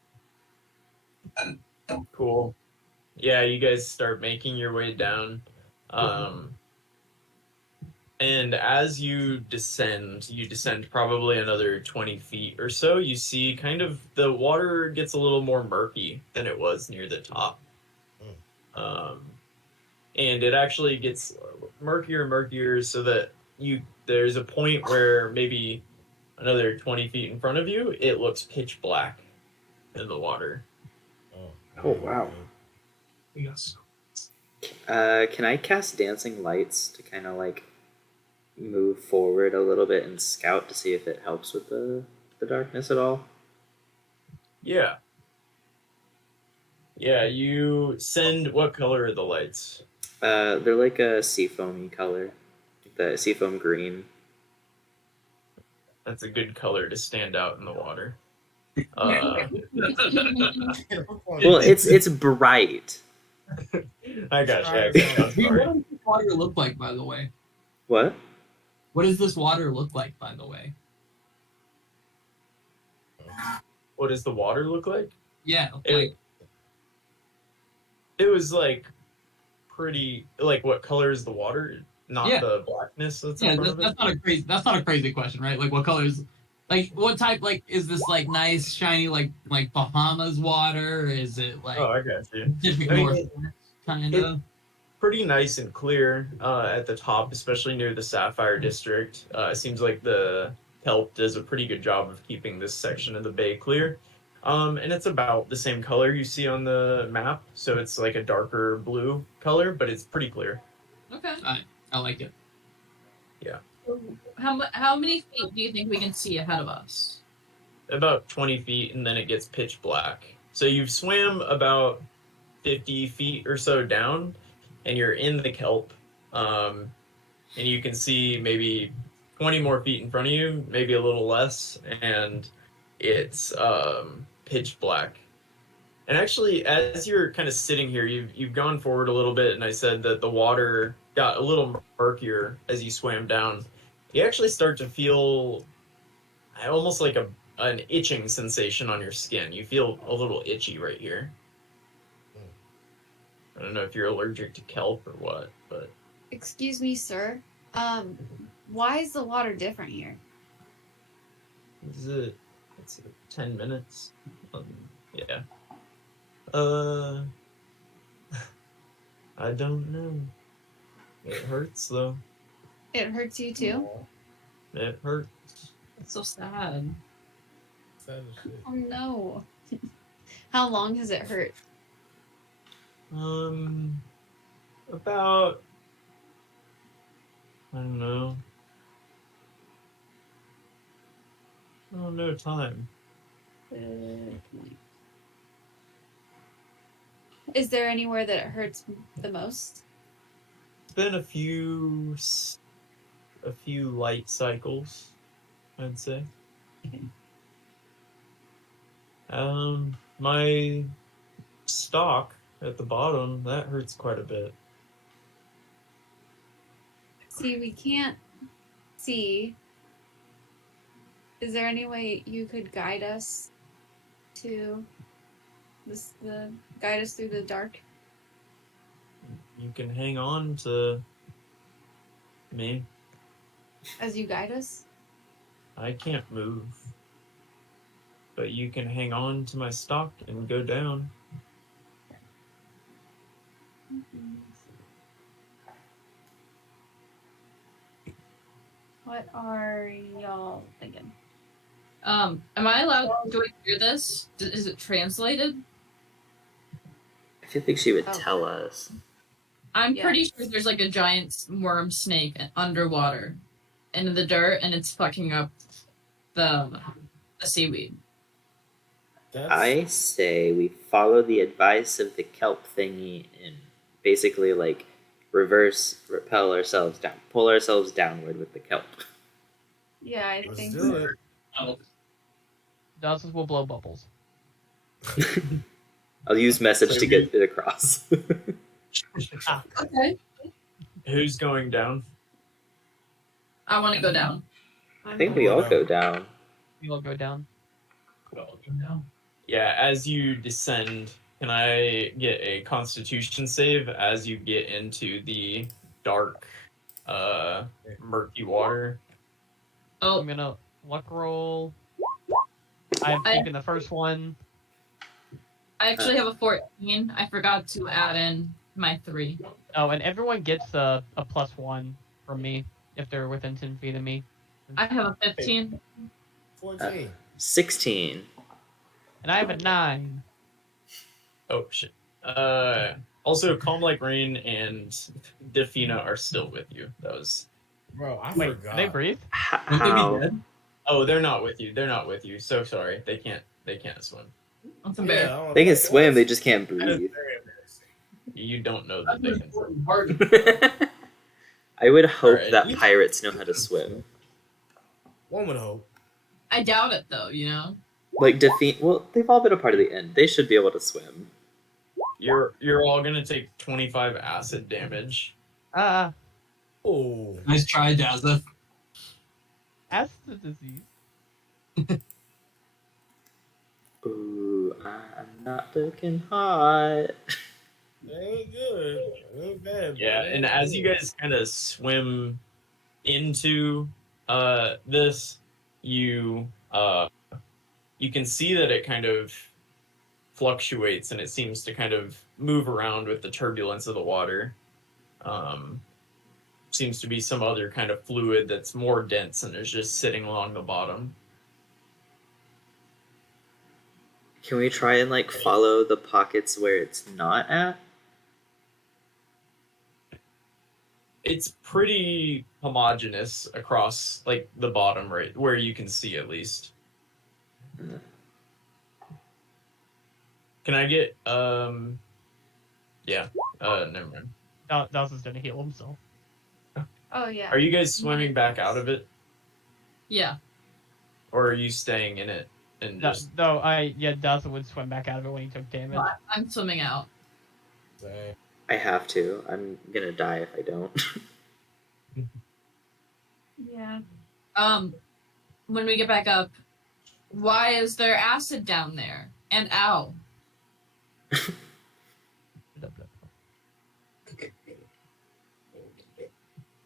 Cool. Yeah, you guys start making your way down. And as you descend probably another 20 feet or so, you see kind of the water gets a little more murky than it was near the top. And it actually gets murkier and murkier so that there's a point where maybe another 20 feet in front of you, it looks pitch black in the water. Oh, wow. Yes. Can I cast dancing lights to kind of like move forward a little bit and scout to see if it helps with the darkness at all? Yeah. Yeah, you send, what color are the lights? They're like a seafoamy color, the seafoam green. That's a good color to stand out in the water. Well, it's bright. I got you. I'm Hey, sorry. what does this water look like, by the way? What? What does this water look like, by the way? What does the water look like? Yeah, It was like pretty, like what color is the water? Not Yeah. the blackness that's in yeah, front of it? that's not a crazy question, right? Like, what colors? Like, what type? Like, is this like nice, shiny, like Bahamas water? Is it like Oh, I got you. Pacific I mean, Northwest kind it- of? Pretty nice and clear at the top, especially near the Sapphire District. It seems like the kelp does a pretty good job of keeping this section of the bay clear. And it's about the same color you see on the map, so it's like a darker blue color, but it's pretty clear. Okay. I like it. How many feet do you think we can see ahead of us? About 20 feet, and then it gets pitch black. So you've swam about 50 feet or so down, and you're in the kelp. And you can see maybe 20 more feet in front of you, maybe a little less, and it's pitch black. And actually, as you're kind of sitting here, you've gone forward a little bit, and I said that the water got a little murkier as you swam down. You actually start to feel almost like an itching sensation on your skin. You feel a little itchy right here. I don't know if you're allergic to kelp or what, but Excuse me, sir. Why is the water different here? it's 10 minutes. Yeah. I don't know. It hurts though. It hurts you too? It hurts. It's so sad. Sad as shit. Oh no. How long has it hurt? About, I don't know. Time. Is there anywhere that it hurts the most? It's been a few light cycles, I'd say. My stalk at the bottom, that hurts quite a bit. See, we can't see. Is there any way you could guide us to guide us through the dark? You can hang on to me. As you guide us? I can't move. But you can hang on to my stalk and go down. What are y'all thinking? Am I allowed? Do I hear this? Is it translated? I feel like she would Oh. tell us. I'm Yeah. pretty sure there's like a giant worm snake underwater, and in the dirt, and it's fucking up the seaweed. I say we follow the advice of the kelp thingy and basically like repel ourselves down, pull ourselves downward with the kelp. Yeah, I Let's think do so. it. Dozens will blow bubbles. I'll use message So to get it across. Okay. Who's going down? I want to go down. I think we all go down. We all go down. Yeah, as you descend, can I get a Constitution save as you get into the dark, murky water? Oh, I'm gonna luck roll. I'm I- keeping the first one. I actually have a 14. I forgot to add in my 3. Oh, and everyone gets a +1 from me if they're within 10 feet of me. I have a 15. 14. 16. And I have a 9. Oh shit. Also, Calm Like Rain and Defina are still with you. That was. Bro, I Wait, forgot. can they breathe? Wouldn't they How? be dead? Oh, they're not with you. They're not with you. So sorry. They can't swim. That's a bear. Yeah, They can swim, they just can't That is breathe. very embarrassing. You don't know that they can swim. I would hope Alright. that pirates know how to swim. One would hope. I doubt it though, you know? Like well, they've all been a part of the end. They should be able to swim. You're all gonna take 25 acid damage. Oh. Nice try, Dazza. That's the disease. Ooh, I'm not looking hot. That ain't good. It ain't bad. Yeah, and as you guys kind of swim into this, you can see that it kind of fluctuates and it seems to kind of move around with the turbulence of the water. Seems to be some other kind of fluid that's more dense and is just sitting along the bottom. Can we try and like follow the pockets where it's not at? It's pretty homogeneous across like the bottom, right where you can see at least. Can I get yeah, never mind. Dawson's gonna heal himself. Oh yeah. Are you guys swimming back out of it, Yeah. or are you staying in it and just? Dawson would swim back out of it when he took damage. But I'm swimming out. Dang. I have to. I'm gonna die if I don't. Yeah. When we get back up, why is there acid down there? And ow.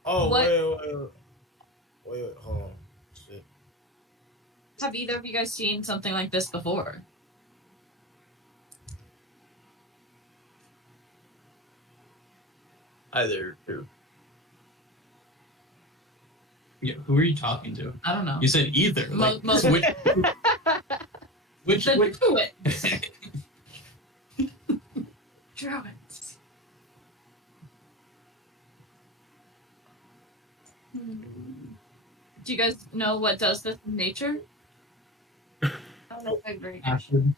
Oh, What? wait, hold on. Shit. Have either of you guys seen something like this before? Either two. Yeah, who are you talking to? I don't know. You said either. Like, Most which the druids. Druids. Do you guys know what does this in nature? I don't know if I agree. Acid.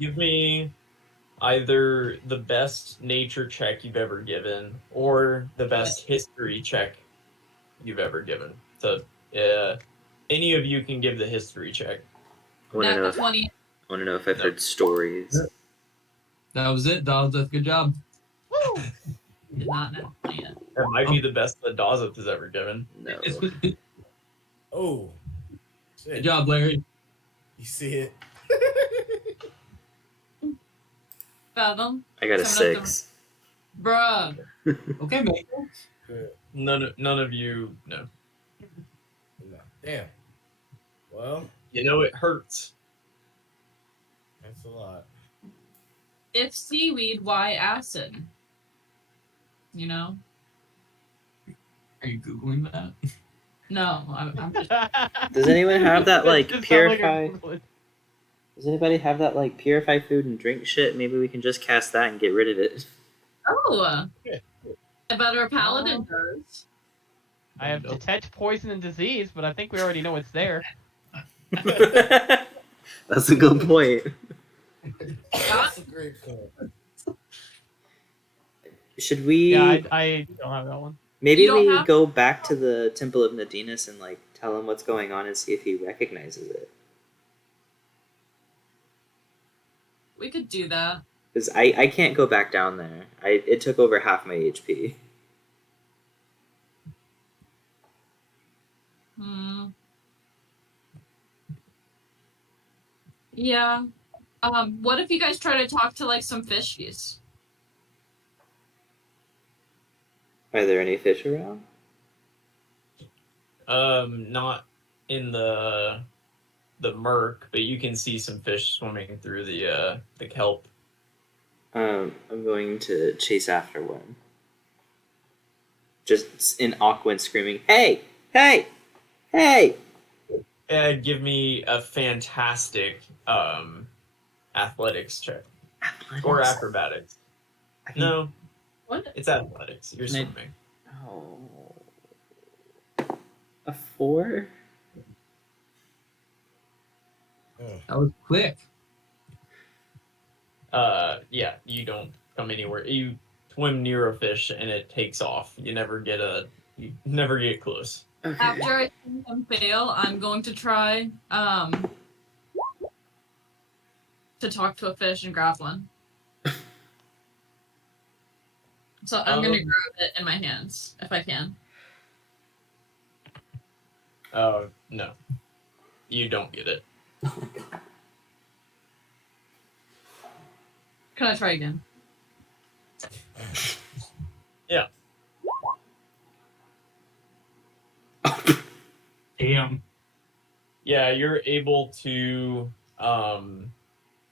Give me either the best nature check you've ever given or the best history check you've ever given. So, any of you can give the history check. I want to know. Nat If, 20. I want to know if I've heard stories. That was it, Dazza. Good job. Woo! Did not know yet. That might be the best that Dawseth has ever given. No. Oh. Good Shit. job, Larry. You see it? Fathom? I got a Someone else 6. Bruh. Okay, mate. Good. None of you know. No. Damn. Well, You know it hurts. that's a lot. If seaweed, why acid? You know? Are you googling that? No, I'm just. Does anyone have that like It sounds like a purify? Google it. Does anybody have that like purify food and drink shit? Maybe we can just cast that and get rid of it. Oh, Yeah. I bet our paladin does. I have detect poison and disease, but I think we already know it's there. That's a good point. That's a great point. Should we? Yeah, I don't have that one. Maybe You don't we have- go back to the Temple of Nadinus and like tell him what's going on and see if he recognizes it. We could do that. Because I can't go back down there. It took over half my HP. Hmm. Yeah. What if you guys try to talk to like some fishies? Are there any fish around? Not in the murk, but you can see some fish swimming through the kelp. I'm going to chase after one. Just in Aquan screaming, "Hey! Hey! Hey!" Give me a fantastic athletics check or acrobatics. No, What? it's athletics. You're Can I- swimming. Oh. A 4? That was quick. Yeah, you don't come anywhere. You swim near a fish and it takes off. You never get close. Okay. After I see him fail, I'm going to try to talk to a fish and grab one. So I'm gonna grab it in my hands if I can. No, you don't get it. Can I try again? Yeah. Damn. Yeah, you're able to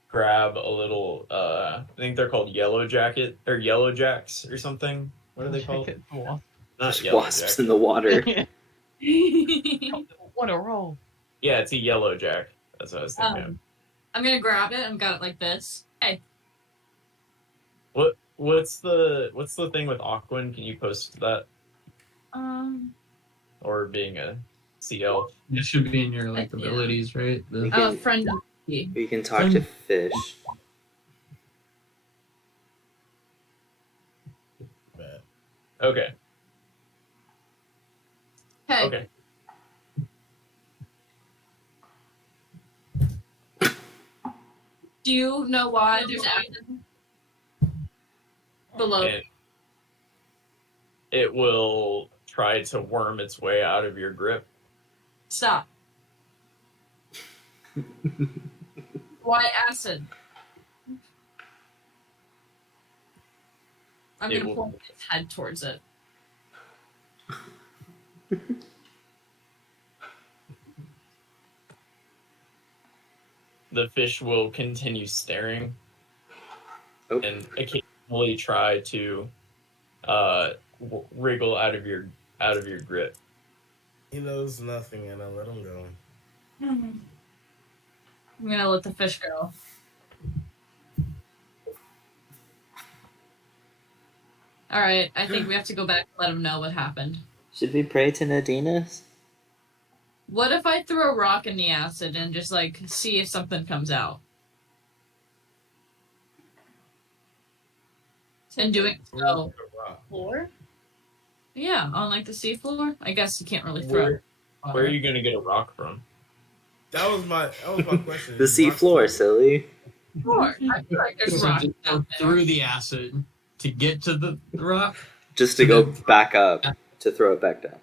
grab a little I think they're called yellow jacket or yellow jacks or something. What are they called? Check it, wasp. Not There's yellow wasps jacket. in the water. What a roll. Yeah, it's a yellow jack. That's what I was thinking. of. I'm gonna grab it and got it like this. Hey, What's the thing with Aquan? Can you post that or being a sea elf? It should be in your like Yeah. abilities, right? We can- friend. You can talk to fish. Bad. Okay. Hey, Okay. do you know why there's acid below? And it will try to worm its way out of your grip. Stop. Why acid? I'm It gonna will- point its head towards it. The fish will continue staring Oh. and occasionally try to wriggle out of your grip. He knows nothing, and I let him go. I'm gonna let the fish go. All right, I think we have to go back and let him know what happened. Should we pray to Nadinus? What if I throw a rock in the acid and just like see if something comes out? And doing so. Floor? Yeah, on like the seafloor. I guess you can't really throw. Where are you gonna get a rock from? That was my question. The sea floor, silly. Floor. I feel like there's So rocks just go out there. through the acid to get to the rock. Just to go back up to throw it back down.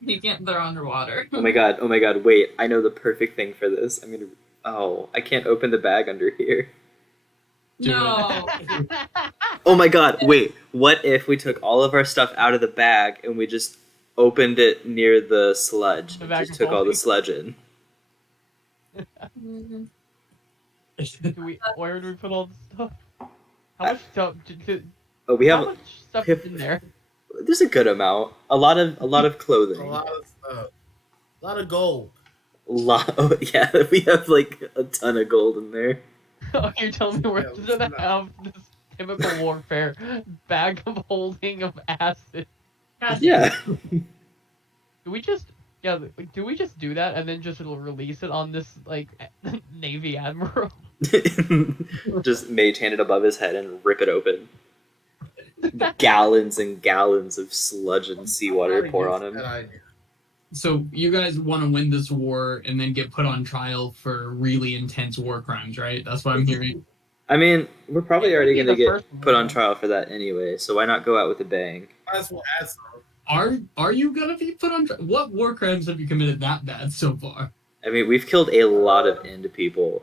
You can't throw underwater. Oh my god, wait. I know the perfect thing for this. I can't open the bag under here. No. Oh my god, wait. What if we took all of our stuff out of the bag and we just opened it near the sludge The and bag just of took all the holding. sludge in? Mhm. Where do we put all the stuff? How much stuff? Oh, we How have much stuff we have- is in there? There's a good amount. A lot of clothing. A lot of stuff. A lot of gold. Oh, yeah, we have like a ton of gold in there. Oh, you're telling me we're Yeah, just let's gonna not- have this chemical warfare bag of holding of acid? God damn. Yeah. Do we just do we just do that and then just release it on this like Navy admiral? Just mage hand it above his head and rip it open. Gallons and gallons of sludge and seawater pour on him. That idea. So you guys want to win this war and then get put on trial for really intense war crimes, right? That's what I'm hearing. I mean, we're probably It would already be going to the get first one, put on yeah. trial for that anyway, so why not go out with a bang? Might as well add some. Are you gonna be put on trial? What war crimes have you committed that bad so far? I mean, we've killed a lot of End people.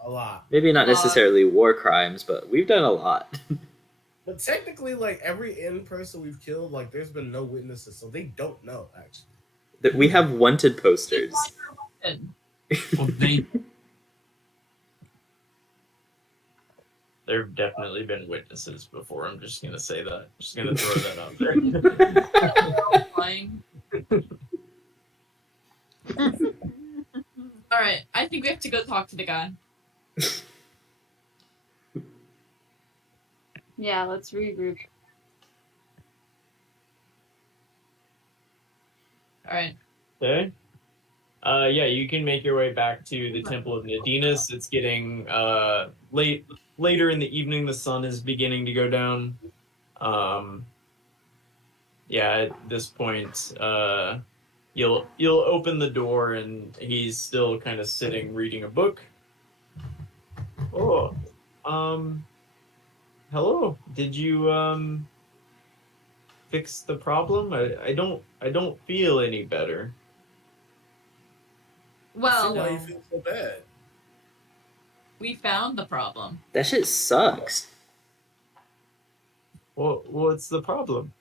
A lot. Maybe not A lot. necessarily war crimes, but we've done a lot. But technically, like every in person we've killed, like there's been no witnesses, so they don't know actually. That we have wanted posters. Well, they There have definitely been witnesses before. I'm just gonna say that. Just gonna throw that out there. Flying. All right, I think we have to go talk to the guy. Yeah, let's regroup. All right. Okay. Yeah, you can make your way back to the Temple of Nadinus. It's getting later in the evening. The sun is beginning to go down. Yeah, at this point, you'll open the door and he's still kind of sitting reading a book. Oh, hello. Did you fix the problem? I don't feel any better. See Well, why you feel so bad. we found the problem. That shit sucks. What's the problem?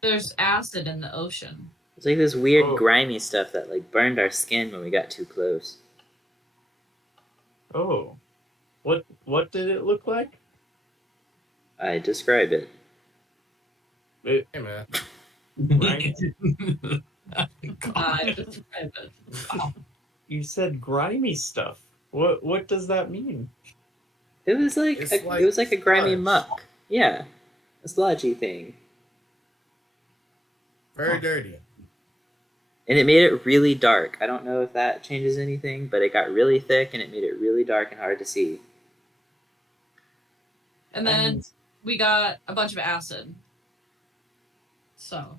There's acid in the ocean. It's like this weird, Oh. grimy stuff that like burned our skin when we got too close. Oh, what did it look like? I describe it. It, Hey man. Right. Describe it. You said grimy stuff. What does that mean? It was like It's it was like a grimy sludge. muck. Yeah, a sludgy thing, Very dirty. and it made it really dark. I don't know if that changes anything, but it got really thick and it made it really dark and hard to see. And then we got a bunch of acid. So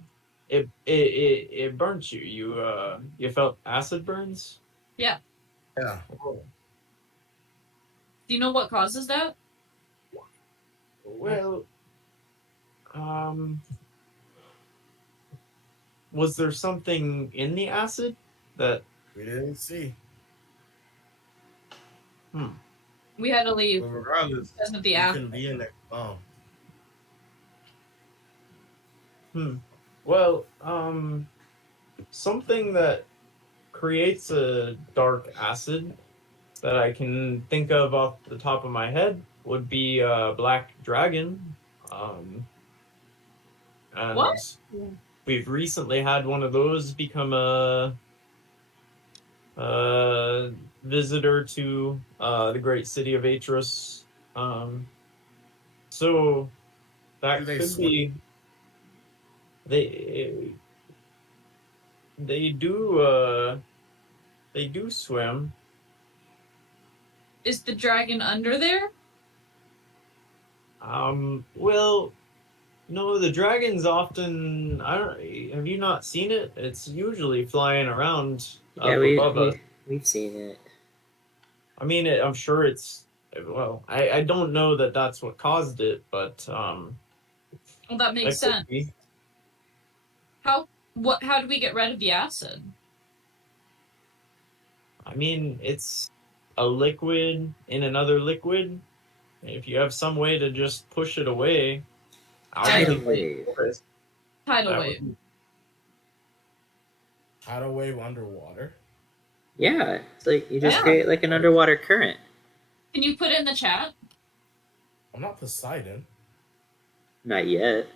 It burnt you. You felt acid burns. Yeah. Oh. do you know what causes that? Well, was there something in the acid that? We didn't see. We had to leave But regardless, because of the we acid. couldn't be in there. Well, something that creates a dark acid that I can think of off the top of my head would be a black dragon. And What? we've recently had one of those become a visitor to the great city of Aetros. So that Do they could swim? be. They do swim. Is the dragon under there? Well, no, the dragon's often. I don't. Have you not seen it? It's usually flying around Yeah, up above us. we've seen it. I mean, I'm sure it's. Well, I don't know that that's what caused it, but Well, that makes that could sense. be. How do we get rid of the acid? I mean, it's a liquid in another liquid. If you have some way to just push it away, Tidal of the wave. forest, Tidal that wave. would- Tidal wave underwater. Yeah, it's like you just Yeah. create like an underwater current. Can you put it in the chat? I'm not Poseidon. Not yet.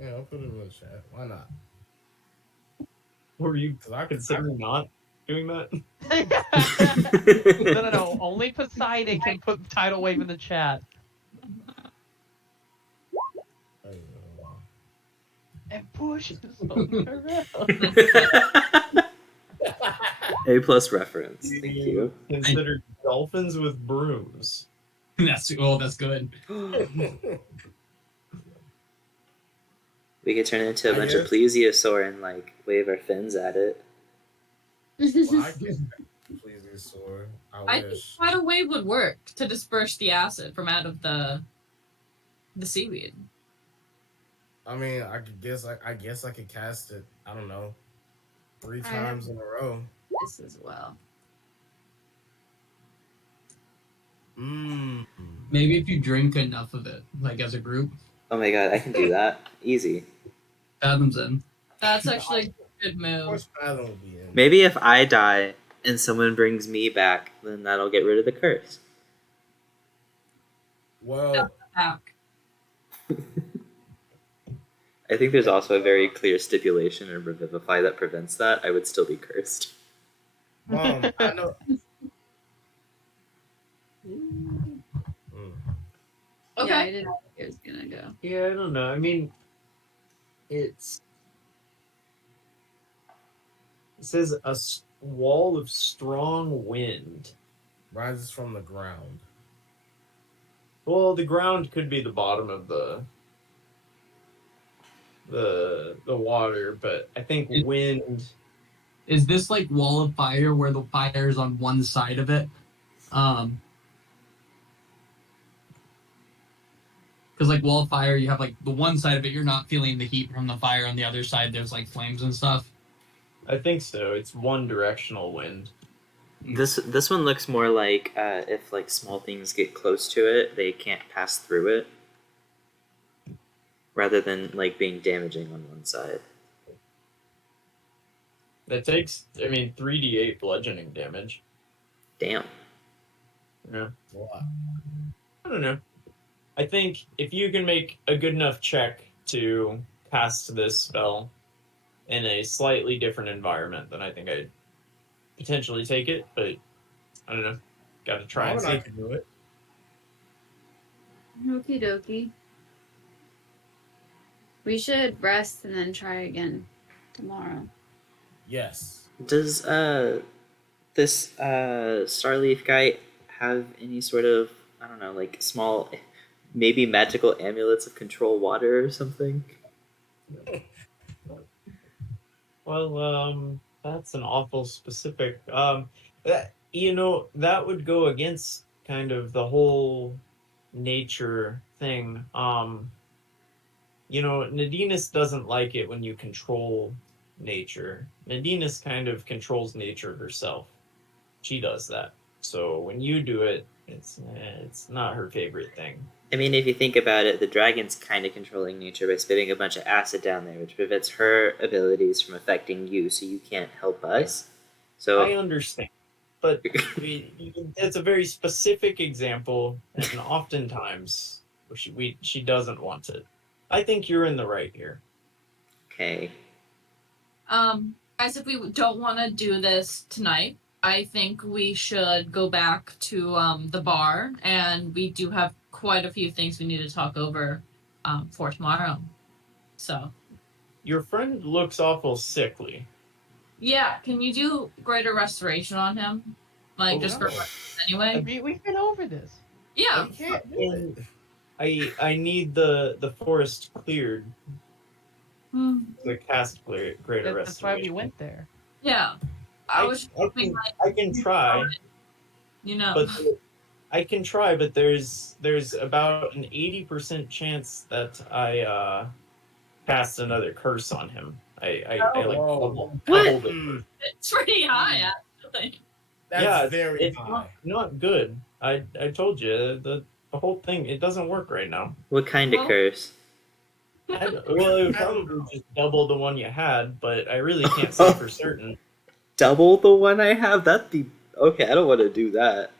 Yeah, I'll put it in the chat. Why not? Were you 'Cause I considering not doing that? No. Only Poseidon can put tidal wave in the chat. And push is around. A plus reference. Thank you. Considered dolphins with brooms. That's good. We could turn it into a I bunch of guess. plesiosaur and like wave our fins at it. Well, I guess plesiosaur. I I think wish. tidal wave would work to disperse the acid from out of the seaweed. I mean, I guess I could cast it. I don't know, 3 I have- times in a row. This as well. Mmm. Maybe if you drink enough of it, like as a group. Oh my god, I can do that. Easy. Fathom's in. That's actually a good Of move. course, Fathom will be in. Maybe if I die and someone brings me back, then that'll get rid of the curse. Well, Back. I think there's also a very clear stipulation in Revivify that prevents that. I would still be cursed. Mom, I know. Okay. Yeah, I didn't think it was gonna go. Yeah, I don't know. I mean, it says wall of strong wind. Rises from the ground. Well, the ground could be the bottom of the water, but I think wind. Is this like wall of fire where the fire is on one side of it? Because like wall of fire, you have like the one side of it, you're not feeling the heat from the fire. On the other side, there's like flames and stuff. I think so. It's one directional wind. This one looks more like if like small things get close to it, they can't pass through it, rather than like being damaging on one side. That takes, 3d8 bludgeoning damage. Damn. Yeah. What? I don't know. I think if you can make a good enough check to cast this spell in a slightly different environment, then I think I'd potentially take it, but I don't know. Gotta try and see I if can do it. Okie dokie. We should rest and then try again tomorrow. Yes. Does this Starleaf guy have any sort of, I don't know, like small, maybe magical amulets of control water or something? Well, that's an awful specific. That would go against kind of the whole nature thing. Nadinus doesn't like it when you control nature. Nadinus kind of controls nature herself. She does that. So when you do it, it's not her favorite thing. I mean, if you think about it, the dragon's kind of controlling nature by spitting a bunch of acid down there, which prevents her abilities from affecting you, so you can't help us. So I understand, but it's a very specific example, and oftentimes she doesn't want it. I think you're in the right here. okay. Guys, if we don't want to do this tonight, I think we should go back to the bar, and we do have quite a few things we need to talk over for tomorrow. So, Your friend looks awful sickly. yeah, can you do greater restoration on him? Like, just for anyway? We've been over this. Yeah. We can't do it. I need the forest cleared Hmm. to cast greater restoration. That's why we went there. Yeah. I was hoping, like, I can try, you know. but I can try, but there's about an 80% chance that I cast another curse on him. I Whoa. double it. It's pretty high, actually. That's very it's high. not good. I told you the whole thing. It doesn't work right now. What kind of Well- curse? Well, it would probably just double the one you had, but I really can't say for certain. Double the one I have? That'd be okay. I don't want to do that.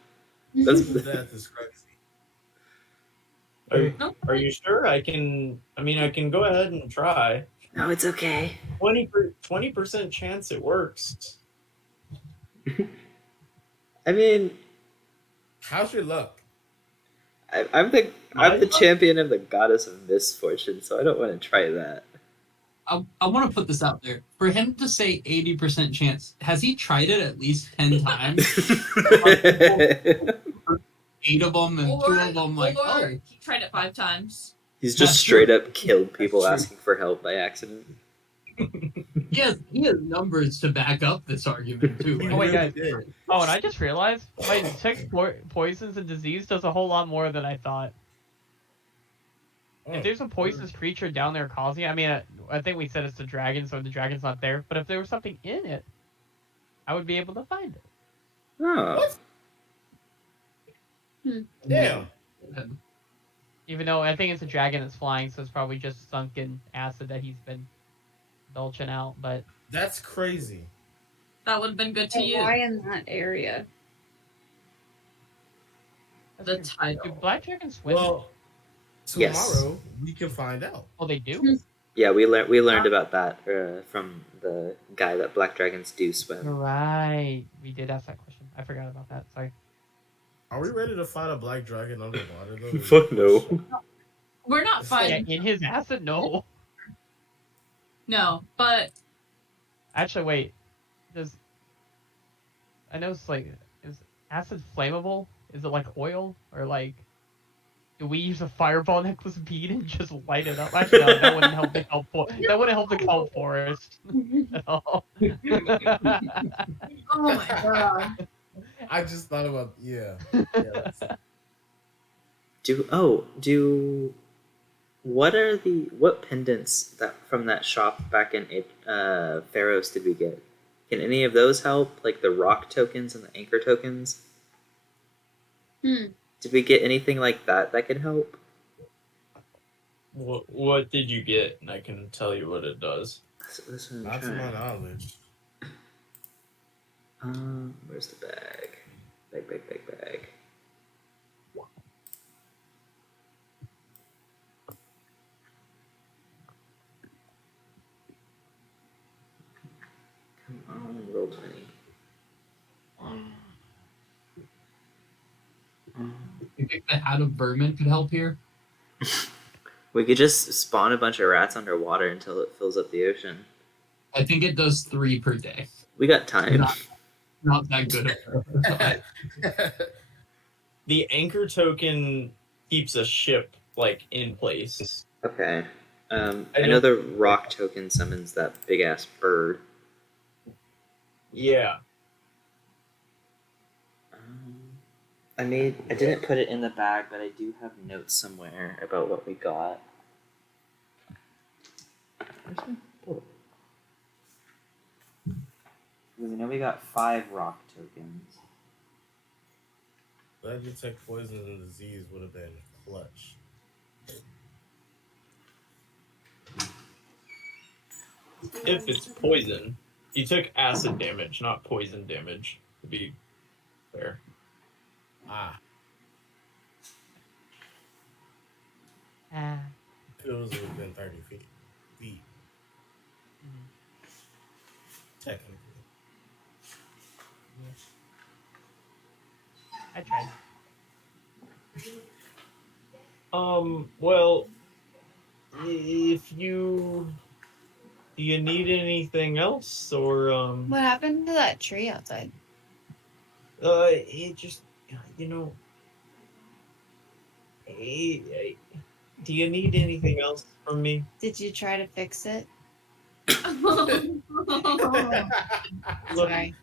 That's That is crazy. Are you sure? I can go ahead and try. No, it's okay. 20% chance it works. I mean, How's your luck? I'm the champion of the goddess of misfortune, so I don't want to try that. I want to put this out there. For him to say 80% chance, has he tried it at least 10 times? 8 of them and 2 of them like, oh. He tried it 5 times. He's just straight up killed people asking for help by accident. He has numbers to back up this argument too. He Oh, wait, really guys. did. Oh, and I just realized my ticks, poisons, and disease does a whole lot more than I thought. If there's a poisonous creature down there causing it, I mean, I think we said it's the dragon, so the dragon's not there. But if there was something in it, I would be able to find it. Oh. Damn. Even though I think it's a dragon that's flying, so it's probably just sunken acid that he's been belching out. But That's crazy. That would have been good to you. Why in that area? The title. do black dragons swim? Well, Yes. tomorrow we can find out. Oh, they do? Yeah, we learned about that from the guy that black dragons do swim. Right. We did ask that question. I forgot about that. Sorry. Are we ready to fight a black dragon underwater though? Fuck no. We're not Yeah, fighting. in his acid? No. No, but Actually, wait. I know it's like, is acid flammable? Is it like oil? Or like, do we use a fireball necklace bead and just light it up? Actually, no, that wouldn't help the kelp forest at all. oh my god. I just thought about What pendants that from that shop back in Pharos did we get? Can any of those help? Like the rock tokens and the anchor tokens? Did we get anything like that can help? What did you get? And I can tell you what it does. Not to my knowledge. Where's the bag? Bag. Come on, roll 20. You think the hat of vermin could help here? We could just spawn a bunch of rats underwater until it fills up the ocean. I think it does 3 per day. We got time. Not that good at it. The anchor token keeps a ship like in place. Okay. I know the rock token summons that big ass bird. Yeah. I didn't put it in the bag, but I do have notes somewhere about what we got. Where's my book? Because I know we got 5 rock tokens. Glad you took poison and disease would have been clutch. If it's poison, you took acid damage, not poison damage, to be fair. Feels within 30 feet. Technically. I tried. Well, if do you need anything else, or What happened to that tree outside? it just, do you need anything else from me? Did you try to fix it? Look, Sorry.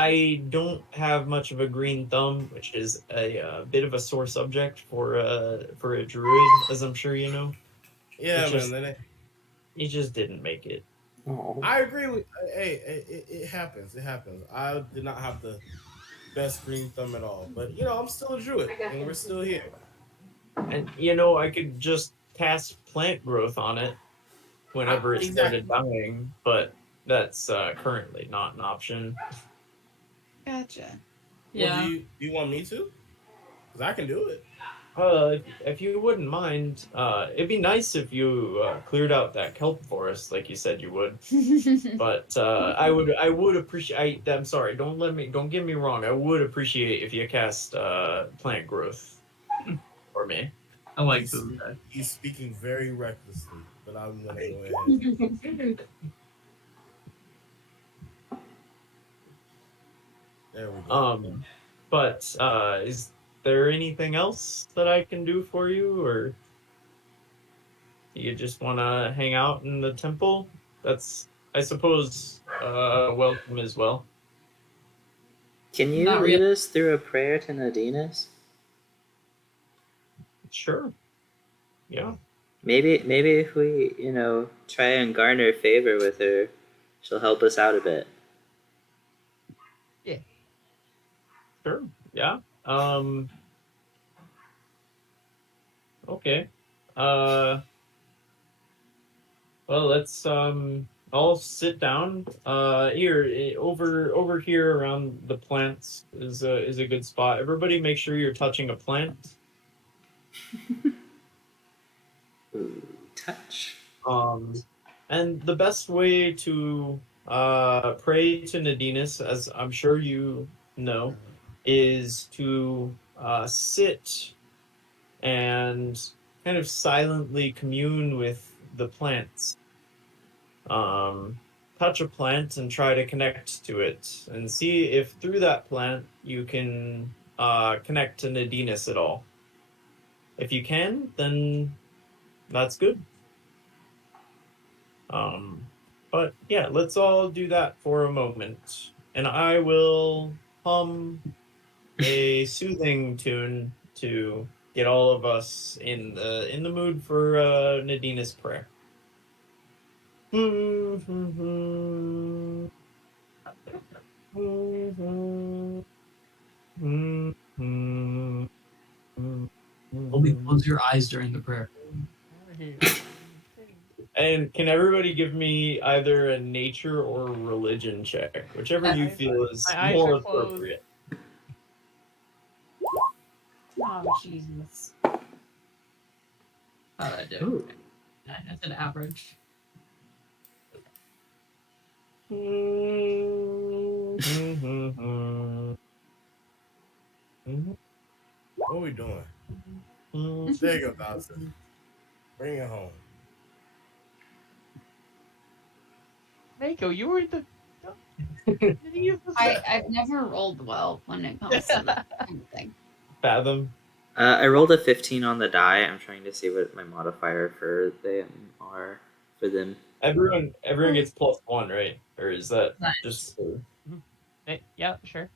I don't have much of a green thumb, which is a bit of a sore subject for a druid, as I'm sure you know. Yeah, It man. It just didn't make it. Oh. I agree with. Hey, it happens. It happens. I did not have the best green thumb at all, but I'm still a druid, and we're still here. And I could just cast plant growth on it whenever it started dying, but that's currently not an option. Gotcha. Yeah. Well, do you want me to? Because I can do it. If you wouldn't mind, it'd be nice if you cleared out that kelp forest like you said you would. But I would appreciate. I'm sorry. Don't get me wrong. I would appreciate if you cast plant growth for me. I like those guys. He's speaking very recklessly, but I'm gonna go ahead. There we go. But is there anything else that I can do for you, or do you just want to hang out in the temple? That's, I suppose, welcome as well. Can you Not lead us through a prayer to Nadinus? Sure. Yeah. Maybe if we, try and garner favor with her, she'll help us out a bit. Yeah. Sure. Yeah. Okay. Well, let's all sit down. Here, over here around the plants is a good spot. Everybody, make sure you're touching a plant. Ooh, touch. And the best way to pray to Nadinus, as I'm sure you know, is to sit and kind of silently commune with the plants. Touch a plant and try to connect to it, and see if through that plant you can connect to Nadinus at all. If you can, then that's good. But yeah, let's all do that for a moment, and I will hum a soothing tune to get all of us in the mood for Nadina's prayer. Only close your eyes during the prayer. And can everybody give me either a nature or a religion check, whichever you feel is My eyes more are closed. appropriate. Oh, Jesus. How'd I do? Ooh. That's an average. What are we doing? There you go, Dawson. Bring it home. Mako, you were the. I've never rolled well when it comes to that kind of thing. Fathom. I rolled a 15 on the die. I'm trying to see what my modifier for them are for them. Everyone gets +1, right? Or is that Nice. just for... Yeah, sure.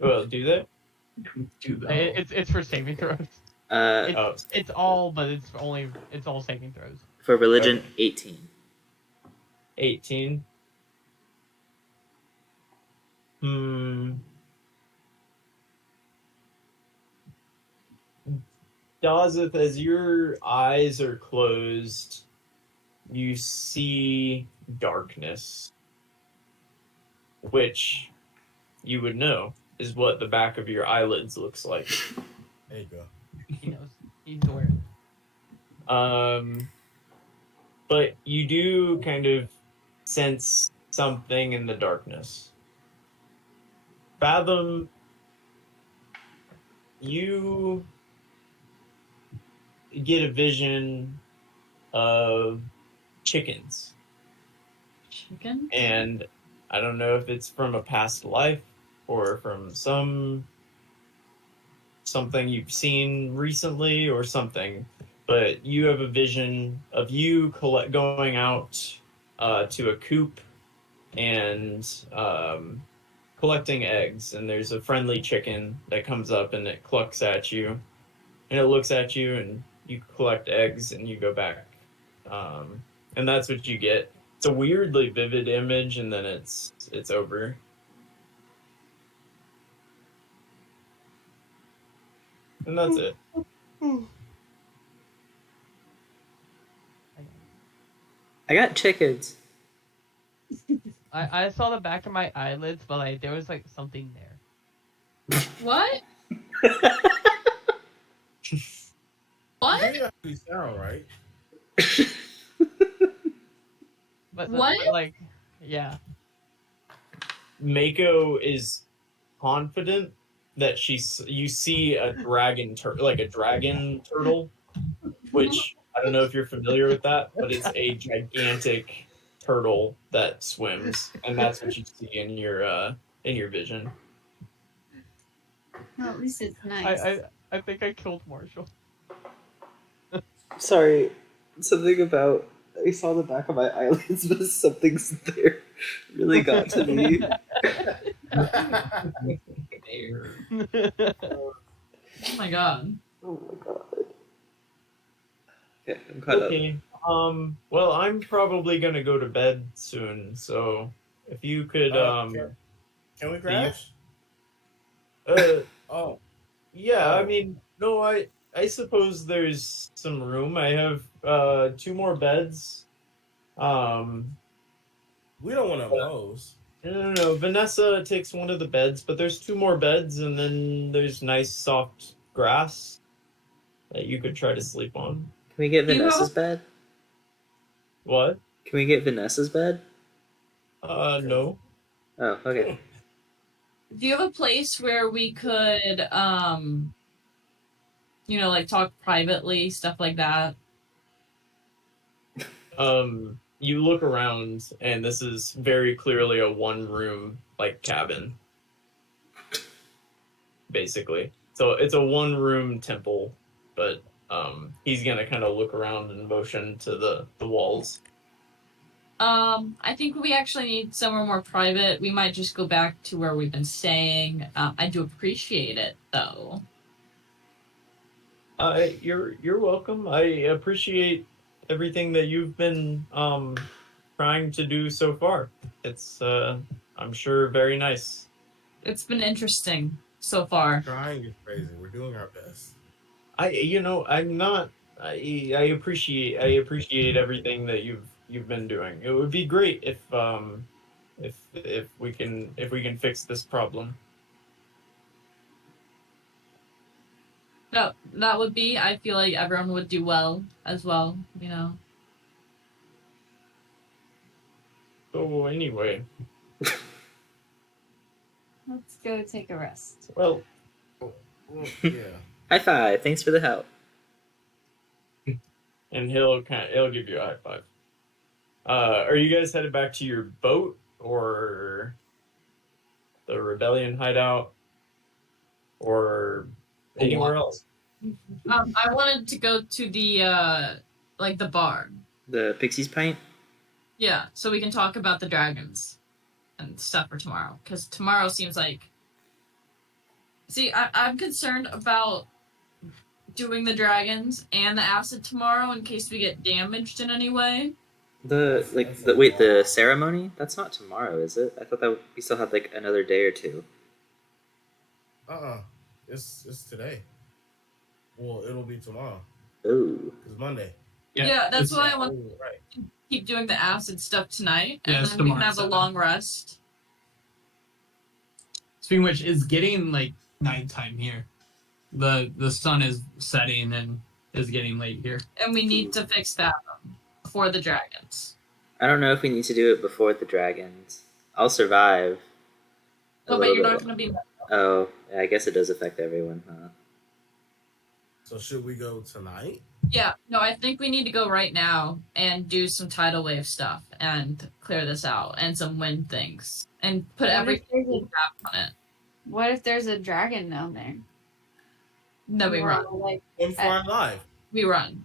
Well, do they? Do that. It's for saving throws. It's all, but it's all saving throws. For religion, 18. 18. Dazeth, as your eyes are closed, you see darkness, which you would know is what the back of your eyelids looks like. There you go. He knows. He's aware. But you do kind of sense something in the darkness. Fathom, you get a vision of chickens. Chicken? And I don't know if it's from a past life or from something you've seen recently or something, but you have a vision of you going out to a coop and collecting eggs, and there's a friendly chicken that comes up and it clucks at you, and it looks at you, and you collect eggs and you go back, and that's what you get. It's a weirdly vivid image, and then it's over. And that's it. I got chickens. I saw the back of my eyelids, but there was something there. What? What? You actually sound right. But What? like, yeah. Mako is confident that you see a like a dragon turtle, which I don't know if you're familiar with that, but it's a gigantic turtle that swims, and that's what you see in your vision. Well, at least it's nice. I think I killed Marshall. Sorry, something about I saw the back of my eyelids, but something's there really got to me. Oh my god. Oh my god. Okay, I'm caught up. Okay. Well, I'm probably gonna go to bed soon, so if you could, Can we do you, crash? uh, Oh, yeah. I Oh. mean, no, I suppose there's some room. I have 2 more beds. Um, we don't want to but- impose. no. Vanessa takes one of the beds, but there's 2 more beds, and then there's nice soft grass that you could try to sleep on. Can we get Do you have Vanessa's bed? What? Can we get Vanessa's bed? No. Oh, okay. Do you have a place where we could, like talk privately, stuff like that? You look around, and this is very clearly a one-room like cabin, basically. So it's a one-room temple, but he's gonna kind of look around and motion to the walls. I think we actually need somewhere more private. We might just go back to where we've been staying. I do appreciate it, though. You're welcome. I appreciate everything that you've been trying to do so far. It's I'm sure very nice. It's been interesting so far. Trying is crazy. We're doing our best. I'm not. I appreciate everything that you've been doing. It would be great if we can fix this problem. No, that would be. I feel like everyone would do well as well. So anyway, Let's go take a rest. well, Well, yeah. High five. Thanks for the help. and he'll give you a high five. Are you guys headed back to your boat or the rebellion hideout or anywhere else? I wanted to go to the the bar. The Pixie's pint? Yeah, so we can talk about the dragons and stuff for tomorrow. Because tomorrow seems like. See, I'm concerned about doing the dragons and the acid tomorrow in case we get damaged in any way. The ceremony? That's not tomorrow, is it? I thought that we still had like another day or two. It's today. Well, it'll be tomorrow. Ooh. It's Monday. Yeah, that's why I want Oh, right. to keep doing the acid stuff tonight, and Yes, then we can tomorrow, have a 7. long rest. Speaking of which, it's getting like nighttime here. The sun is setting and is getting late here. And we need to fix that before the dragons. I don't know if we need to do it before the dragons. I'll survive. Oh, but you're not going to be. Oh, yeah, I guess it does affect everyone, huh? So should we go tonight? Yeah, no, I think we need to go right now and do some tidal wave stuff and clear this out and some wind things and put everything we have on it. What if there's a dragon down there? No, we run. Like, And fly live. We run.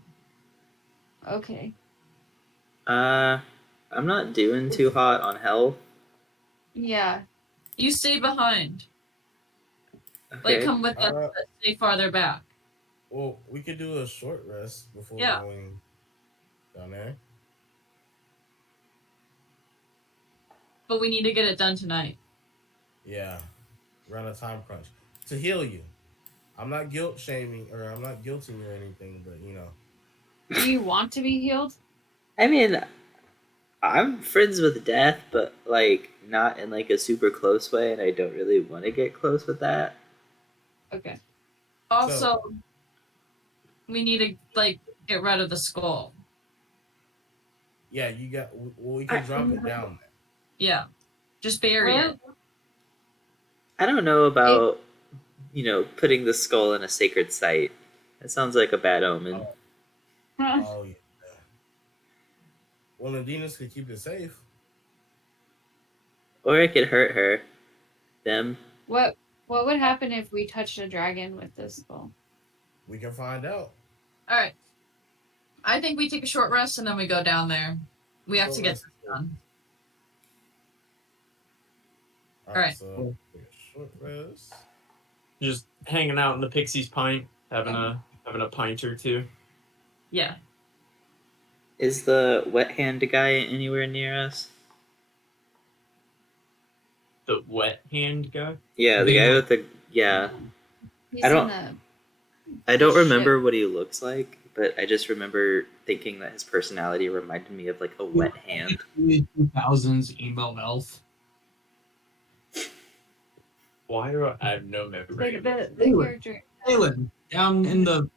okay. I'm not doing too hot on health. Yeah. You stay behind. Okay. Like, come with us, but stay farther back. Well, we could do a short rest before Yeah. going down there. But we need to get it done tonight. Yeah. We're on a time crunch. To heal you. I'm not guilt shaming or I'm not guilting you or anything, but Do you want to be healed? I mean, I'm friends with death, but like not in like a super close way, and I don't really want to get close with that. Okay. Also, we need to like get rid of the skull. Yeah, you got. Well, we can drop it down there. Yeah, just bury it. I don't know about, putting the skull in a sacred site. That sounds like a bad omen. Oh yeah. Well, Nadinas could keep it safe. Or it could hurt her. Them. What would happen if we touched a dragon with this skull? We can find out. All right. I think we take a short rest and then we go down there. We have to get this done. All right. So take a short rest. Just hanging out in the Pixie's Pint, having a pint or two. Yeah. Is the wet hand guy anywhere near us? The wet hand guy? Yeah, the guy with the He's I don't- in I don't remember what he looks like, but I just remember thinking that his personality reminded me of like a wet hand. 2000s emo elf. Why do I have no memory? the character. Phelan, down in the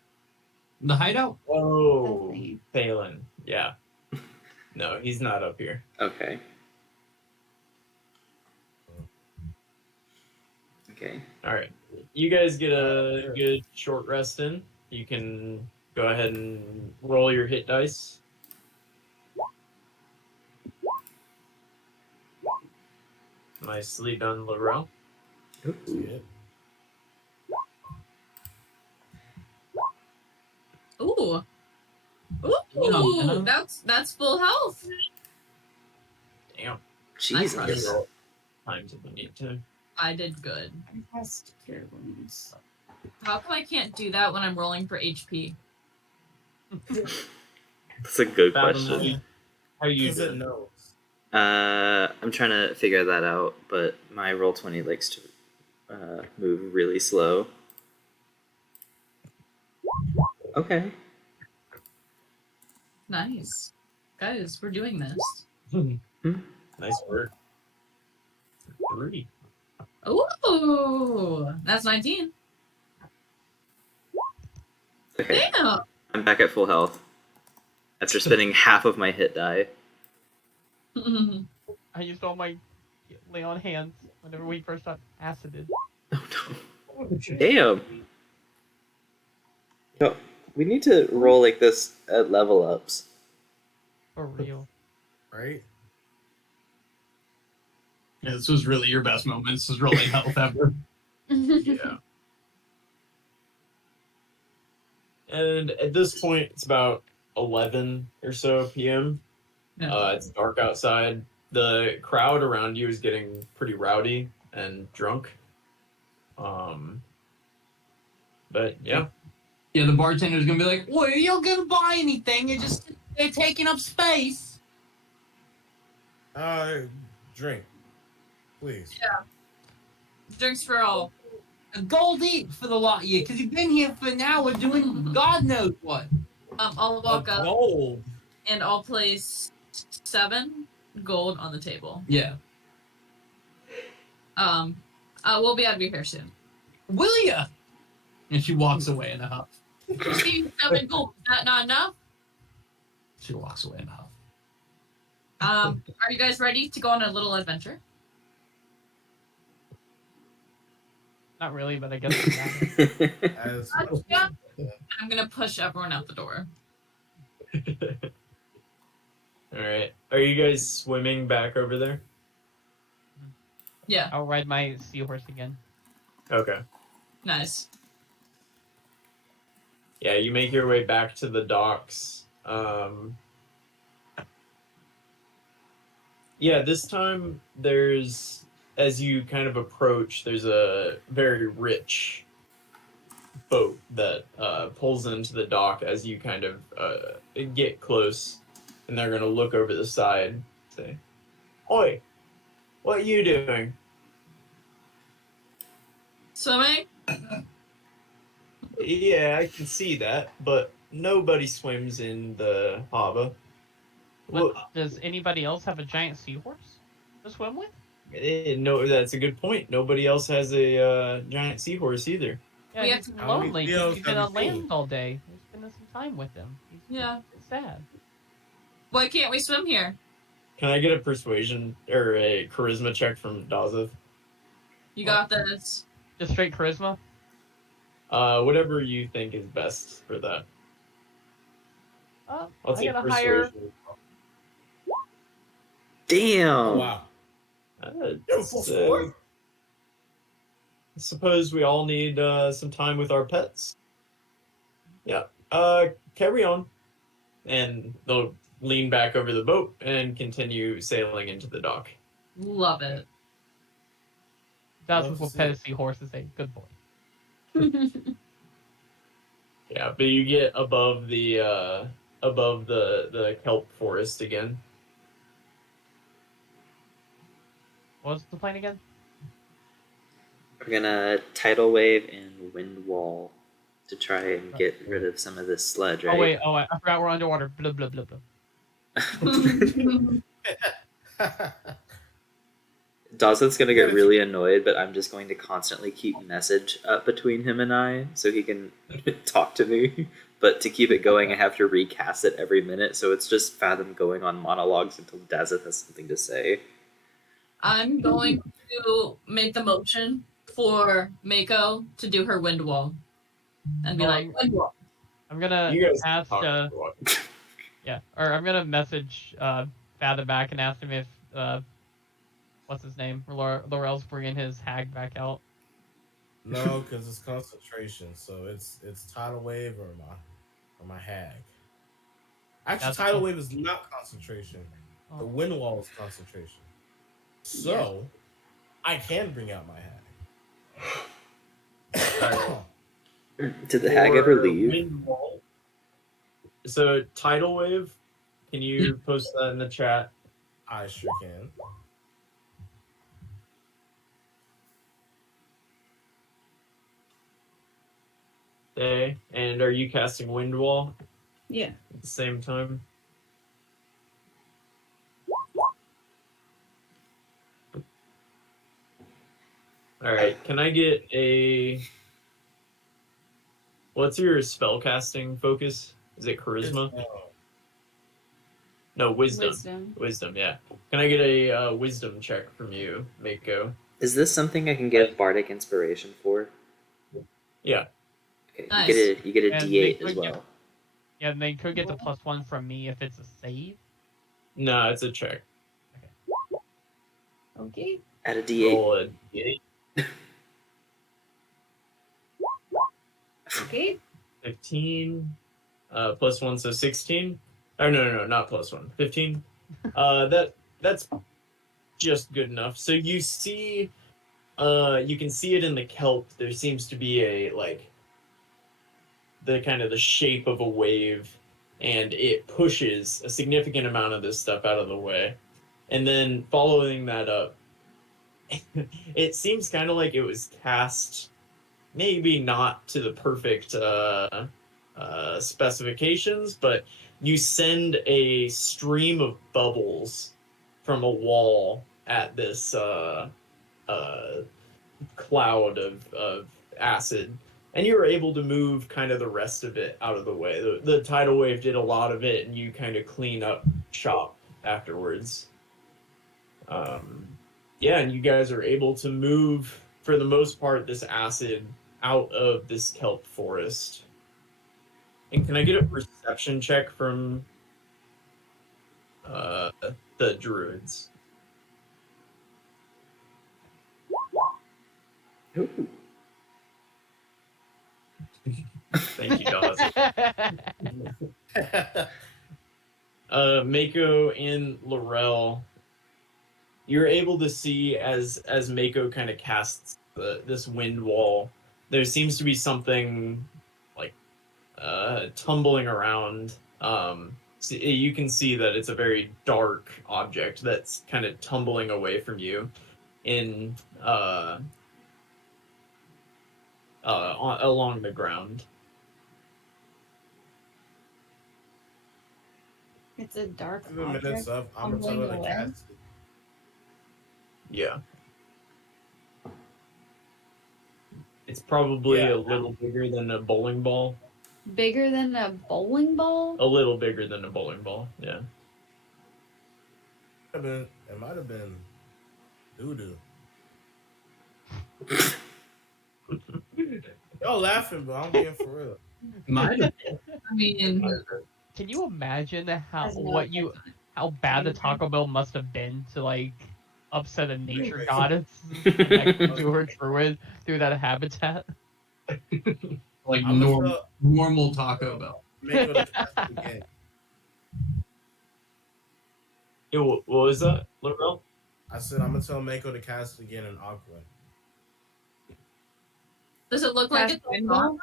hideout. Oh, Definitely. Phelan. Yeah. No, he's not up here. Okay. Okay. All right. You guys get a good short rest in. You can go ahead and roll your hit dice. Nicely done, Laurel. Yeah. Ooh. Ooh. Yeah. That's full health. Damn. Jesus. Times if we need to. I did good. Past cure wounds. How come I can't do that when I'm rolling for HP? That's a good question. How you Because it doing? knows. I'm trying to figure that out, but my Roll20 likes to move really slow. Okay. Nice. Guys, we're doing this. Nice work. 3. Ooh. That's 19. Okay. Damn. I'm back at full health after spending half of my hit die. I used all my lay on hands whenever we first got acided. Oh no. Damn. No, we need to roll like this at level ups. For real. Right? Yeah, this was really your best moment. This was rolling health ever. Yeah. And at this point, it's about 11 or so p.m. Yeah. It's dark outside. The crowd around you is getting pretty rowdy and drunk. But yeah. Yeah, the bartender's gonna be like, "Well, you're gonna buy anything? They're taking up space." Drink, please. Drinks for all. A gold eat for the lot of you, because you've been here for an hour doing God knows what. I'll walk up Gold. and I'll place 7 gold on the table. Yeah. We'll be out of your hair soon. Will ya? And she walks away in a huff. 7 gold. Is that not enough? She walks away in a huff. Are you guys ready to go on a little adventure? Not really, but I guess we got it. As Yeah. I'm gonna push everyone out the door. All right. Are you guys swimming back over there? Yeah. I'll ride my seahorse again. Okay. Nice. Yeah, you make your way back to the docks. Yeah, this time as you kind of approach, there's a very rich boat that pulls into the dock as you kind of get close, and they're gonna look over the side and say, "Oi, what are you doing?" Swimming? Yeah, I can see that, but nobody swims in the harbor. But does anybody else have a giant seahorse to swim with? No, that's a good point. Nobody else has a giant seahorse either. Yeah, We it's have How many lonely Leos because you've been have on you seen? land all day. There's been spending some time with him. Yeah. It's sad. Why can't we swim here? Can I get a persuasion or a charisma check from Dazeth? You got this. Just straight charisma. Whatever you think is best for that. I'll I take got a higher. persuasion. Damn. Oh wow. You have a full score? I suppose we all need some time with our pets. Yeah. Carry on. And they'll lean back over the boat and continue sailing into the dock. Love it. That's Love what to pet see a seahorse and say, "Good boy." Yeah, but you get above the kelp forest again. What was the plan again? We're gonna tidal wave and wind wall to try and get rid of some of this sludge, right? Oh wait, I forgot we're underwater. Blah blah blah blah. Dawson's gonna get really annoyed, but I'm just going to constantly keep message up between him and I so he can talk to me. But to keep it going, I have to recast it every minute, so it's just Fathom going on monologues until Dazeth has something to say. I'm going to make the motion for Mako to do her wind wall. And be like, wind wall. I'm gonna You guys ask. talk. Yeah, or I'm gonna message Fathom back and ask him if what's his name? Laurel's bringing his hag back out. No, because it's concentration. So it's tidal wave or my hag. Actually, That's tidal cool. wave is not concentration. The Oh. wind wall is concentration. So I can bring out my hag. Did the hag ever For leave? wind wall- So tidal wave, can you post that in the chat? I sure can. Okay. And are you casting wind wall Yeah. at the same time? All right. Can I get a? What's your spellcasting focus? Is it charisma? No, wisdom. Wisdom. Yeah. Can I get a wisdom check from you, Mako? Is this something I can give Bardic Inspiration for? Yeah. Okay, Nice. you get a And D8 they as could well. Yeah, and they could get the +1 from me if it's a save. No, it's a check. Okay. Add a D8. Roll a D8. Okay. 15 +1, so 16. Or no, not +1. 15. That's just good enough. So you see, you can see it in the kelp. There seems to be the kind of the shape of a wave, and it pushes a significant amount of this stuff out of the way. And then following that up, it seems kind of like it was cast maybe not to the perfect specifications, but you send a stream of bubbles from a wall at this cloud of acid, and you were able to move kind of the rest of it out of the way. The tidal wave did a lot of it, and you kind of clean up shop afterwards. Yeah, and you guys are able to move, for the most part, this acid out of this kelp forest. And can I get a perception check from the druids? Ooh. Thank you, Dawes. Mako and Laurel, you're able to see as Mako kind of casts this wind wall, there seems to be something like tumbling around. So you can see that it's a very dark object that's kind of tumbling away from you in along the ground. It's a dark 7 minutes object. up. I'm gonna tumbling tell the away. cats. Yeah. It's probably Yeah. a little bigger than a bowling ball. Bigger than a bowling ball? A little bigger than a bowling ball. Yeah. It might have been doo-doo. Y'all laughing, but I'm being for real. Might have. I mean, Can you imagine how Has no how bad the Taco Bell must have been to like upset a nature Wait. goddess connected to her druid through that habitat? Like I'm gonna normal Taco Bell. Mako to cast it again. Yeah, what was that, Laurel? I said I'm gonna tell Mako to cast it again in Aqua. does it look like Cast it's rainbow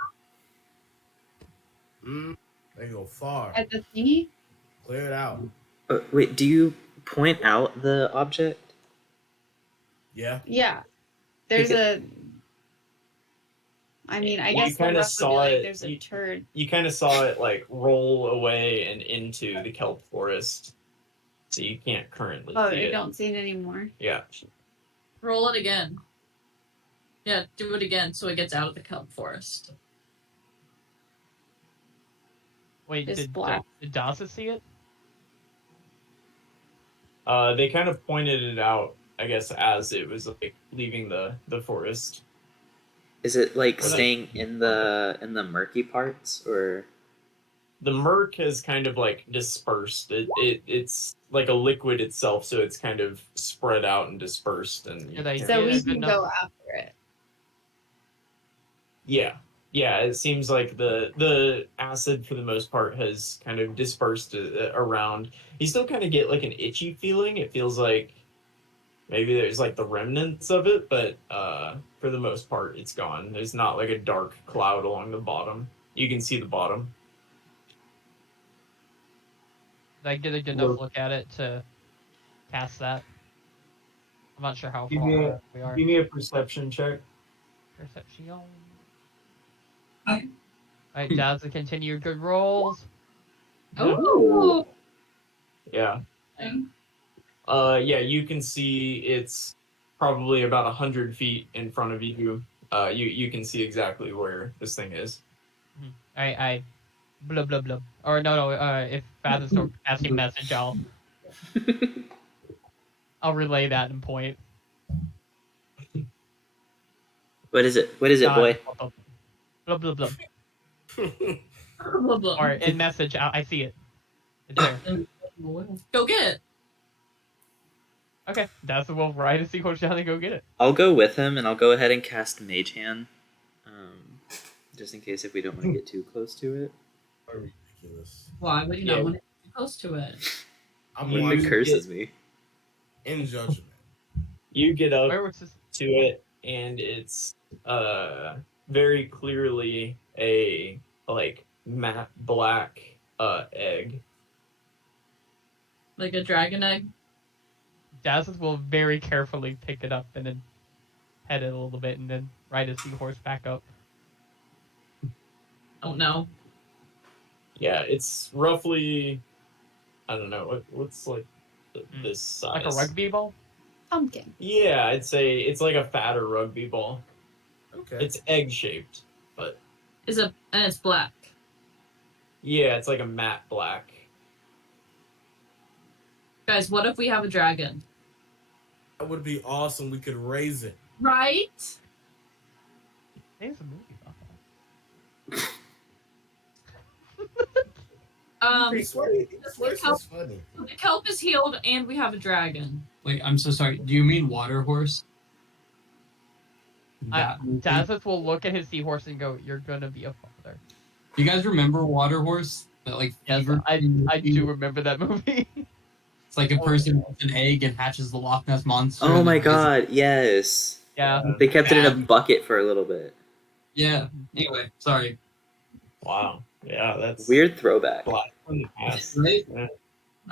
They go far. at the thingy? Clear it out. Wait, do you point out the object? Yeah. Yeah. There's a. I mean, I You guess the kinda rest would be saw like it- there's a turd. You kind of saw it like roll away and into the kelp forest, so you can't currently Oh, see I it. don't see it anymore. Yeah. roll it again? Yeah, do it again so it gets out of the kelp forest. Wait, It's did black. Dasa see it? They kind of pointed it out, I guess, as it was like leaving the forest. Is it like Well, that- staying in the murky parts, or The murk has kind of like dispersed. It's like a liquid itself, so it's kind of spread out and dispersed. And Did I So Yeah, we good can enough. go after it. yeah, it seems like the acid for the most part has kind of dispersed around. You still kind of get like an itchy feeling. It feels like maybe there's like the remnants of it, but for the most part, it's gone. There's not like a dark cloud along the bottom. You can see the bottom. Did I get a good enough look at it to cast that? I'm not sure how far we are. Give me a perception check. Perception. Alright, Dasa, continue your good rolls. Oh, Yeah. Yeah, you can see it's probably about 100 feet in front of you. You can see exactly where this thing is. I blub blub blub. Or no, if Fathom starts asking message, I'll relay that and point. what is it? What is it, boy? Blub blub blub. blah, blah. Or in message, I see it. It's there. Go get it. Okay, Dasa will ride a seahorse down and go get it. I'll go with him, and I'll go ahead and cast Mage Hand, just in case if we don't want to get too close to it. Ridiculous. Why would you Yeah. not want to get close to it? I'm You- It watching curses me. in judgment. You get up Where was this? to it, and it's very clearly a like matte black egg. Like a dragon egg? Dasa will very carefully pick it up and then pet it a little bit and then ride a seahorse back up. Oh no. Yeah, it's roughly, I don't know, what's like this size? Like a rugby ball? Pumpkin. Yeah, I'd say it's like a fatter rugby ball. Okay. It's egg shaped, but And it's black. yeah, it's like a matte black. Guys, what if we have a dragon? That would be awesome. We could raise it. Right? There's a movie about that. He's sweaty. It's funny. The kelp is healed and we have a dragon. Wait, I'm so sorry. Do you mean water horse? That movie? Dazeth will look at his seahorse and go, "You're gonna be a father." You guys remember water horse? That like Yes, fever. I do remember that movie. It's like a person with an egg and hatches the Loch Ness monster. Oh and my then- god, yes. Yeah. They kept it in a Bad. bucket for a little bit. Yeah. Anyway, sorry. Wow. Yeah, that's Weird throwback. blast from the past. Right? That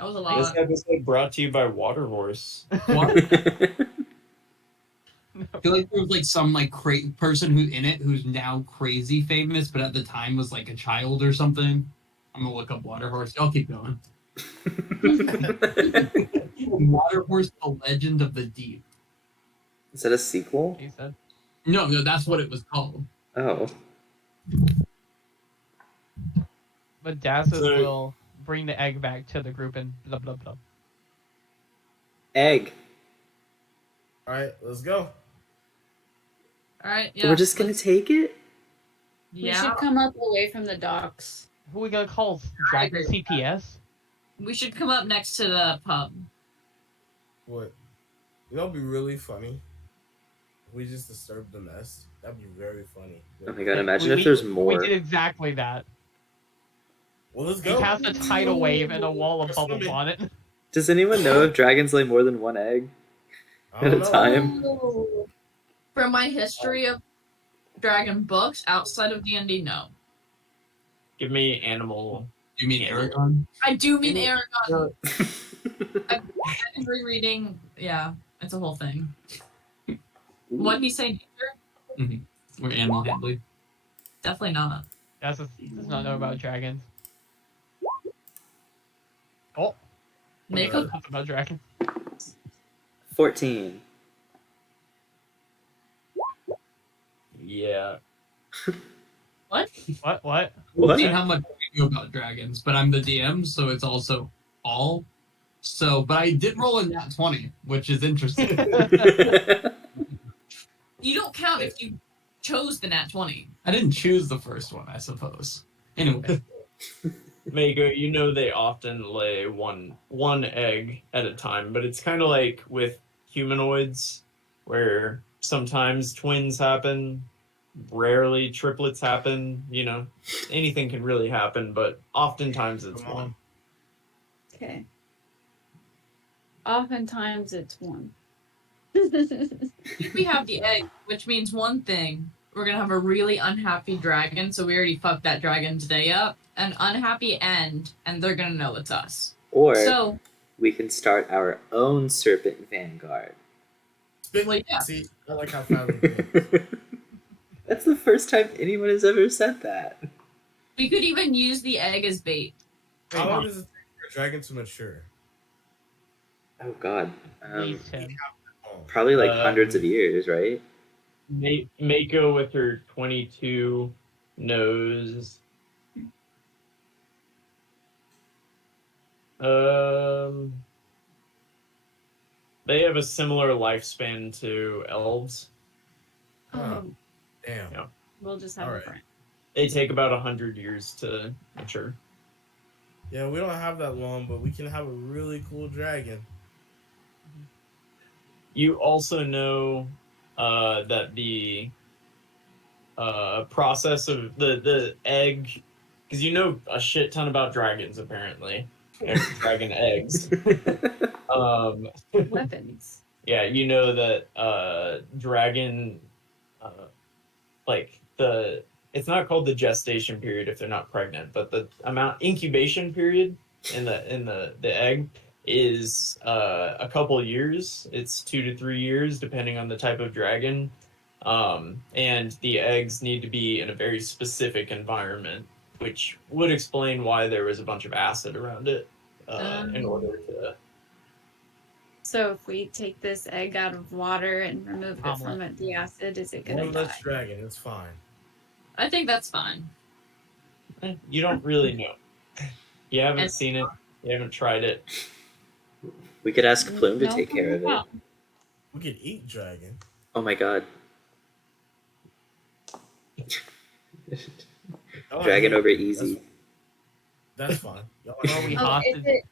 was a This lot. episode brought to you by Waterhorse. I feel like there was like some like person who in it who's now crazy famous, but at the time was like a child or something. I'm gonna look up water horse. I'll keep going. Water horse: The Legend of the Deep. Is that a sequel? He said. No, that's what it was called. Oh. But Dassus So- will bring the egg back to the group and blah blah blah. Egg. All right, let's go. All right, yeah. We're just gonna take it? We Yeah, should come up away from the docks. Who are we gonna call? Dragon agree with CPS? we should come up next to the pub. What? You know, it'd be really funny. If we just disturb the nest. That'd be very funny. Oh my god, imagine We- if there's We more. did exactly that. Well, let's We go. cast a tidal wave and a wall of bubbles on it. Does anyone know if dragons lay more than one egg I at don't a know. time? Oh. From my history of dragon books outside of D&D, no. Give me animal. You mean Aragon? I do mean Aragon. No. I've been rereading. Yeah, it's a whole thing. What did he say? Nature? We're animal handling. Definitely not. Dassus does not know about dragons. Oh, Make that's about dragons. 14. Yeah. What? What? I've seen how much I know about dragons, but I'm the DM, so it's also all. So, but I did roll a nat 20, which is interesting. You don't count if you chose the nat 20. I didn't choose the first one, I suppose. Anyway, Mako, you know they often lay one egg at a time, but it's kind of like with humanoids, where sometimes twins happen, rarely triplets happen. You know, anything can really happen, but oftentimes it's Come on. one. Okay. Oftentimes it's one. If we have the egg, which means one thing, we're gonna have a really unhappy dragon, so we already fucked that dragon's day up. An unhappy end, and they're gonna know it's us. Or So, we can start our own serpent vanguard. well, yeah. See, I like how fast we can. That's the first time anyone has ever said that. We could even use the egg as bait. How long does it take for a dragon to mature? Oh god. Needs him. Oh. Probably like hundreds of years, right? Mako with her 22 knows. They have a similar lifespan to elves. Um, Damn. Yeah. we'll just have Alright. a friend. They take about 100 years to mature. Yeah, we don't have that long, but we can have a really cool dragon. You also know that the process of the egg, because you know a shit ton about dragons apparently, and dragon eggs. Weapons. Yeah, you know that dragon, like it's not called the gestation period if they're not pregnant, but the incubation period in the egg is a couple years. It's 2 to 3 years depending on the type of dragon, and the eggs need to be in a very specific environment, which would explain why there was a bunch of acid around it in order to. So if we take this egg out of water and remove it Omelet. from it, the acid, is it gonna One die? less dragon, it's fine. I think that's fine. You don't really know. You haven't And- seen it. You haven't tried it. We could ask Plume to No, take care of it. no. We could eat dragon. Oh my god. Y'all Dragon are- over easy. That's fine. Y'all Are we are- Oh, hostage?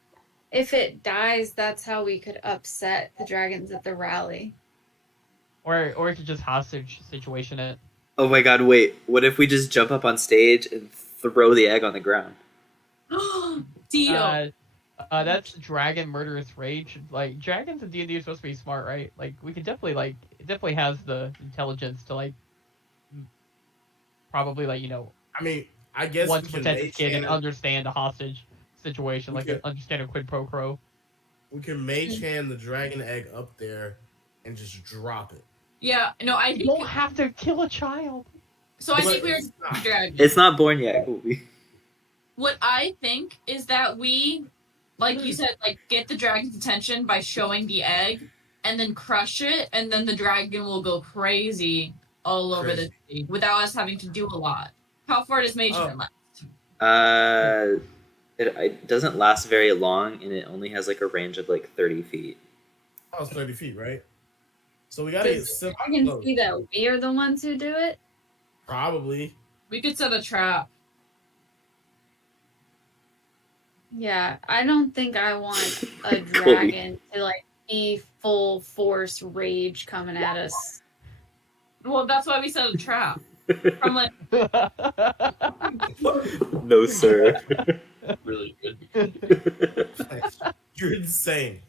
if it dies, that's how we could upset the dragons at the rally. Or we could just hostage situation it. Oh my god, wait. What if we just jump up on stage and throw the egg on the ground? Deal. That's dragon murderous rage. Like dragons in D&D are supposed to be smart, right? Like we could definitely it definitely has the intelligence to probably I mean, I guess want we to can protect its mage kid and hand, understand a hostage situation, We like could- understand a quid pro quo. we can mage hand the dragon egg up there and just drop it. Yeah, no, I You think don't have to kill a child. so. I But think we're it's not. dragon. It's not born yet. Colby. What I think is that we, like you said, get the dragon's attention by showing the egg, and then crush it, and then the dragon will go crazy all over the city without us having to do a lot. How far does Mage Oh. Hand last? It doesn't last very long, and it only has like a range of like 30 feet. That was 30 feet, right? So we gotta get Does semi I can close. see that we are the ones who do it. Probably. We could set a trap. Yeah, I don't think I want a dragon to like be full force rage coming at us. Well, that's why we set a trap. From like, No, sir. Really good. You're insane.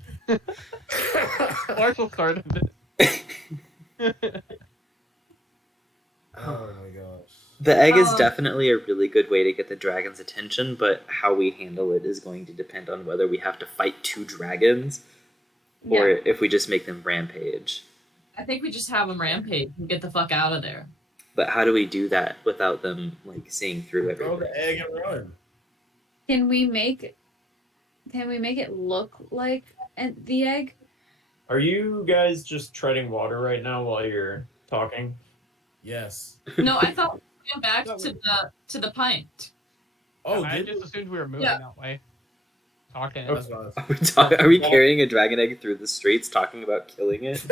Marshall started it. Oh my gosh. The egg is definitely a really good way to get the dragon's attention, but how we handle it is going to depend on whether we have to fight 2 dragons or Yeah. if we just make them rampage. I think we just have them rampage and get the fuck out of there. But how do we do that without them like seeing through Throw everything? the egg and run. Can we make it look like the egg? Are you guys just treading water right now while you're talking? Yes. No, I thought we went back to the pint. Oh, I did just assumed we were moving Yeah. that way. Talking. That's what I was. Are we carrying a dragon egg through the streets talking about killing it?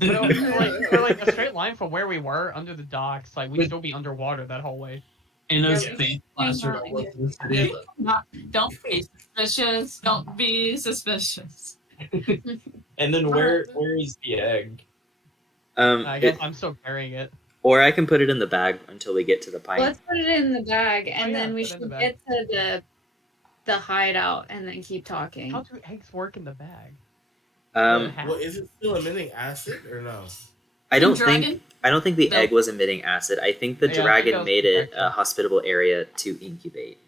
Like a straight line from where we were under the docks, like we'd still be underwater that whole way. In a Yeah, space blaster all over the Yeah. city. Don't be suspicious. Don't be suspicious. And then where is the egg? I guess I'm still carrying it. Or I can put it in the bag until we get to the pint. Let's put it in the bag, and yeah, then we put it in should the get to the hideout, and then keep talking. How do eggs work in the bag? Well, is it still emitting acid or no? I don't dragon? think the No. egg was emitting acid. I think the Yeah, I think dragon that was made it protection. a hospitable area to incubate.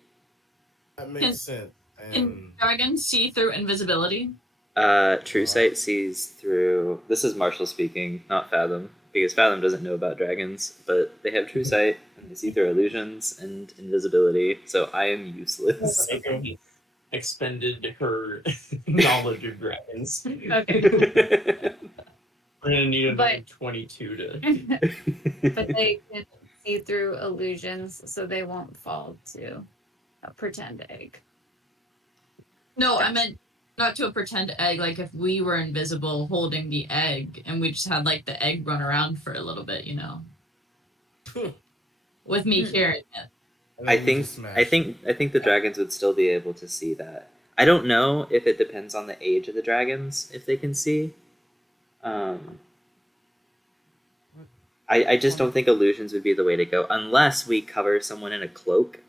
That makes sense. Can And dragons see through invisibility? True Sight sees through. This is Marshall speaking, not Fathom, because Fathom doesn't know about dragons, but they have True Sight and they see through illusions and invisibility. So I am useless. Aiko expended her knowledge of dragons. Okay. We're gonna need another But- 22 to. But they can see through illusions, so they won't fall to a pretend egg. No, I meant not to a pretend egg. Like if we were invisible holding the egg and we just had like the egg run around for a little bit, you know, with me carrying it. and I then we think just smash. I think the dragons would still be able to see that. I don't know if it depends on the age of the dragons if they can see. I just don't think illusions would be the way to go unless we cover someone in a cloak,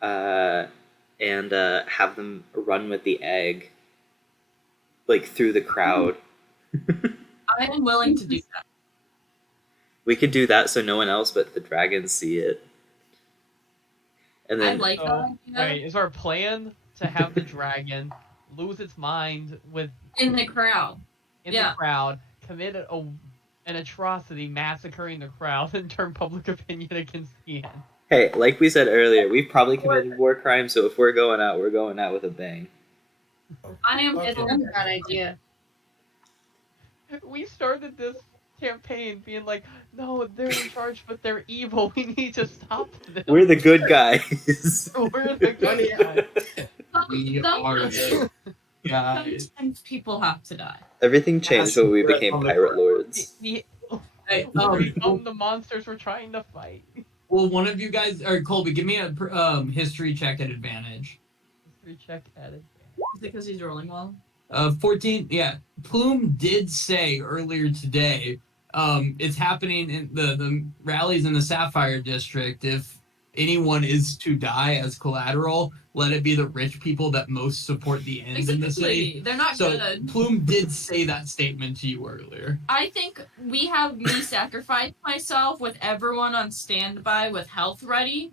and have them run with the egg, like through the crowd. I am willing to do that. We could do that so no one else but the dragons see it. And I then like So, that idea. wait, is our plan to have the dragon lose its mind In the crowd. in Yeah. the crowd, commit an atrocity, massacring the crowd, and turn public opinion against the end? hey, like we said earlier, we've probably committed war crimes, so if we're going out with a bang. I am. Okay. It's not a bad idea. We started this campaign being like, no, they're in charge, but they're evil. We need to stop them. We're the good guys. We're the Funny. good guys. We are the guys. Sometimes people have to die. Everything changed when we became pirate lords. The, Hey, we become the monsters we're trying to fight. well, one of you guys, or Colby, give me a history check at advantage. Recheck added. Is it because he's rolling well? 14. Yeah, Plume did say earlier today. It's happening in the rallies in the Sapphire District. If anyone is to die as collateral, let it be the rich people that most support the ends in the city. Exactly. They're not So good. Plume did say that statement to you earlier. I think we have me sacrifice myself with everyone on standby with health ready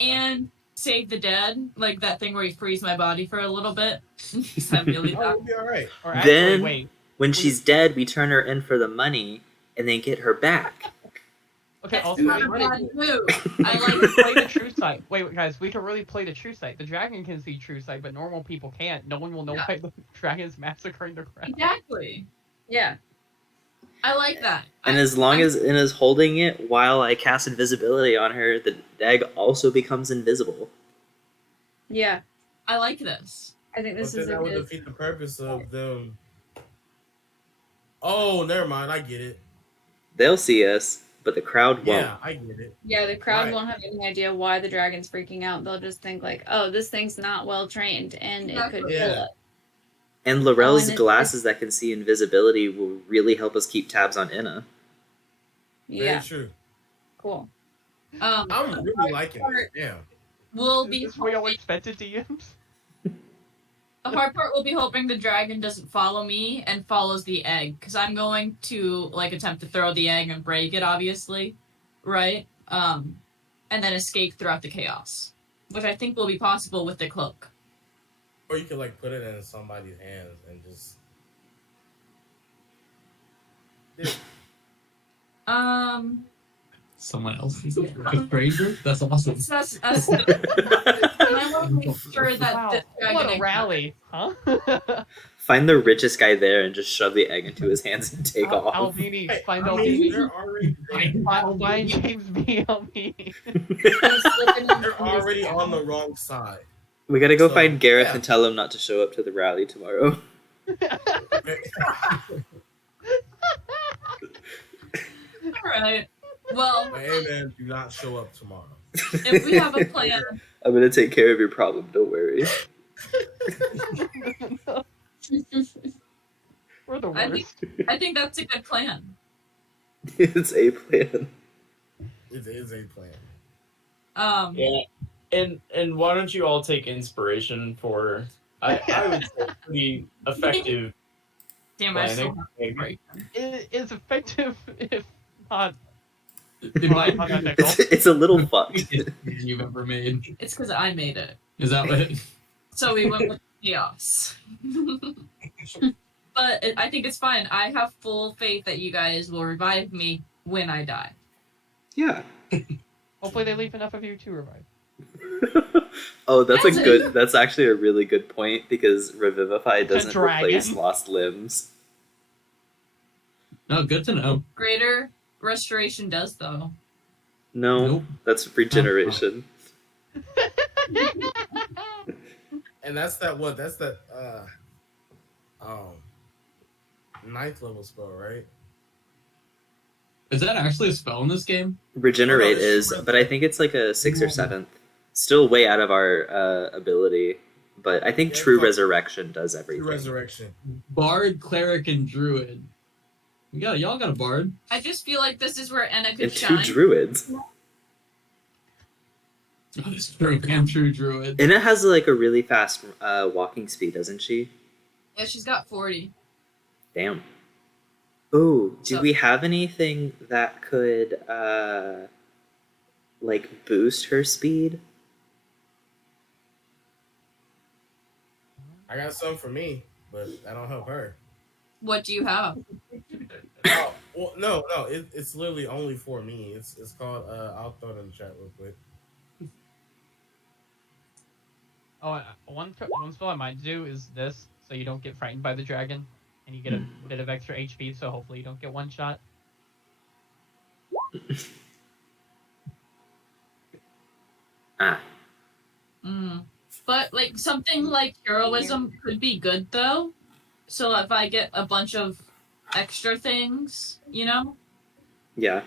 and save the dead. Like that thing where you freeze my body for a little bit. Have me leave Oh, that. we'll be all right. Or actually, Then- wait. When she's dead, we turn her in for the money and then get her back. Okay, That's also, not a wait, bad move. I we like can play the true sight. Wait, guys, we can really play the true sight. The dragon can see true sight, but normal people can't. No one will know Yeah. why the dragon's massacring the crowd. exactly. Yeah. I like that. And as long as Ina's holding it while I cast invisibility on her, the egg also becomes invisible. Yeah, I like this. I think But this then is a that would good. defeat the purpose of them. Oh, never mind. I get it. They'll see us, but the crowd won't. Yeah, I get it. Yeah, the crowd Right. won't have any idea why the dragon's freaking out. They'll just think like, "Oh, this thing's not well trained, and it could kill Yeah. us." And Laurel's and it's- glasses that can see invisibility will really help us keep tabs on Inna. Very Yeah, true. cool. I'm really liking this. Yeah. We'll Is be this what y'all expected to use? the hard part will be hoping the dragon doesn't follow me and follows the egg, because I'm going to like attempt to throw the egg and break it, obviously, right? And then escape throughout the chaos, which I think will be possible with the cloak. Or you could like put it in somebody's hands and just. Someone else is a stranger? That's awesome. That's I want to make sure that Wow, the dragon what a egg- rally, huh? Find the richest guy there and just shove the egg into his hands and take off. Albini, Hey, find I mean, Albini. they're already Find James B. Albini. they're already on the wrong side. We gotta go So, find Gareth yeah. and tell him not to show up to the rally tomorrow. Alright. Well, Hey man, do not show up tomorrow. if we have a plan, I'm gonna take care of your problem, don't worry. We're the I think- worst. I think that's a good plan. It's a plan. It is a plan. Yeah, and why don't you all take inspiration for? I would say pretty effective Damn, I still planning. have break. It is effective if not. It might not be that It's a little fucked. the biggest decision you've ever made. It's because I made it. Is that what? So we went with chaos. But I think it's fine. I have full faith that you guys will revive me when I die. Yeah. Hopefully they leave enough of you to revive. Oh, that's That's a it. good. That's actually a really good point because Revivify It's a doesn't dragon. replace lost limbs. No, good to know. Greater restoration does though. No, Nope. that's regeneration. And that's that what? That's that ninth level spell, right? Is that actually a spell in this game? Regenerate Oh, no, is, it's- but I think it's like a 6th or 7th. Still way out of our ability, but I think Yeah, True it's called- Resurrection does everything. Resurrection. Bard, cleric, and druid. Y'all got a bard. I just feel like this is where Enna could And 2 shine. druids. Oh, that's true. Damn true druid. And it has like a really fast walking speed, doesn't she? Yeah, she's got 40. Damn. Ooh, do So- we have anything that could like boost her speed? I got some for me, but that don't help her. What do you have? Oh, well, no, it's literally only for me. It's called. I'll throw it in the chat real quick. Oh, one spell I might do is this, so you don't get frightened by the dragon, and you get a bit of extra HP. So hopefully you don't get one shot. Ah, Mm. But like something like heroism could be good though. So if I get a bunch of extra things, you know, yeah.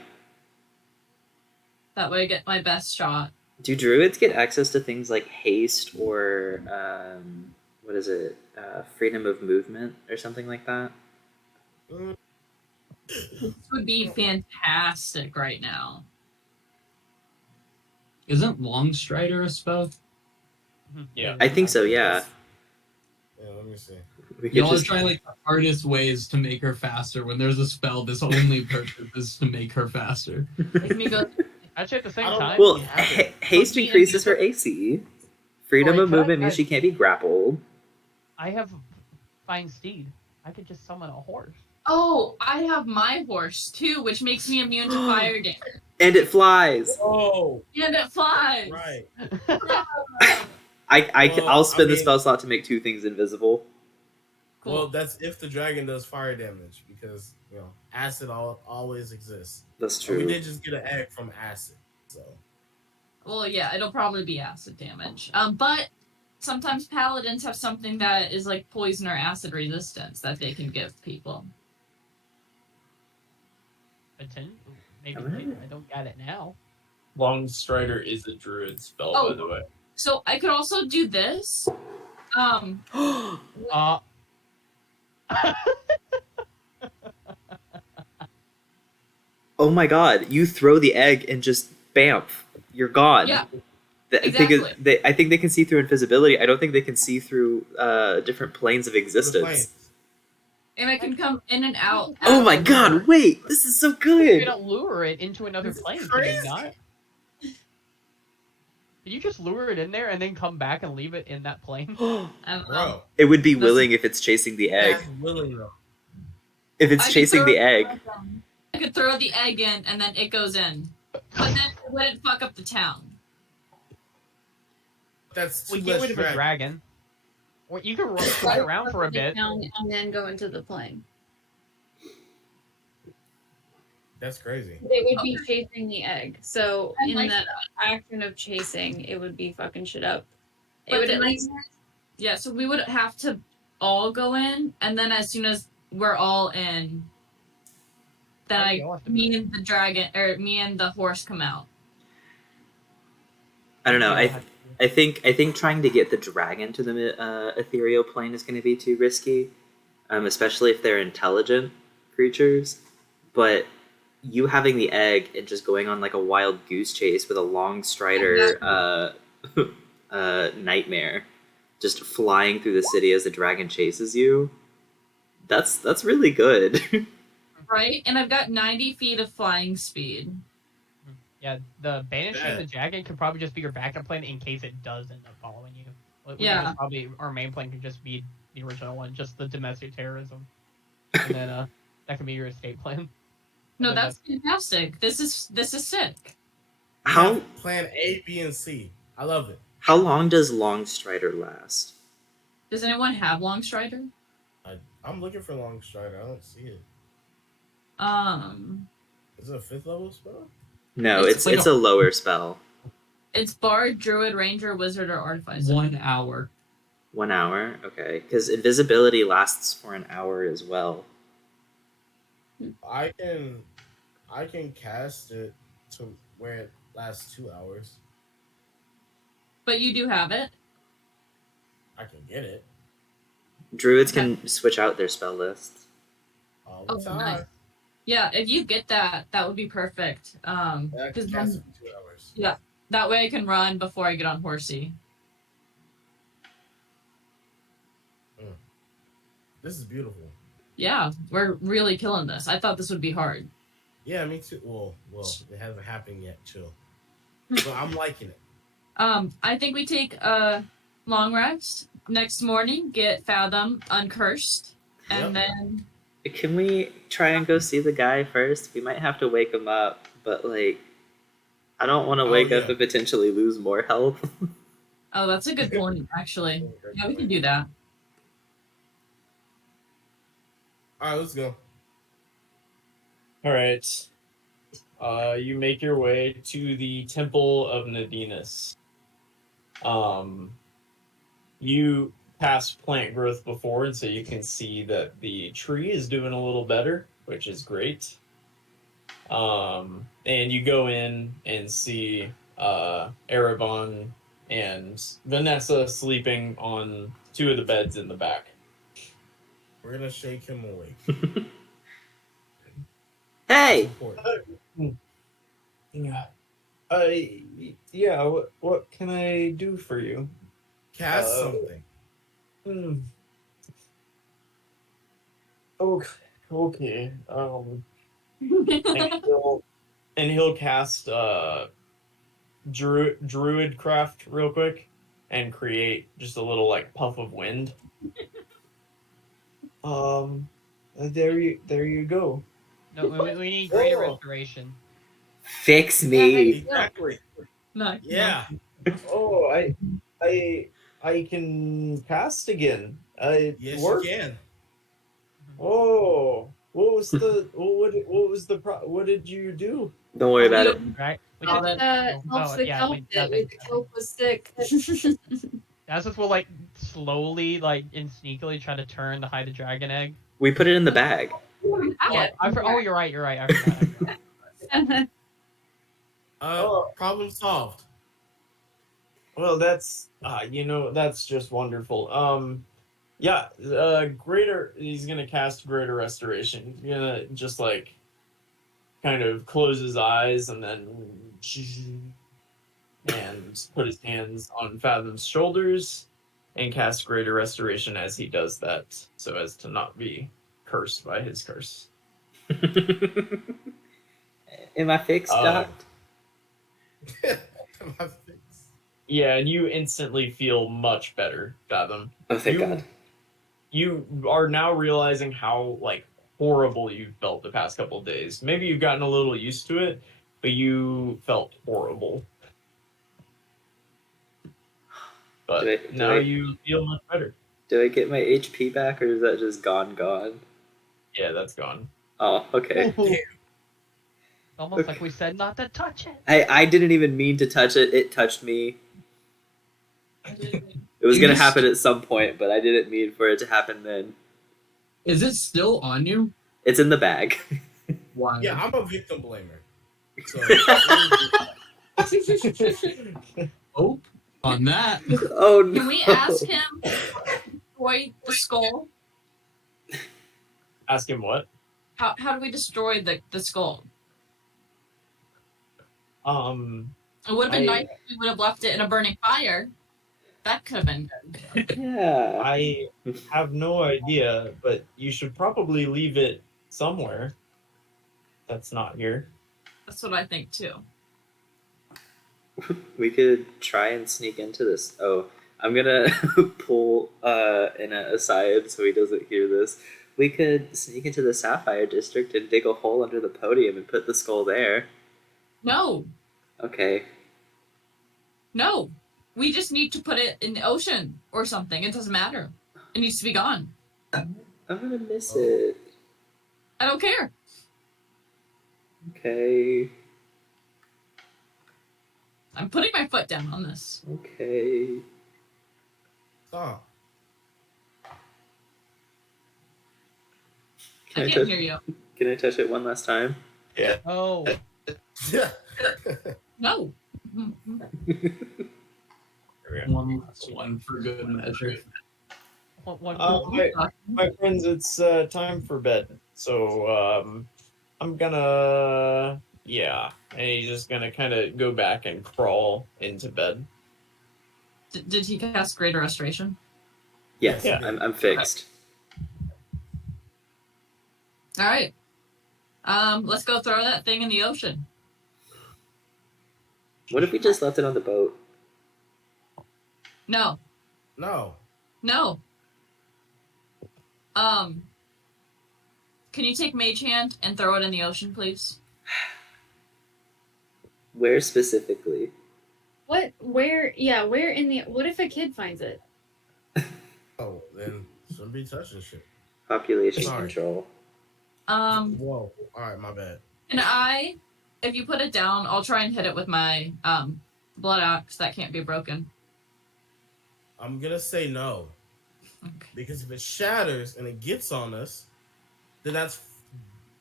that way I get my best shot. Do druids get access to things like haste or what is it? Freedom of movement or something like that? This would be fantastic right now. Isn't Longstrider a spell? Yeah. I think so. Yeah. Yeah, let me see. We could Y'all are just trying like the hardest ways to make her faster when there's a spell this only purpose is to make her faster. Make me go. Actually, at the same I don't- time, well, you have it. haste Be increases her invisible. AC. Freedom Well, of like, movement means she can't be grappled. I have fine steed. I could just summon a horse. Oh, I have my horse too, which makes me immune to fire damage. And it flies. Oh, And it flies. right. I'll Well, spend I the mean- spell slot to make 2 things invisible. Cool. Well, that's if the dragon does fire damage because acid always exists. That's And we true. did just get an egg from acid, so Well, yeah, it'll probably be acid damage. But sometimes paladins have something that is like poison or acid resistance that they can give people. Maybe later. I don't got it now. Long Strider is a druid spell, by the way. So I could also do this. Oh my god, you throw the egg and just bamf, you're gone. Yeah, exactly. I think they can see through invisibility. I don't think they can see through different planes of existence. And I can come in and out. Oh my god, wait, this is so good. You're gonna lure it into another plane, can you not? Can you just lure it in there and then come back and leave it in that plane? Bro. It would be willing if it's chasing the egg. That's willing though. If it's chasing the egg. I could throw the egg in and then it goes in. But then it wouldn't fuck up the town. That's We get rid of a dragon. Or you can run around for a bit. And then go into the plane. That's crazy. It would be chasing the egg. So in the action of chasing, it would be fucking shit up. It would at least. Yeah, so we would have to all go in, and then as soon as we're all in, then me and the dragon or me and the horse come out. I don't know. I think trying to get the dragon to the ethereal plane is going to be too risky, especially if they're intelligent creatures. But you having the egg and just going on like a wild goose chase with a long strider nightmare, just flying through the city as the dragon chases you. That's really good. Right, and I've got 90 feet of flying speed. Yeah, the banishing the dragon could probably just be your backup plan in case it does end up following you. Yeah. Probably our main plan could just be the original one, just the domestic terrorism, and then that could be your escape plan. No, that's fantastic. This is sick. How plan A, B, and C. I love it. How long does Long Strider last? Does anyone have Long Strider? I'm looking for Long Strider. I don't see it. Is it a 5th level spell? No, it's a lower spell. It's Bard, Druid, Ranger, Wizard, or Artificer. 1 hour. 1 hour? Okay. Because invisibility lasts for an hour as well. I can cast it to where it lasts 2 hours. But you do have it. I can get it. Druids can switch out their spell lists. All the time. Nice. Yeah, if you get that, that would be perfect. I can cast it for 2 hours. Yeah, that way I can run before I get on horsey. This is beautiful. Yeah, we're really killing this. I thought this would be hard. Yeah, me too. Well, it hasn't happened yet. Chill. But I'm liking it. I think we take a long rest. Next morning, get Fathom uncursed, and then. Can we try and go see the guy first? We might have to wake him up, but like, I don't want to wake up and potentially lose more health. Oh, that's a good point, actually. Yeah, we can do that. All right, let's go. All right. You make your way to the Temple of Nadinus. You passed plant growth before, and so you can see that the tree is doing a little better, which is great. And you go in and see Erebon and Vanessa sleeping on 2 of the beds in the back. We're gonna shake him awake. Hey! Yeah. What can I do for you? Cast something. Okay. And he'll cast druid craft real quick and create just a little like puff of wind. There you go. No, we need greater restoration. Fix me. Exactly. No. Yeah. Oh, I can cast again. Yes, worked. you can. Oh, what was the what did you do? Don't worry about it. Right? Helps the help that the help was sick. Acid will like slowly like and sneakily try to turn to hide the dragon egg. We put it in the bag. Yeah. Oh, you're right. I forgot. Problem solved. Well, that's that's just wonderful. Yeah, greater. He's gonna cast greater restoration. He's gonna just like kind of close his eyes and then put his hands on Fathom's shoulders and cast greater restoration as he does that, so as to not be cursed by his curse. Am I fixed, Doc? Yeah, and you instantly feel much better, Fathom. Oh, thank God. You are now realizing how like horrible you felt the past couple of days. Maybe you've gotten a little used to it, but you felt horrible. But now you feel much better. Do I get my HP back, or is that just gone? Yeah, that's gone. Oh, okay. It's almost like we said not to touch it. I didn't even mean to touch it. It touched me. It was going to happen at some point, but I didn't mean for it to happen then. Is it still on you? It's in the bag. Why? Yeah, I'm a victim blamer. So, oh, on that. Oh no. Can we ask him to destroy the skull? Ask him what? How do we destroy the skull? It would have been nice if we would have left it in a burning fire. That could have been good. Yeah. I have no idea, but you should probably leave it somewhere that's not here. That's what I think too. We could try and sneak into this. Oh, I'm gonna pull Inna aside so he doesn't hear this. We could sneak into the Sapphire District and dig a hole under the podium and put the skull there. No. Okay. No. We just need to put it in the ocean or something. It doesn't matter. It needs to be gone. I'm gonna miss it. I don't care. Okay. I'm putting my foot down on this. Okay. stop. I can't hear you. Can I touch it one last time? Oh. No. One last one for good measure. My friends, it's time for bed. So I'm gonna and he's just gonna kind of go back and crawl into bed. Did he cast Greater Restoration? Yes, Yeah. I'm fixed. All right. Let's go throw that thing in the ocean. What if we just left it on the boat? No. No. No. Can you take Mage Hand and throw it in the ocean, please? Where specifically? What? Where? Yeah, where in the? What if a kid finds it? Oh, then shouldn't be touching shit. Population Sorry. control. Whoa. All right, my bad. And if you put it down, I'll try and hit it with my blood axe. That can't be broken. I'm gonna say no. Okay. Because if it shatters and it gets on us, then that's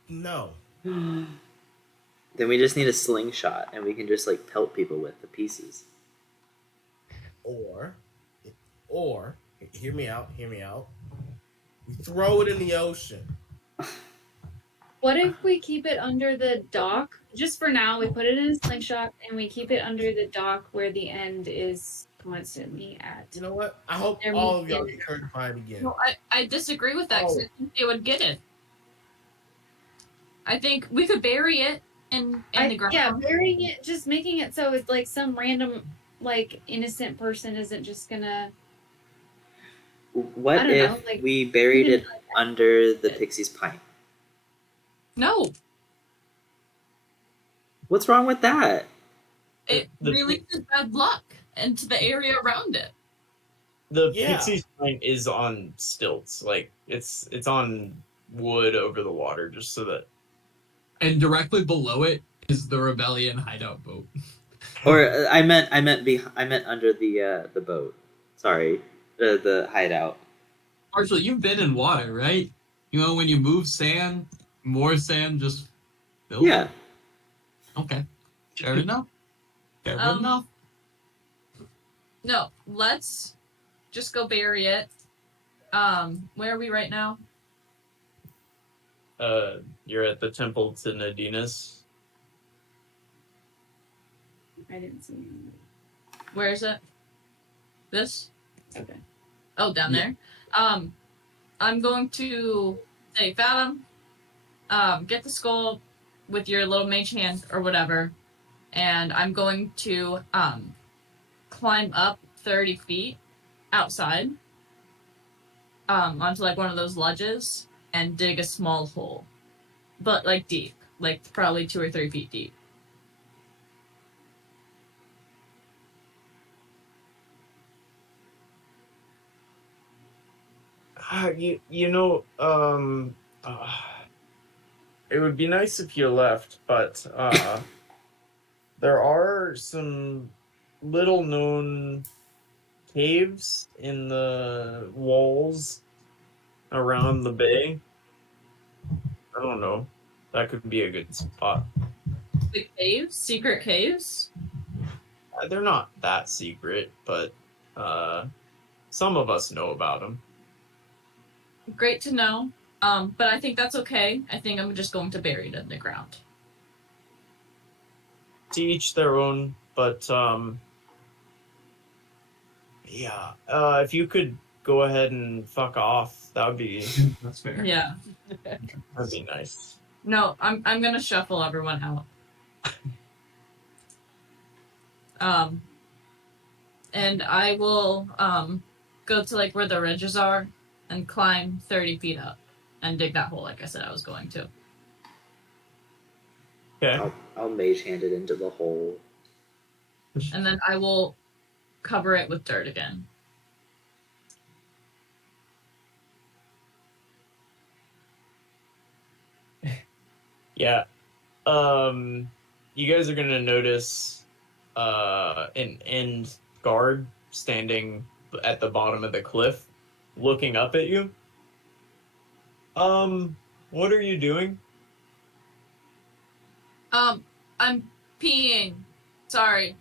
no. Then we just need a slingshot and we can just like pelt people with the pieces. Or hear me out. We throw it in the ocean. What if we keep it under the dock? Just for now, we put it in a slingshot and we keep it under the dock where the end is constantly at. You know what? I hope They're all of y'all moving. get certified again. No, I disagree with that because I think they would get it. I think we could bury it in the ground. Yeah, burying it, just making it so it's like some random, like, innocent person isn't just gonna. I What don't if know, like, we buried it like under the Pixie's pint? No, What's wrong with that? it releases bad luck into the area around it. The Yeah. Pixie's pint is on stilts, like it's on wood over the water, just so that. And directly below it is the rebellion hideout boat. Or I meant under the boat. Sorry, the hideout. Marshall, you've been in water, right? You know when you move sand, more sand just fills Yeah. it? Okay. Fair enough. Fair enough. No, let's just go bury it. Where are we right now? You're at the temple to Nadina's. I didn't see him. Where is it? This? Okay. Oh, down Yeah. there. I'm going to say, Fathom, get the skull with your little mage hand or whatever, and I'm going to climb up 30 feet outside onto like one of those ledges and dig a small hole, but like deep, like probably 2 or 3 feet deep. It would be nice if you left, but there are some little known caves in the walls around the bay. I don't know. That could be a good spot. The caves, secret caves. They're not that secret, but some of us know about them. Great to know. But I think that's okay. I think I'm just going to bury it in the ground. To each their own, but yeah. If you could go ahead and fuck off, that would be That's fair. Yeah. that'd be nice. No, I'm gonna shuffle everyone out. And I will go to like where the ridges are and climb 30 feet up and dig that hole like I said I was going to. Okay. I'll mage hand it into the hole. And then I will cover it with dirt again. Yeah. You guys are gonna notice an end guard standing at the bottom of the cliff, looking up at you. What are you doing? I'm peeing. Sorry.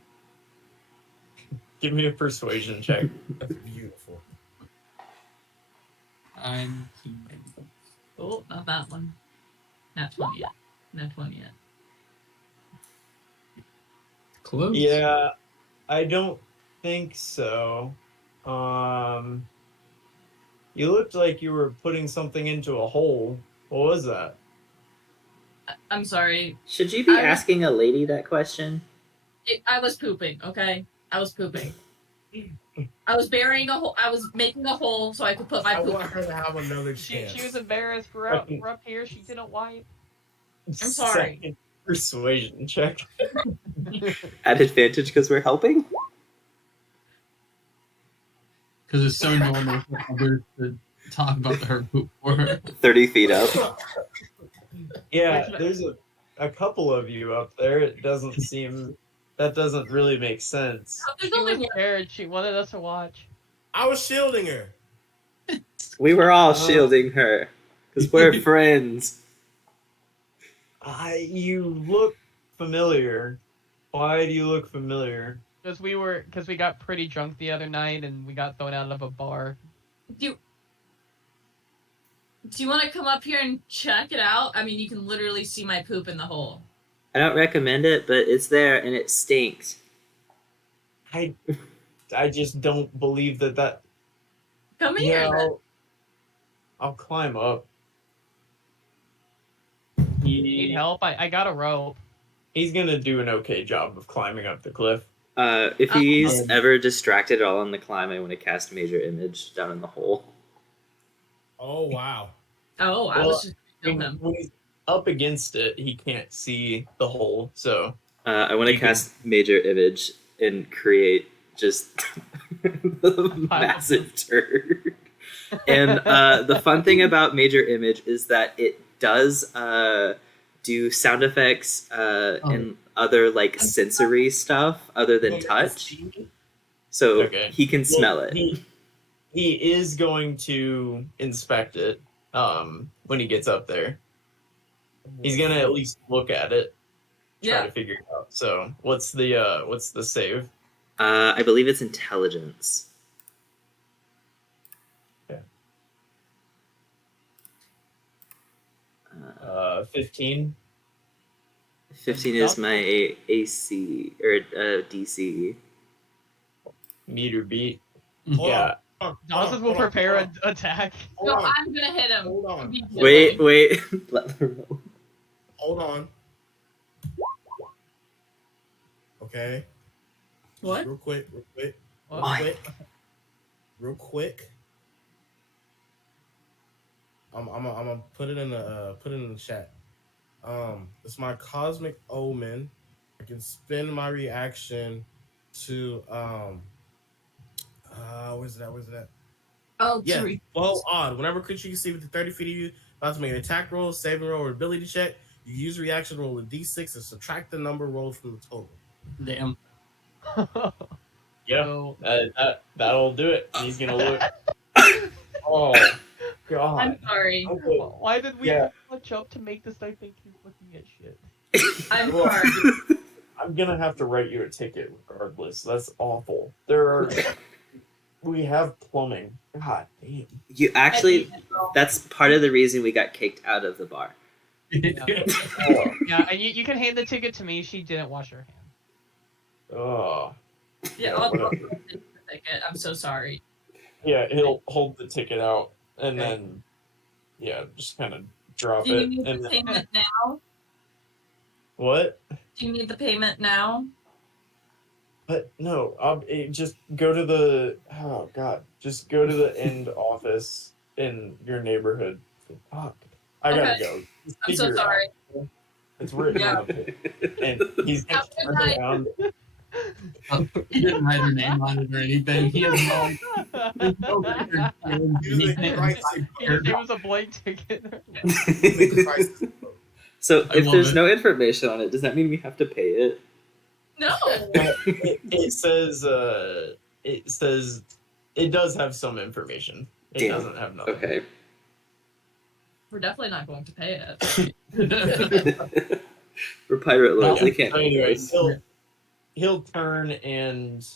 Give me a persuasion check. That's beautiful. I'm Oh, not that one. Not 20 yet. Not 20 yet. close. Yeah, I don't think so. You looked like you were putting something into a hole. What was that? I'm sorry. Should you be asking a lady that question? I was pooping, okay? I was pooping. I was burying a hole. I was making a hole so I could put my I poop. want her to have another She chance. was embarrassed. We're up here. She didn't wipe. I'm sorry. Second persuasion check. At advantage because we're helping? Because it's so normal for others to talk about her poop for her. 30 feet up. Yeah, there's a couple of you up there. It doesn't seem that doesn't really make sense. There's She only was one. scared. She wanted us to watch. I was shielding her. We were all shielding her because we're friends. You look familiar. Why do you look familiar? Because we got pretty drunk the other night and we got thrown out of a bar. Do you want to come up here and check it out? I mean, you can literally see my poop in the hole. I don't recommend it, but it's there and it stinks. I just don't believe that. Come here. Yeah, I'll climb up. Need help? I got a rope. He's gonna do an okay job of climbing up the cliff. If he's ever distracted at all on the climb, I want to cast Major Image down in the hole. Oh wow. Oh, I was just killing him. When he's up against it, he can't see the hole. So I want to cast Major Image and create just a massive turd. And the fun thing about Major Image is that it does do sound effects and other like sensory stuff other than touch. So Okay. he can smell Well, it. He is going to inspect it when he gets up there. He's gonna at least look at it, try to figure it out. So what's the save? I believe it's intelligence. Okay. Uh, 15. 15 is my AC or DC. Meet or beat. Hold Yeah. on. Jonathan will prepare an attack. Hold No, on. I'm gonna hit him. Hold on. immediately. Wait. Let her roll. Hold on. Okay. What? Real quick. What? Real quick. I'm gonna put it in the chat. It's my cosmic omen. I can spin my reaction to where's it at? Oh, Yeah, sorry. flow odd. Whenever creature you see within 30 feet of you about to make an attack roll, saving roll, or ability check, you use reaction roll with D6 and subtract the number rolled from the total. Damn. Yeah. So- That'll do it. He's gonna look. Oh God. I'm sorry. Okay. Why did we Yeah. clutch up to make this guy think he's looking at shit? I'm Well, sorry. I'm gonna have to write you a ticket regardless. That's awful. We have plumbing. God damn. You actually, that's part of the reason we got kicked out of the bar. Oh. Yeah, and you can hand the ticket to me. She didn't wash her hands. Oh. Yeah, I'll take the ticket. I'm so sorry. Yeah, he'll hold the ticket out and Okay. then, yeah, just kind of drop Do you it. need And the then, payment now? what? Do you need the payment now? But no, just go to the. Oh God, just go to the end office in your neighborhood. Fuck, I gotta Okay. go. Just I'm so figure it sorry. out. It's written on the paper, and he's gonna Have a turn good night. around. He didn't write her name on it or anything. He has no record of Using anything. crisis It was a blank ticket. using crisis mode. So I if love there's it. no information on it, does that mean we have to pay it? No. It says. It says. It does have some information. It Damn. doesn't have nothing. Okay. We're definitely not going to pay it. We're pirate lords. Yeah. They can't So pay anyway, us. he'll turn and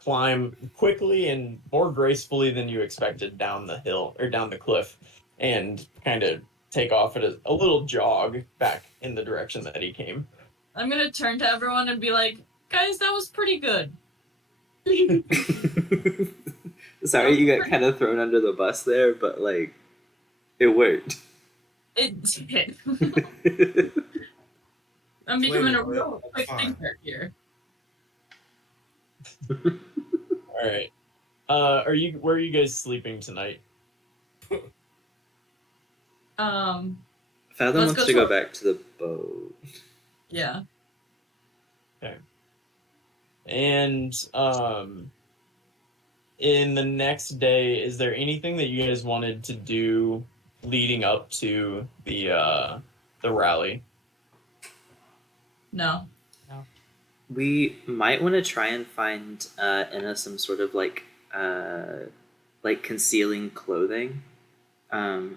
climb quickly and more gracefully than you expected down the hill or down the cliff, and kind of take off at a little jog back in the direction that he came. I'm gonna turn to everyone and be like, guys, that was pretty good. Sorry, you got kind of thrown under the bus there, but like, it worked. It did. I'm becoming a real quick thinker here. All right. Where are you guys sleeping tonight? Fathom Let's wants go to go to- back to the boat. Yeah. And in the next day, is there anything that you guys wanted to do leading up to the rally? No. We might want to try and find Enna some sort of like concealing clothing. Remember,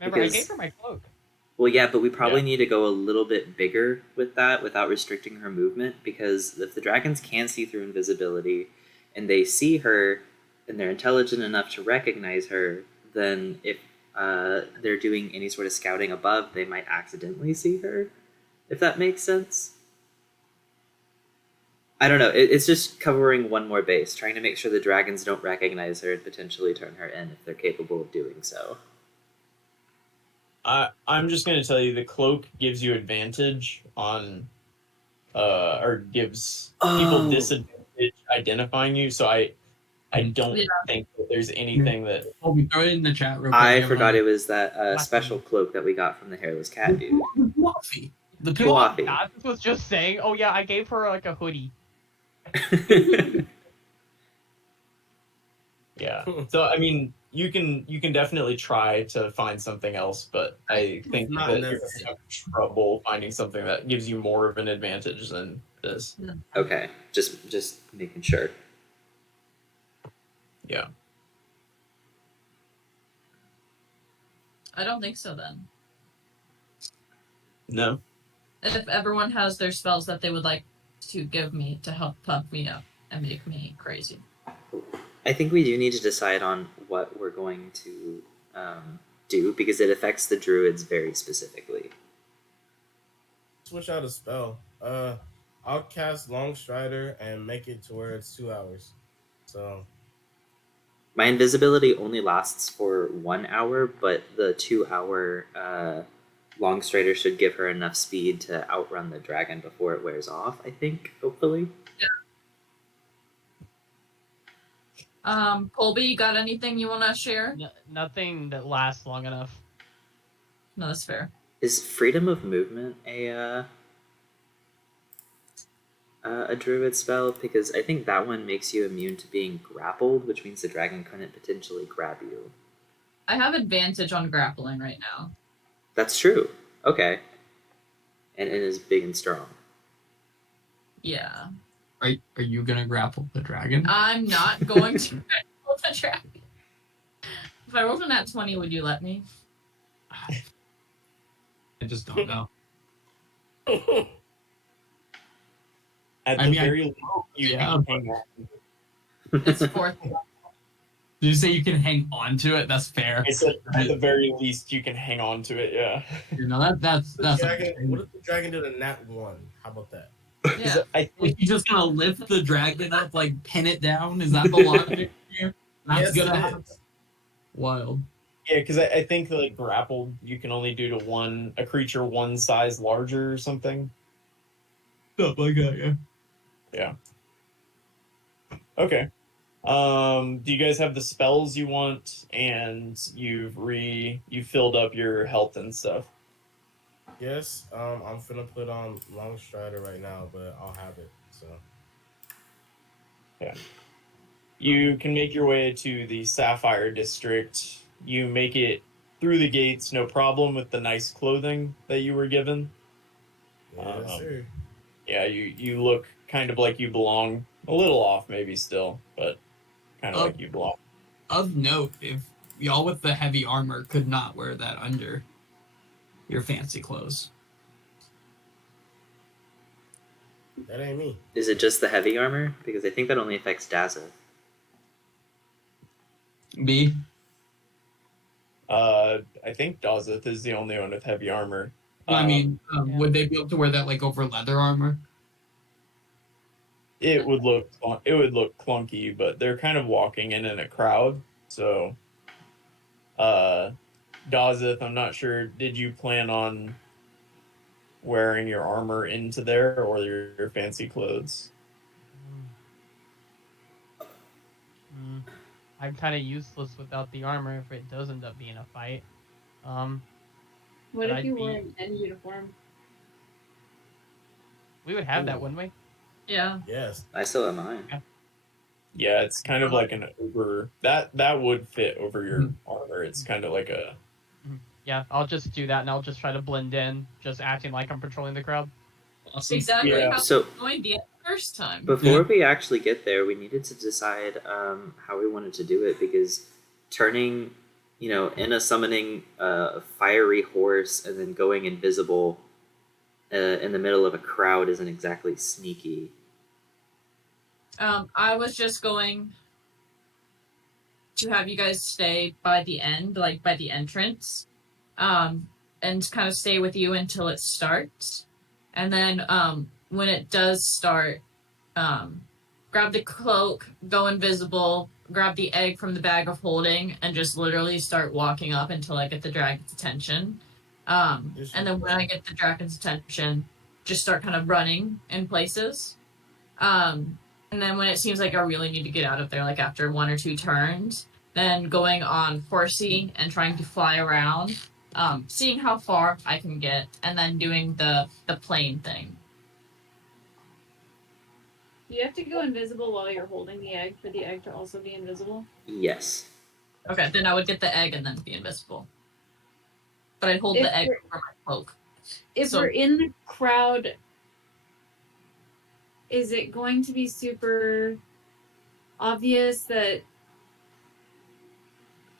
Because- I gave her my cloak. Well, yeah, but we probably Yeah. need to go a little bit bigger with that without restricting her movement, because if the dragons can see through invisibility and they see her and they're intelligent enough to recognize her, then if they're doing any sort of scouting above, they might accidentally see her, if that makes sense. I don't know. It's just covering one more base, trying to make sure the dragons don't recognize her and potentially turn her in if they're capable of doing so. I'm just going to tell you the cloak gives you advantage on, or gives people disadvantage identifying you. So I don't think that there's anything that. Oh, we throw it in the chat real quick. I forgot it was that special cloak that we got from the hairless cat dude. Waffy. The Waffy. Jonathan was just saying, oh yeah, I gave her like a hoodie. Yeah. So I mean, you can definitely try to find something else, but I think Not that you're necessary. gonna have trouble finding something that gives you more of an advantage than this. Okay, just making sure. Yeah. I don't think so then. No. If everyone has their spells that they would like to give me to help pump me up and make me crazy. I think we do need to decide on what we're going to do because it affects the druids very specifically. Switch out a spell. I'll cast Long Strider and make it to where it's 2 hours. So My invisibility only lasts for 1 hour, but the 2 hour long strider should give her enough speed to outrun the dragon before it wears off, I think, hopefully. Colby, you got anything you want to share? Nothing that lasts long enough. No, that's fair. Is freedom of movement a druid spell? Because I think that one makes you immune to being grappled, which means the dragon couldn't potentially grab you. I have advantage on grappling right now. That's true. Okay. And it is big and strong. Yeah. Are you gonna grapple the dragon? I'm not going to grapple the dragon. If I rolled a nat 20, would you let me? I just don't know. At I the mean, very least, you yeah. can hang on. It's fourth. Did you say you can hang on to it? That's fair. I said at the very least you can hang on to it. Yeah. You know that's dragon, what if the dragon did a nat 1? How about that? Yeah. I Is think he just gonna lift the dragon up, like pin it down? Is that the logic here? That's Yes, gonna it happen. is. Wild. yeah, because I think like grappled you can only do to a creature one size larger or something. Stuff like that, yeah. Yeah. Okay. Do you guys have the spells you want, and you filled up your health and stuff? Yes, I'm finna put on Long Strider right now, but I'll have it. So Yeah. You can make your way to the Sapphire District. You make it through the gates, no problem with the nice clothing that you were given. yes, sir. Yeah, you look kind of like you belong. A little off, maybe still, but kind of like you belong. Of note, if y'all with the heavy armor could not wear that under your fancy clothes. That ain't me. Is it just the heavy armor? Because I think that only affects Daza. B. I think Dazeth is the only one with heavy armor. I mean, yeah. would they be able to wear that like over leather armor? It would look clunky, but they're kind of walking in a crowd. So, Dazeth, I'm not sure. Did you plan on wearing your armor into there or your fancy clothes? I'm kind of useless without the armor if it does end up being a fight. What I'd if you be- wore an end uniform? We would have that, Ooh. wouldn't we? Yeah. Yes. I still have mine. Yeah, it's kind of like an over that would fit over your armor. It's kind of like a Yeah, I'll just do that, and I'll just try to blend in, just acting like I'm patrolling the crowd. Awesome. Exactly Yeah. how So- it was going the first time. Before we actually get there, we needed to decide how we wanted to do it because turning, in a summoning a fiery horse and then going invisible in the middle of a crowd isn't exactly sneaky. I was just going to have you guys stay by the end, like by the entrance, and kind of stay with you until it starts. And then when it does start, grab the cloak, go invisible, grab the egg from the bag of holding, and just literally start walking up until I get the dragon's attention. And then when I get the dragon's attention, just start kind of running in places. And then when it seems like I really need to get out of there, like after 1 or 2 turns, then going on horsey and trying to fly around, seeing how far I can get, and then doing the plane thing. You have to go invisible while you're holding the egg for the egg to also be invisible. Yes. Okay, then I would get the egg and then be invisible. But I'd hold If the egg we're- over my cloak. If So- we're in the crowd, is it going to be super obvious that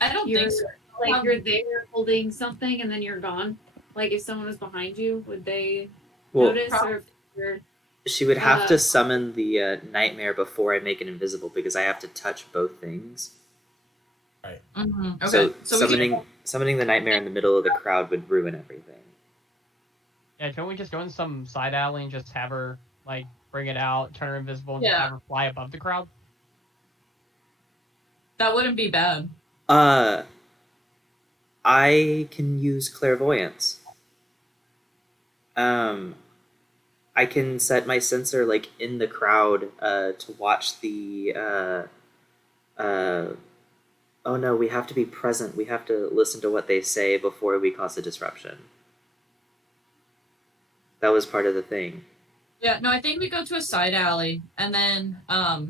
I don't You're think so. like you're there holding something and then you're gone. Like if someone was behind you, would they Well, notice or if you're she would have to Uh, summon the nightmare before I make it invisible because I have to touch both things. Mm-hmm. Okay. So, we summoning the nightmare in the middle of the crowd would ruin everything. Yeah, can't we just go in some side alley and just have her like bring it out, turn her invisible, and just Yeah. have her fly above the crowd? that wouldn't be bad. I can use clairvoyance. I can set my sensor like in the crowd to watch the. Oh no, we have to be present. We have to listen to what they say before we cause a disruption. That was part of the thing. Yeah, no, I think we go to a side alley and then I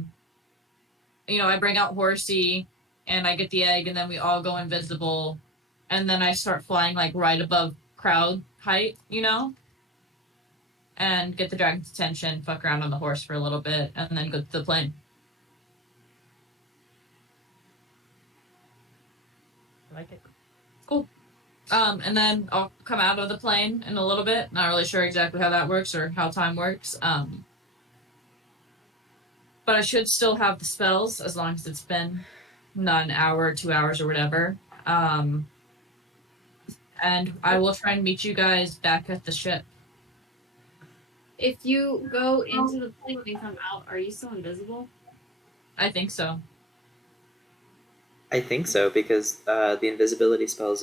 bring out Horsey and I get the egg and then we all go invisible and then I start flying like right above crowd height, and get the dragon's attention, fuck around on the horse for a little bit, and then go to the plane. I like it. And then I'll come out of the plane in a little bit. Not really sure exactly how that works or how time works. But I should still have the spells as long as it's been not an hour, 2 hours, or whatever. And I will try and meet you guys back at the ship. if you go into the plane and come out, are you still invisible? I think so. I think so because the invisibility spells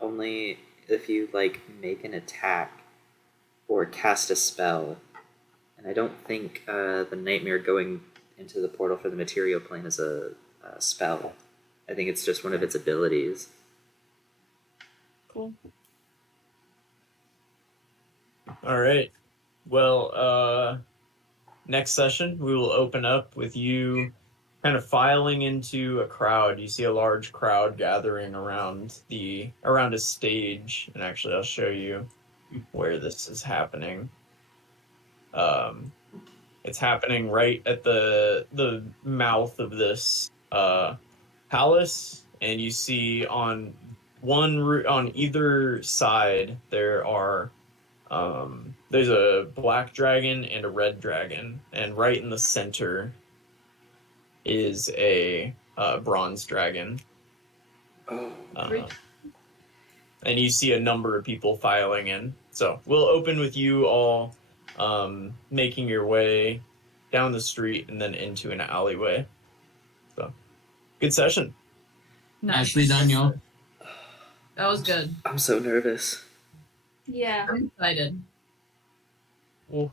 only if you like make an attack or cast a spell, and I don't think the nightmare going into the portal for the material plane is a spell. I think it's just one of its abilities. Cool. All right. Well, next session we will open up with you kind of filing into a crowd. You see a large crowd gathering around a stage, and actually I'll show you where this is happening. It's happening right at the mouth of this palace, and you see on either side there are there's a black dragon and a red dragon, and right in the center is a bronze dragon. Oh, And you see a number of people filing in. So we'll open with you all making your way down the street and then into an alleyway. So good session. Nicely done, y'all. That was good. I'm so nervous. Yeah. I'm excited. Well,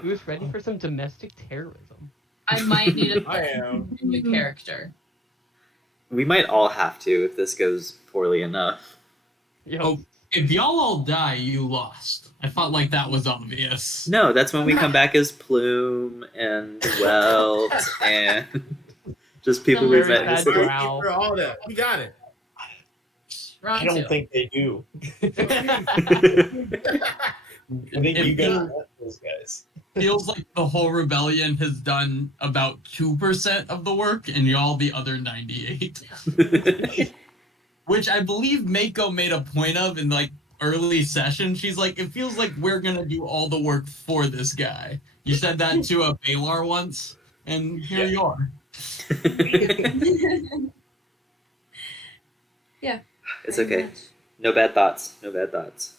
who's ready for some domestic terrorism? I might need a I am. new character. We might all have to if this goes poorly enough. Yo, Oh, if y'all all die, you lost. I felt like that was obvious. No, that's when we come back as Plume and Welt and just people Some we've very met. bad recently. morale. For all that, we got it. Round I don't two. think they do. I think you guys met those guys. Feels like the whole rebellion has done about 2% of the work, and y'all the other 98. Which I believe Mako made a point of in like early session. She's like, it feels like we're gonna do all the work for this guy. You said that to a Balar once, and here you are. Yeah. It's Pretty okay. much. No bad thoughts. No bad thoughts.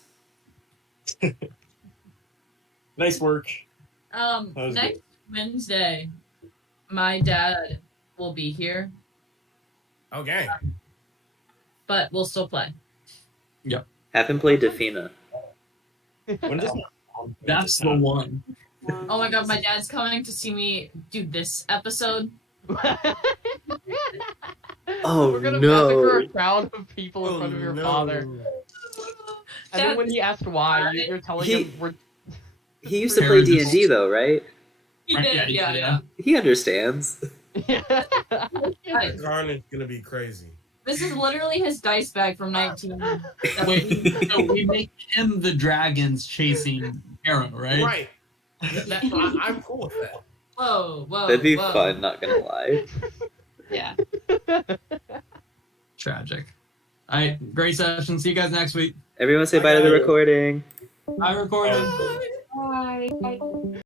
Nice work. That was Next Wednesday, my dad will be here, Okay. but we'll still play. Have him play Defina. When does That's the one. Oh my god, my dad's coming to see me do this episode. Oh We're gonna no. massacre a crowd of people in front of your no. father. And then when he asked why, you're telling him we're. He used to play Terrorist. D&D though, right? He Right, did, yeah, yeah. He understands. Carnage gonna be crazy. This is literally his dice bag from 19. Wait, so we make him the dragons chasing Arrow, right? Right. I'm cool with that. Whoa, whoa. That'd be whoa. fun, not gonna lie. Yeah. Tragic. All right, great session. See you guys next week. Everyone say bye to the recording. Bye, recording. Bye.